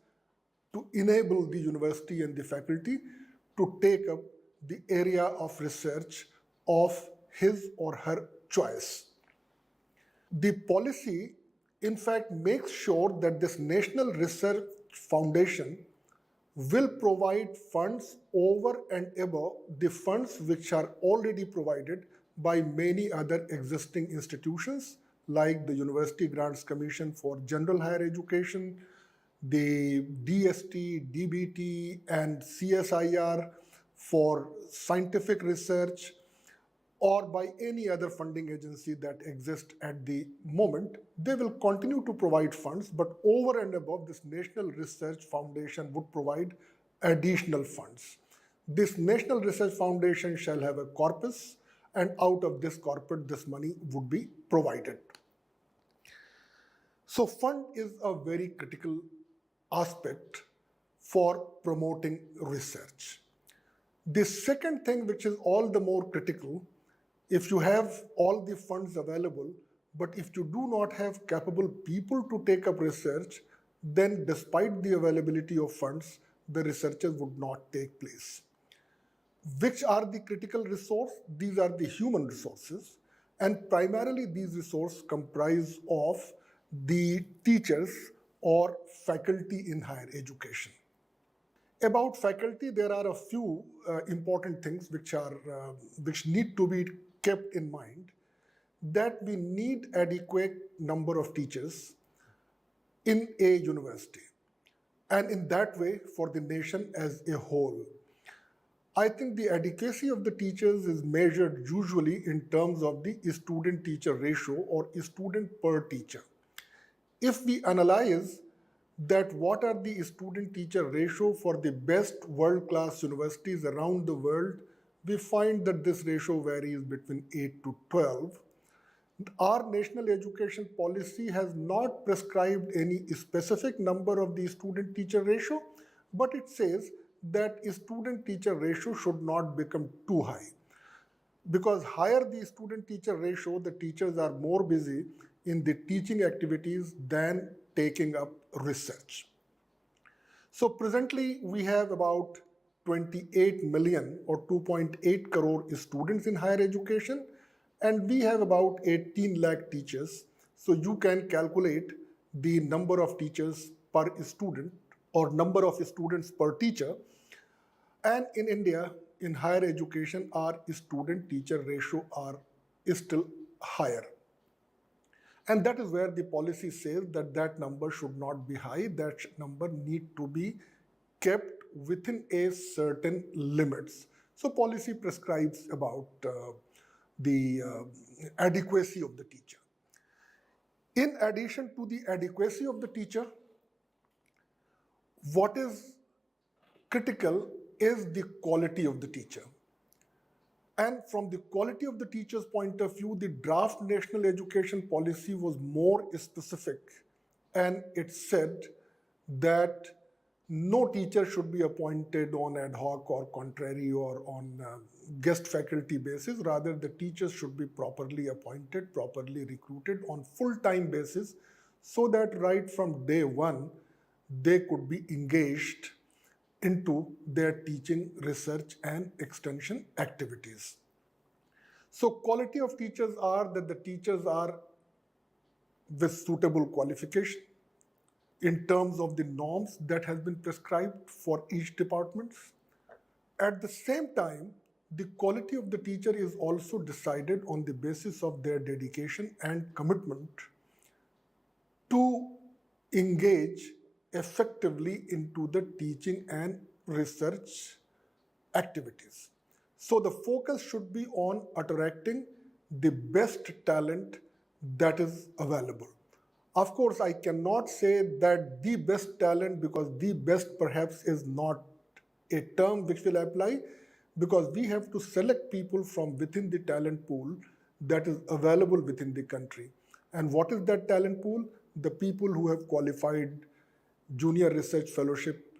to enable the university and the faculty to take up the area of research of his or her choice. The policy, in fact, makes sure that this National Research Foundation will provide funds over and above the funds which are already provided by many other existing institutions like the University Grants Commission for General Higher Education, the DST, DBT, and CSIR for scientific research, or by any other funding agency that exists at the moment. They will continue to provide funds, but over and above, this National Research Foundation would provide additional funds. This National Research Foundation shall have a corpus, and out of this corpus, this money would be provided. So fund is a very critical aspect for promoting research. The second thing, which is all the more critical, if you have all the funds available, but if you do not have capable people to take up research, then despite the availability of funds, the researches would not take place. Which are the critical resources? These are the human resources, and primarily these resources comprise of the teachers or faculty in higher education. About faculty, there are a few important things which need to be kept in mind, that we need adequate number of teachers in a university, and in that way for the nation as a whole. I think the adequacy of the teachers is measured usually in terms of the student-teacher ratio or student per teacher. If we analyze that what are the student-teacher ratio for the best world-class universities around the world, we find that this ratio varies between 8 to 12. Our national education policy has not prescribed any specific number of the student-teacher ratio, but it says that student-teacher ratio should not become too high. Because higher the student-teacher ratio, the teachers are more busy in the teaching activities than taking up research. So presently we have about 28 million or 2.8 crore students in higher education, and we have about 18 lakh teachers. So you can calculate the number of teachers per student or number of students per teacher. And in India, in higher education, our student-teacher ratio is still higher. And that is where the policy says that that number should not be high, that number need to be kept within a certain limits. So policy prescribes about the adequacy of the teacher. In addition to the adequacy of the teacher, what is critical is the quality of the teacher. And from the quality of the teacher's point of view, the draft national education policy was more specific, and it said that no teacher should be appointed on ad hoc or contrary or on guest faculty basis. Rather, the teachers should be properly appointed, properly recruited on full-time basis, so that right from day one, they could be engaged into their teaching, research, and extension activities. So quality of teachers are that the teachers are with suitable qualification in terms of the norms that has been prescribed for each department. At the same time, the quality of the teacher is also decided on the basis of their dedication and commitment to engage effectively into the teaching and research activities. So the focus should be on attracting the best talent that is available. Of course, I cannot say that the best talent, because the best perhaps is not a term which will apply, because we have to select people from within the talent pool that is available within the country. And what is that talent pool? The people who have qualified junior research fellowship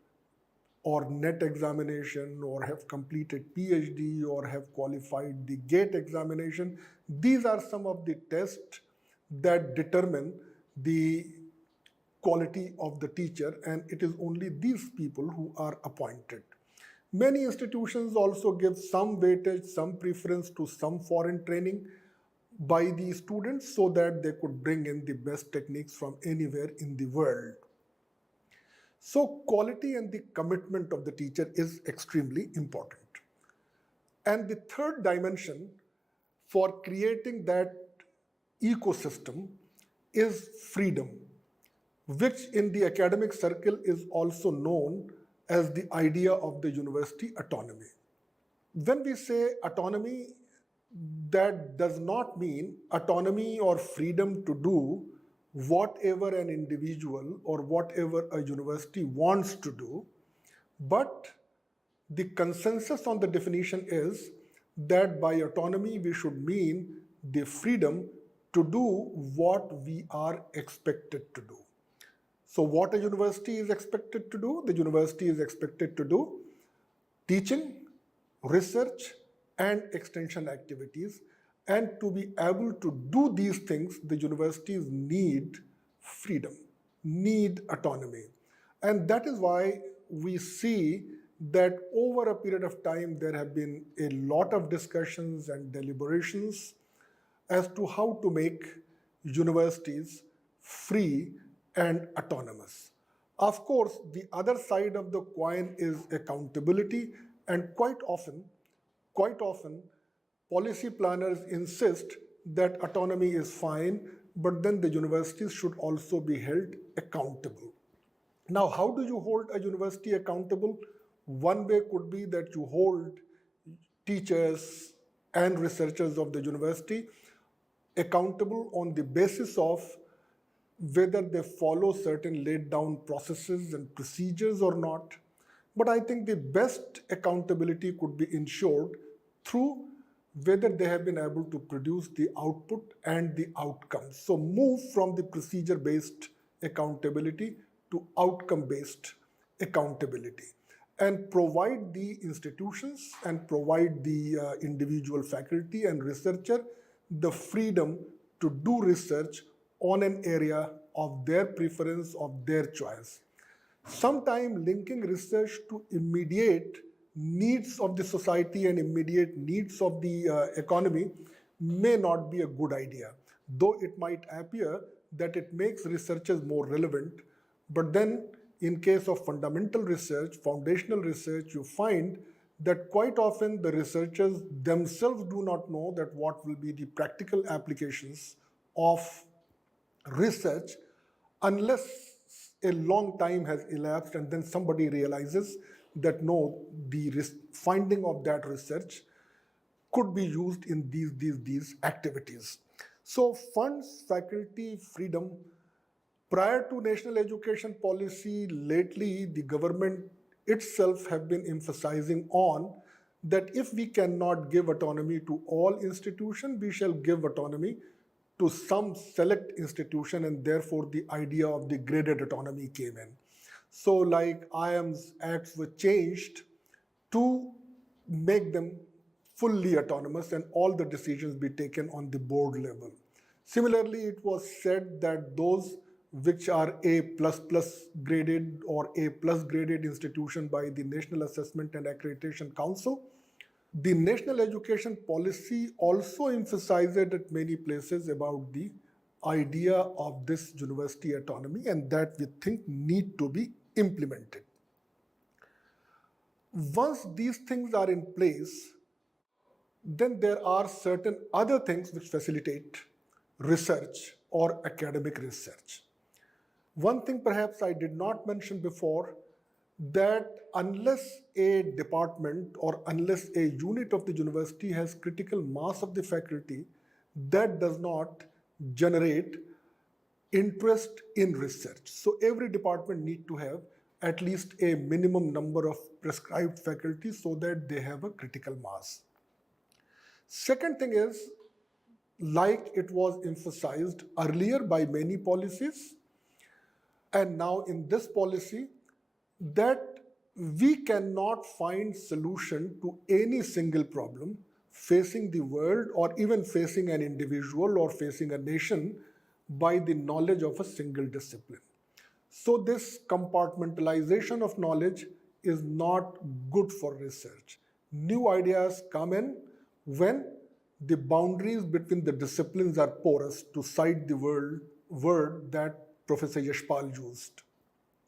or NET examination, or have completed PhD, or have qualified the GATE examination. These are some of the tests that determine the quality of the teacher, and it is only these people who are appointed. Many institutions also give some weightage, some preference to some foreign training by the students so that they could bring in the best techniques from anywhere in the world. So quality and the commitment of the teacher is extremely important. And the third dimension for creating that ecosystem is freedom, which in the academic circle is also known as the idea of the university autonomy. When we say autonomy, that does not mean autonomy or freedom to do whatever an individual or whatever a university wants to do, but the consensus on the definition is that by autonomy we should mean the freedom to do what we are expected to do. So what a university is expected to do? The university is expected to do teaching, research, and extension activities. And to be able to do these things, the universities need freedom, need autonomy. And that is why we see that over a period of time, there have been a lot of discussions and deliberations as to how to make universities free and autonomous. Of course, the other side of the coin is accountability, and quite often, policy planners insist that autonomy is fine, but then the universities should also be held accountable. Now, how do you hold a university accountable? One way could be that you hold teachers and researchers of the university accountable on the basis of whether they follow certain laid down processes and procedures or not. But I think the best accountability could be ensured through whether they have been able to produce the output and the outcomes. So move from the procedure-based accountability to outcome-based accountability, and provide the institutions and provide the individual faculty and researcher the freedom to do research on an area of their preference, of their choice. Sometimes linking research to immediate needs of the society and immediate needs of the economy may not be a good idea, though it might appear that it makes researchers more relevant. But then, in case of fundamental research, foundational research, you find that quite often the researchers themselves do not know that what will be the practical applications of research unless a long time has elapsed and then somebody realizes that no, the finding of that research could be used in these activities. So funds, faculty, freedom. Prior to national education policy, lately the government itself have been emphasizing on that if we cannot give autonomy to all institutions, we shall give autonomy to some select institution, and therefore the idea of the graded autonomy came in. So like IIM's acts were changed to make them fully autonomous and all the decisions be taken on the board level. Similarly, it was said that those which are A++ graded or A+ graded institution by the National Assessment and Accreditation Council, the national education policy also emphasized at many places about the idea of this university autonomy, and that we think need to be implemented. Once these things are in place, then there are certain other things which facilitate research or academic research. One thing perhaps I did not mention before, that unless a department or unless a unit of the university has critical mass of the faculty, that does not generate interest in research. So every department need to have at least a minimum number of prescribed faculty so that they have a critical mass. Second thing is, like it was emphasized earlier by many policies, and now in this policy, that we cannot find solution to any single problem facing the world or even facing an individual or facing a nation by the knowledge of a single discipline. So this compartmentalization of knowledge is not good for research. New ideas come in when the boundaries between the disciplines are porous, to cite the word that Professor Yashpal used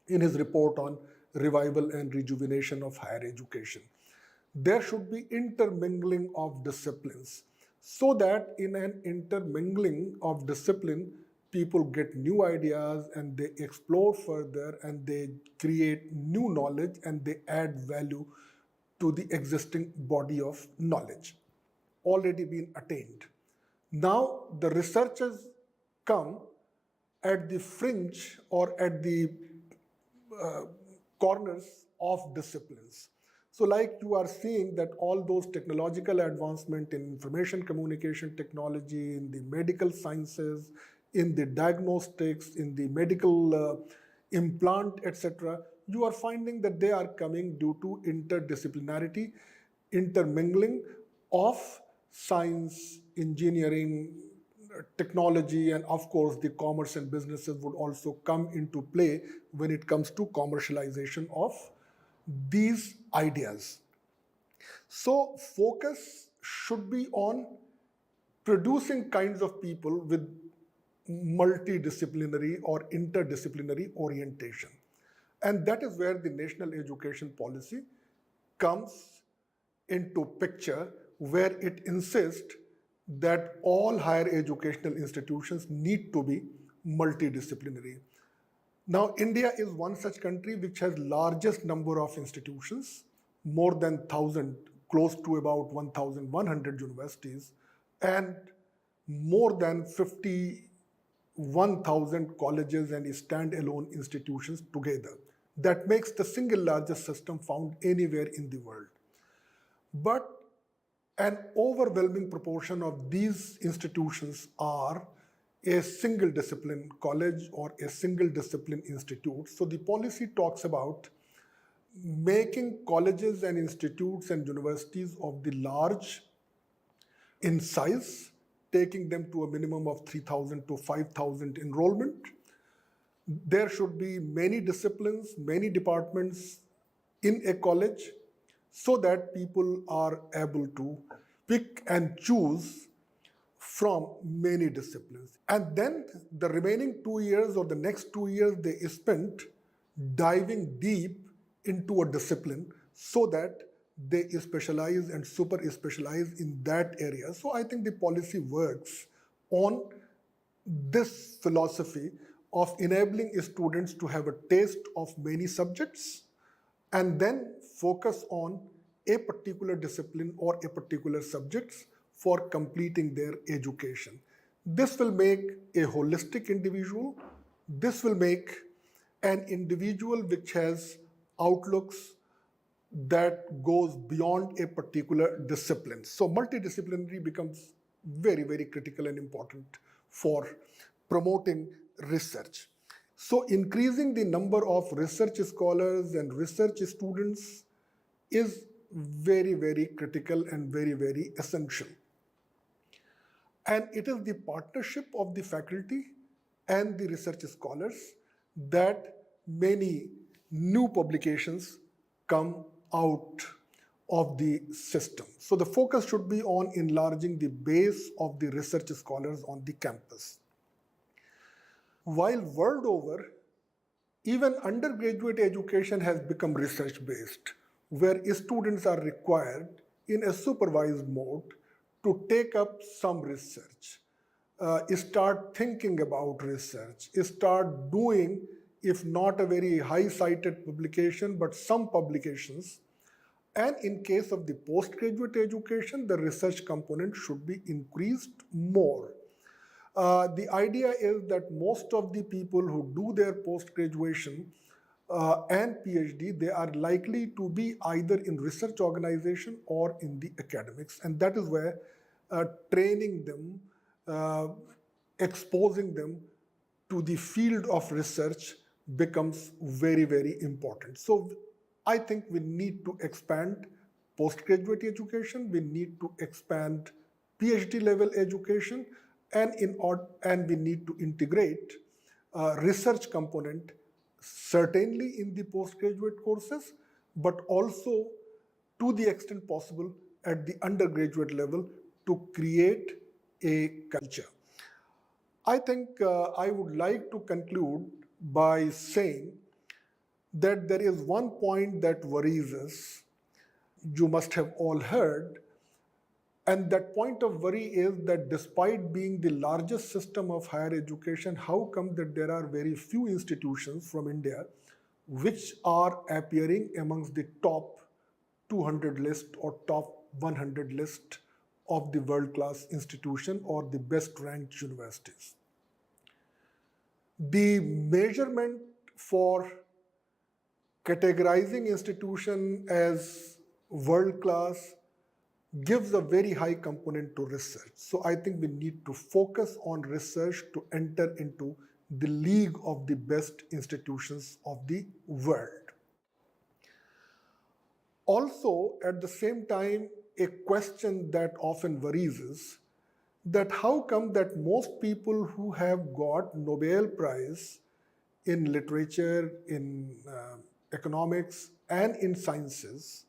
in his report on revival and rejuvenation of higher education. There should be intermingling of disciplines so that in an intermingling of discipline, people get new ideas and they explore further and they create new knowledge and they add value to the existing body of knowledge already been attained. Now the researchers come at the fringe or at the corners of disciplines. So like you are seeing that all those technological advancement in information communication technology, in the medical sciences, in the diagnostics, in the medical implant, etc., you are finding that they are coming due to interdisciplinarity, intermingling of science, engineering, technology, and of course the commerce and businesses would also come into play when it comes to commercialization of these ideas. So focus should be on producing kinds of people with multidisciplinary or interdisciplinary orientation. And that is where the national education policy comes into picture, where it insists that all higher educational institutions need to be multidisciplinary. Now, India is one such country which has largest number of institutions, more than 1,000, close to about 1,100 universities, and more than 51,000 colleges and standalone institutions together. That makes the single largest system found anywhere in the world. But an overwhelming proportion of these institutions are a single discipline college or a single discipline institute. So the policy talks about making colleges and institutes and universities of the large in size, taking them to a minimum of 3,000 to 5,000 enrollment. There should be many disciplines, many departments in a college, so that people are able to pick and choose from many disciplines. And then the remaining 2 years or the next 2 years they spent diving deep into a discipline so that they specialize and super specialize in that area. So I think the policy works on this philosophy of enabling students to have a taste of many subjects and then focus on a particular discipline or a particular subjects for completing their education. This will make a holistic individual. This will make an individual which has outlooks that goes beyond a particular discipline. So multidisciplinary becomes very, very critical and important for promoting research. So increasing the number of research scholars and research students is very, very critical and very, very essential. And it is the partnership of the faculty and the research scholars that many new publications come out of the system. So the focus should be on enlarging the base of the research scholars on the campus. While world over, even undergraduate education has become research-based, where students are required in a supervised mode to take up some research, start thinking about research, start doing, if not a very high-cited publication, but some publications. And in case of the postgraduate education, the research component should be increased more. The idea is that most of the people who do their post-graduation and PhD, they are likely to be either in research organization or in the academics. And that is where training them, exposing them to the field of research becomes very, very important. So I think we need to expand postgraduate education, we need to expand PhD level education, and we need to integrate research component certainly in the postgraduate courses, but also to the extent possible at the undergraduate level to create a culture. I think I would like to conclude by saying that there is one point that worries us. You must have all heard. And that point of worry is that despite being the largest system of higher education, how come that there are very few institutions from India which are appearing amongst the top 200 list or top 100 list of the world-class institution or the best-ranked universities? The measurement for categorizing institution as world-class gives a very high component to research. So I think we need to focus on research to enter into the league of the best institutions of the world. Also, at the same time, a question that often worries us, that how come that most people who have got Nobel Prize in literature, in economics, and in sciences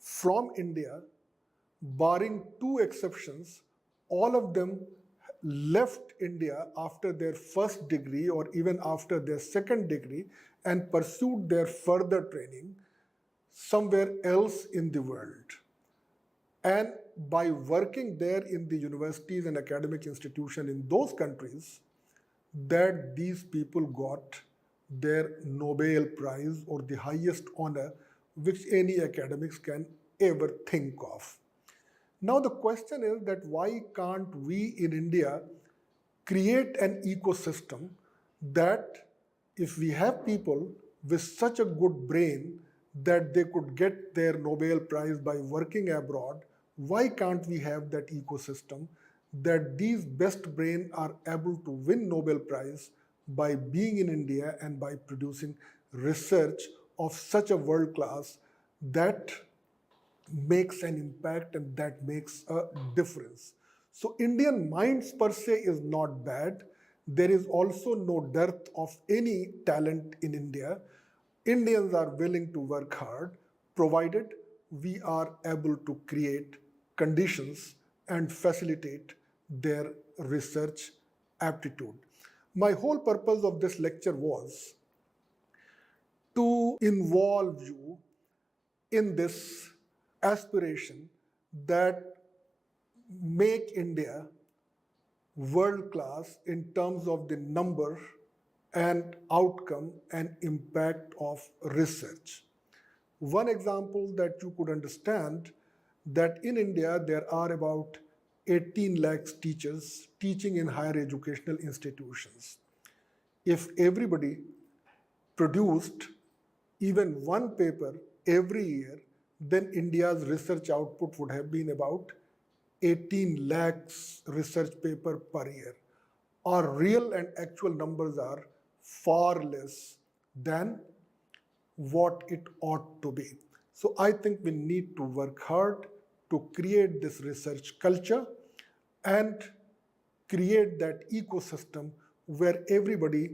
from India, barring two exceptions, all of them left India after their first degree or even after their second degree and pursued their further training somewhere else in the world. And by working there in the universities and academic institutions in those countries, that these people got their Nobel Prize or the highest honor which any academics can ever think of. Now the question is that why can't we in India create an ecosystem that if we have people with such a good brain that they could get their Nobel Prize by working abroad, why can't we have that ecosystem that these best brain are able to win Nobel Prize by being in India and by producing research of such a world class that makes an impact and that makes a difference. So Indian minds per se is not bad. There is also no dearth of any talent in India. Indians are willing to work hard, provided we are able to create conditions and facilitate their research aptitude. My whole purpose of this lecture was to involve you in this aspiration that make India world class in terms of the number and outcome and impact of research. One example that you could understand that in India there are about 18 lakhs teachers teaching in higher educational institutions. If everybody produced even one paper every year, then India's research output would have been about 18 lakhs research paper per year. Our real and actual numbers are far less than what it ought to be. So I think we need to work hard to create this research culture and create that ecosystem where everybody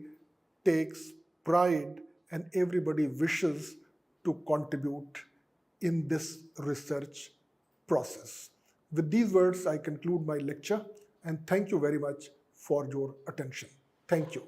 takes pride and everybody wishes to contribute in this research process. With these words, I conclude my lecture and thank you very much for your attention. Thank you.